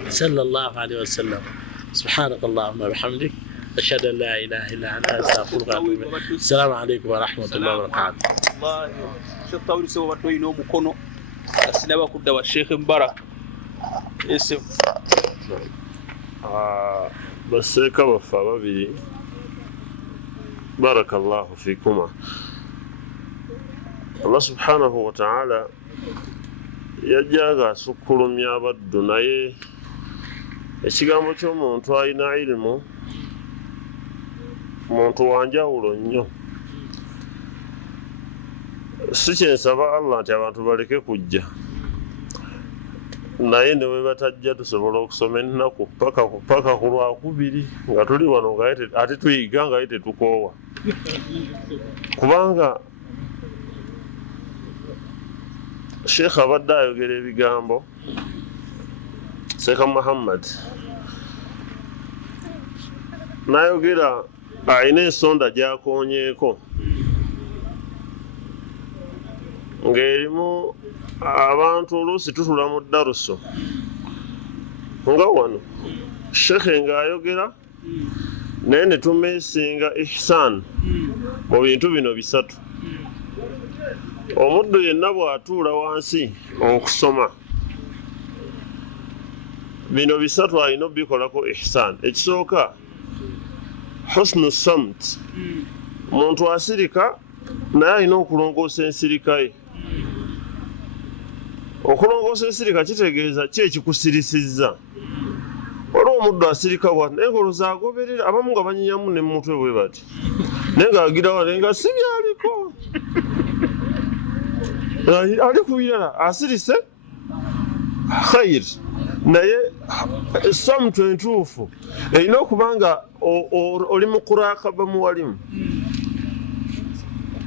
sallallahu alaihi wasallam. Subhanakallahumma bihamdik ashhadu an la ilaha illa anta astaghfiruka wa atubu ilaik. Assalamu alaikum wa rahmatullahi wa barakatuh. Sheikh Tawri sebo batoyina omukono asinaba kudda wa Sheikh Mubarak ese baseeka baffe ababiri barakallahu fikuma. Allah subhanahu wa ta'ala yajjaga asukkulumya abaddu naye ekigambo ky'omuntu alina ilimu muntu wanjawulo nnyo. Si kyensaba Allah nti abantu baleke kujja naye ne bwe batajja tusobola okusoma ennaku paka ku Lwakubiri nga tuli wano ate tuyiga nga ye tetukoowa kubanga Sheikh abadde ayogera ebigambo Sheikh Muhammad n'ayogera alina ensonda gy'akoonyeeko ng'erimu abantu oluusi tutula mu daruso nga wano Sheikh ng'ayogera naye ne tumeesinga ihsan mu bintu bino bisatu. Omuddu yenna bw'atuula wansi okusoma bino bisatu alina obikolako ihsan. Ekisooka husnu samt, muntu asirika naye alina okulongoosa ensirika ye. Okulongoosa ensirika kitegeeza ki ekikusirisizza. Waliwo omuddu asirika bw'ati naye ng'olowooza agoberera abamu nga banyinyamu ne mu mutwe bwe bati naye ng'agira wano nga si byaliko ali ku birala asirise khayir naye samutu entuufu erina okuba nga oli mu kurakaba muwalimu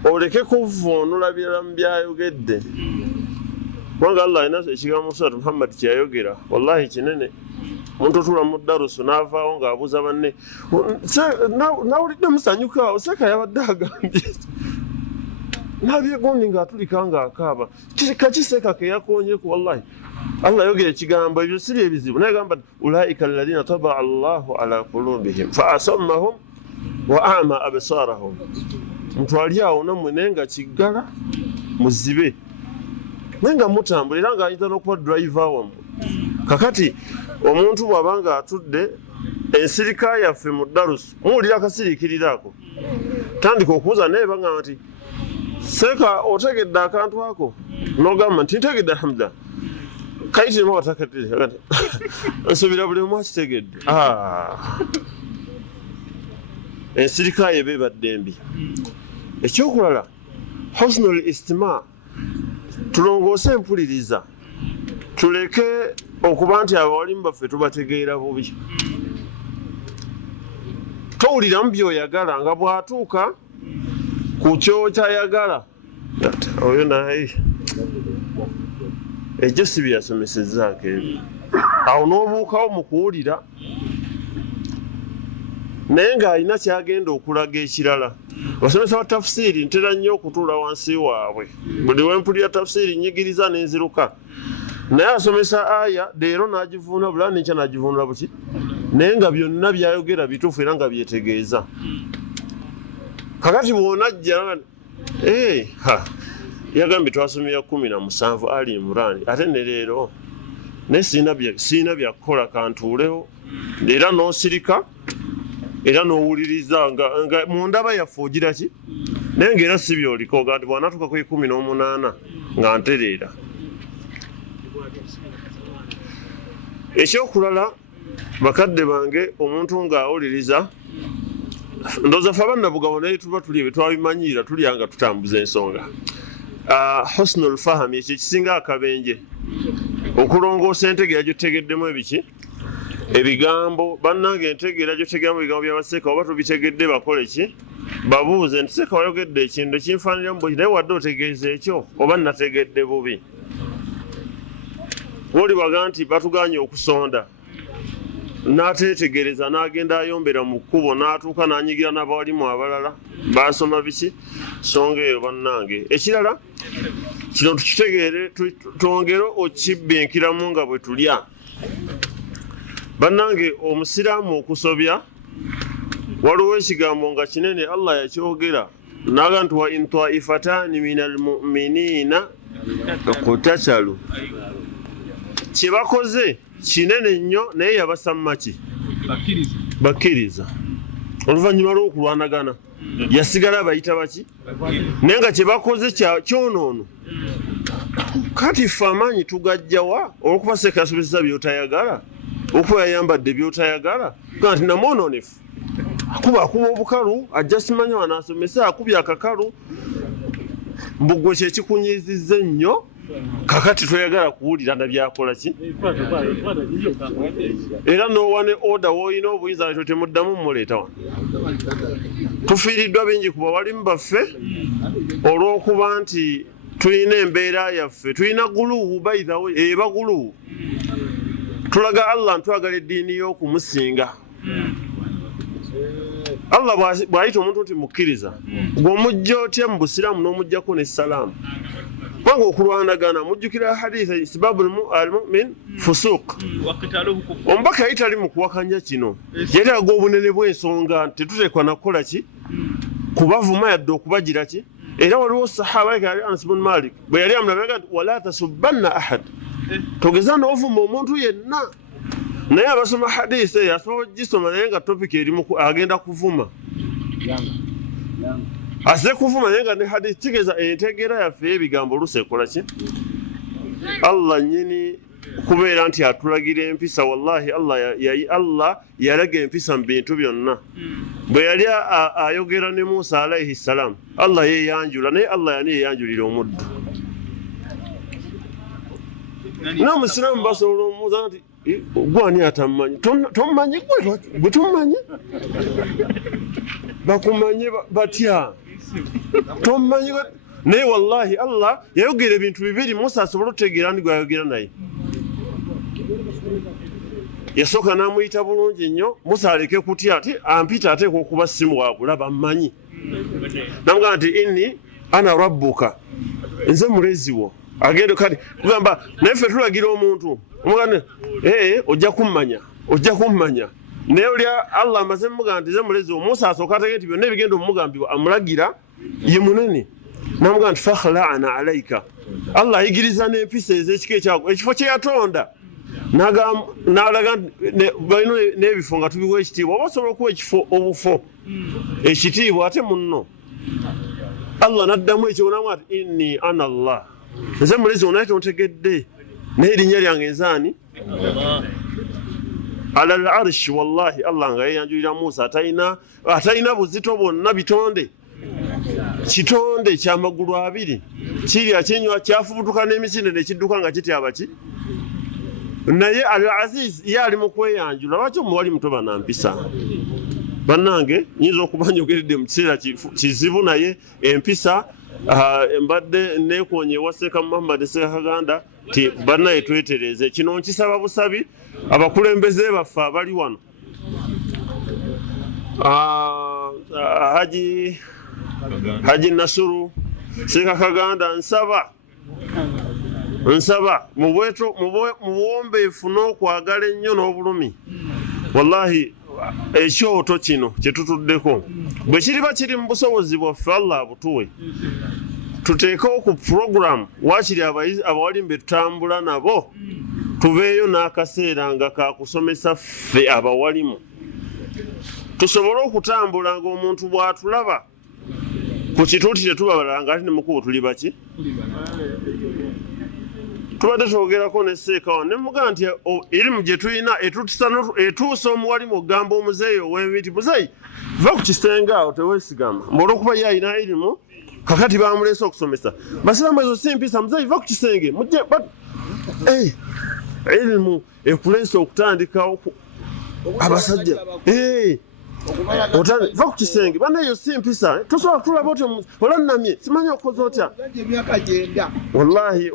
oleke kuvuunula birala mu byayogedde kubanga Allah alina ekigambo Surati Muhammad kyeyayogera wallahi kinene. Muntu otula mu darusu n'avaawo ng'abuuza banne nawulidde musanyukaawo Seeka yabadde agambye n'abyegundi ng'atulika ng'akaaba kaki Seeka ke yakoonyeku wallahi Allah yogera ekigambo ebyo si byebizibu naye gamba ulaika alladhina tabaa Allahu ala qulubihim fa asammahum wa a'ma absaarahum. Muntu ali awo nammwe naye nga kiggala muzibe naye nga mutambula era ng'ayinza n'okuba driver wammwe. Kakati omuntu bw'aba ng'atudde ensirika yaffe mu darusu muwulira akasiriikiriraako tandika okubuuza naye bagamba nti Seeka otegedde akantu ako n'ogamba nti ntegedde alhamdulillah kayitiremu watakatire nsubira buli omu akitegedde. Ensirika ye beebadde mbi. Ekyokulala husnul istima, tulongoose empuliriza tuleke okuba nti abawalimu baffe tubategeera bubi. Towuliramu by'oyagala nga bw'atuuka ku kyo kyayagala oyo naye ekyo si byeyasomesezzaako ebyo. Awo n'obuukawo mu kuwulira naye ng'alina kyagenda okulaga ekirala. Basomesa ba tafsiri ntera nnyo okutuula wansi waabwe buli we mpulira tafsiri nyigiriza n'enziruka naye asomesa aya leero n'agivuuna bulala n'enkya n'agivuunula buki naye nga byonna byayogera bituufu era nga byetegeeza. Kakati bw'onajja yagambye twasomera 17 Ali Imran ate ne leero naye siina byakukola kantuulewo era n'osirika era n'owuliriza nga mu ndaba yaffe ogira ki naye ng'era si byoliko ga nti bw'anatuuka ku 18 nga ntereera. Ekyokulala bakadde bange omuntu ng'awuliriza ndowooza ffe abannabugabo naye tuba tuli bye twabimanyira tulya nga tutambuza ensonga. Husnul fahami ekyo kisinga akabenje okulongoosa entegeera gyotegeddemu ebiki ebigambo bannange entegeera gyotegeeramu ebigambo byabaseeka oba tubitegedde bakole ki babuuze nti seeka wayogedde ekintu ekinfaaniramu bwe naye wadde otegeeza ekyo oba nategedde bubi. Bw'olibaga nti batuganye okusonda n'ateetegereza n'agenda ayombera mu kkubo n'atuuka n'anyigira n'abawalimu abalala basoma biki songa eyo bannange. Ekirala kino tukitegeere twongere okibbinkiramu nga bwe tulya. Bannange omusiraamu okusobya waliwo ekigambo nga kinene Allah yakyogera n'aga nti wa in taifataani minal mu'miniina iqtatalu. Kye bakoze kinene nnyo naye yabasama ki bakkiriza oluvannyuma lw'okulwanagana yasigala bayita baki naye nga kye bakoze kyonoono. Kati ffe amaanyi tugajjawa olwokuba seeka yasobezesa byotayagala okuba yayambadde byotayagala ga nti namwononefu akuba obukalu ajja simanya wanaasomesa akubya akakalu mbugwe kyekikunyiizizza ennyo kakati toyagala kuwulira na byakola ki era n'owane oda w'olina obuyinza nti temuddamu mmuleeta wano. Tufiiriddwa bingi ku bawalimu baffe olw'okuba nti tulina embeera yaffe tulina guluwu baithawe eba guluwu tulaga Allah ntwagala eddiini y'okumusinga. Allah bw'ayita omuntu nti mukkiriza gw'omujja otya mu busiraamu n'omujjako n'essalaamu kubanga okulwanagana mujjukira hadisi sibabu almumin fusuq omubaka yali tali mu kuwakanya kino yali aga obunene bw'ensonga tetuteekwa nakukola ki kubavuma yadde okubagira ki. Era waliwo sahaba yali Anas ibn Malik bwe yali amulaga nti wala tasubbanna ahad togeza n'ovuma omuntu yenna. Naye abasoma hadisi yasobola gisoma naye nga topic erimu agenda kuvuma ase kuvuma naye nga ne hadisi kitegeeza entegeera yaffe ebigambo oluusi ekola ki. Allah nyini kubeera nti atulagira empisa wallahi Allah yalaga empisa mu bintu byonna. Bwe yali ayogera ne Musa alayhi salam Allah yeyanjula naye Allah yani yeyanjulira omuddu. N'omusiraamu basobola omubuuza nti gwani atamanyi tomanyi gwe tumanyi bakumanyi batya tomanyi naye wallahi Allah yayogera ebintu bibiri Musa asobola okutegeera ndi gwayogera naye. Yasooka n'amuyita bulungi nnyo Musa aleke kutya ati ampita ateeka okuba simu wakulaba mmanyi namugamba nti inni ana rabbuka nze mulezi wo agenda kati kugamba naye ffe tulagira omuntu omugane ojja kummanya naye olya Allah amaze mugamba nti ze mulezi wo Musa asooka atege nti byonna ebigenda omumugambibwa amulagira ye munene namugamba nti fakhla'ana alaika Allah ayigiriza n'empisa ez'ekika ekyako ekifo kye yatonda n'alaga balina n'ebifo nga tubiwa ekitiibwa oba osobola okuwa ekifo obufo ekitiibwa ate munno Allah n'addamu ekyo namu ati inni ana Allah nze mulezi wo naye tontegedde naye erinnya lyange nzaani ala al arsh wallahi Allah nga yeyanjulira Musa atalina buzito bwonna bitonde kitonde kyamagulu abiri kirya kinywa kyafubutuka n'emisinde nekidduka nga kityaba ki naye al aziz ye ali mu kweyanjula lwaki omuwali muto banampisa bannange nyinza okuba njogeredde mu kiseera kizibu naye empisa mbadde neekoonye ewa Seeka Muhammad Ssekaganda ti bannaye twetereze kino nkisaba busabi abakulembeze baffe abali wano Haji Nasuru Ssekaganda nsaba nsaba mu buwombeefu n'okwagala ennyo n'obulumi wallahi ekyoto kino kye tutuddeko bwe kiriba kiri mu busobozi bwaffe Allah abutuwe tuteekewo ku program waakiri abawalimbe tutambula nabo tubeeyo n'akaseera nga kakusomesa ffe abawalimu tusobole okutambula ng'omuntu bw'atulaba ku kituuti tetubabala nga ati ne mukubo tuli baki tubadde twogerako ne seekawa ne mugaa nti erimu gye tulina etuusa omuwalimu okugamba omuzeeyi ow'emiti muzeeyi va ku kisenge awo teweesigama olw'okuba ye alina erimu kakati bamuleese okusomesa basiramu ezo si mpisa muzeeyi va ku kisenge mujje erimu ekuleese okutandikawo abasajja va ku kisenge banneeyo si mpisa tosobola kutulaba oti olannamye simanyi okoze otya wallahi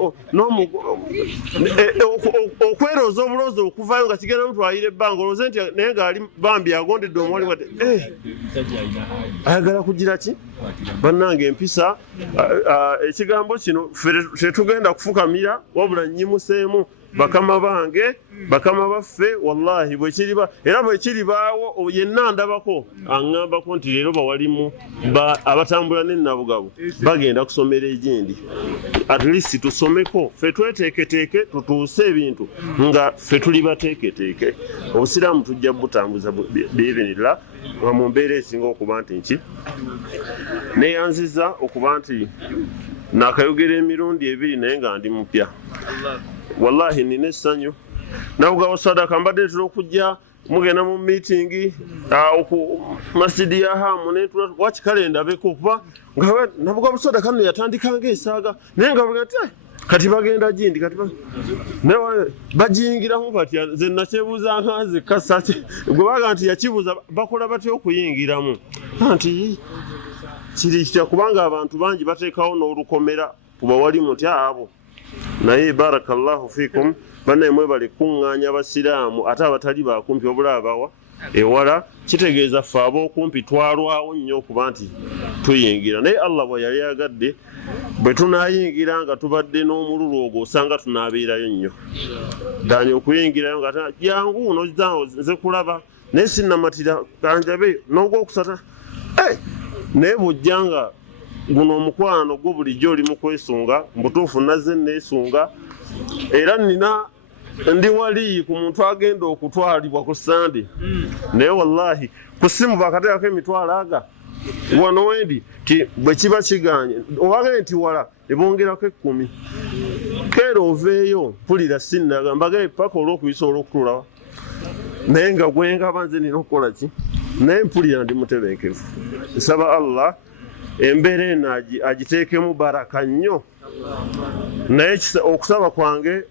okwerooza obuloozi okuvaayo nga kigenda mutwalira ebbanga olooze nti naye ng'ali bambi agondedde omuwali wadde ayagala kugira ki bannange empisa ekigambo kino tetugenda kufukamira wabula nnyimuseemu bakama bange bakama baffe wallahi bwekiriba era bwekiribaawo yenna ndabako aŋŋambako nti leero bawalimu abatambula n'ennabugabo bagenda kusomera egindi at least tusomeko ffe tweteeketeeke tutuuse ebintu nga ffe tuli bateeketeeke obusiraamu tujja butambuza biivinirra nga mu mbeera esinga okuba nti nki neyanziza okuba nti nakayogera emirundi ebiri naye nga ndi mupya wallahi nina essanyu nabugabo sadaka mbadde ntera okujja mugenda mu miitingi masidi ya hamu wakikale ndabeko okuba nga nabugabo sadaka nno yatandikanga esaaga naye nga bwegati kati bagenda gindi kati bagiyingiramu batya nze nakyebuuza nkanze kasaki gwe baga nti yakibuuza bakola batya okuyingiramu nti kiri kitya kubanga abantu bangi bateekawo n'olukomera kubawalimu nti abo naye barakallahu fikum bannaye mwebale kuŋŋaanya abasiraamu ate abatali bakumpi obula abawa ewala kitegeeza ffe ab'okumpi twalwawo nnyo okuba nti tuyingira naye Allah bwe yali agadde bwe tunaayingira nga tubadde n'omululu ogwo osanga tunaabeerayo nnyo dani okuyingirayo nga jangu nze kulaba naye sinnamatira kanjabe n'ogwokusata naye bw'ojja nga guno omukwano gwo bulijjo oli mu kwesunga mbutuufu nazze neesunga era nina ndi wali ku muntu agenda okutwalibwa ku Sande naye wallahi ku ssimu bakateekako emitwalo aga wano wendi ti bwe kiba kiganye obagale nti wala ne bongerako 10 keera oveeyo mpulira sinnaga mbagale paka olw'okuyisa olw'okutulawa naye nga gwengaba nze nina okukola ki naye mpulira ndi mutebenkevu nsaba Allah embeera eno agiteekemu baraka nnyo naye okusaba kwange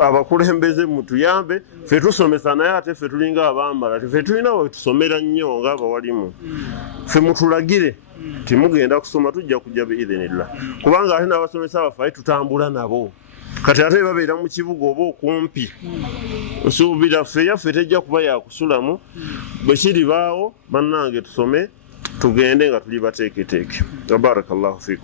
abakulembeze mutuyambe ffe tusomesa naye ate ffe tulinga abaambala ffe tulina wetusomera nnyo ng'abawalimu ffe mutulagire timugenda kusoma tujja kujja biidhinillah kubanga ate n'abasomesa baffe tutambula nabo kati ate babeera mu kibuga oba okumpi nsuubira ffe yaffe tejja kuba yakusulamu bwe kiribaawo bannange tusome tugende nga tuli bateeketeeke barakallahu fikum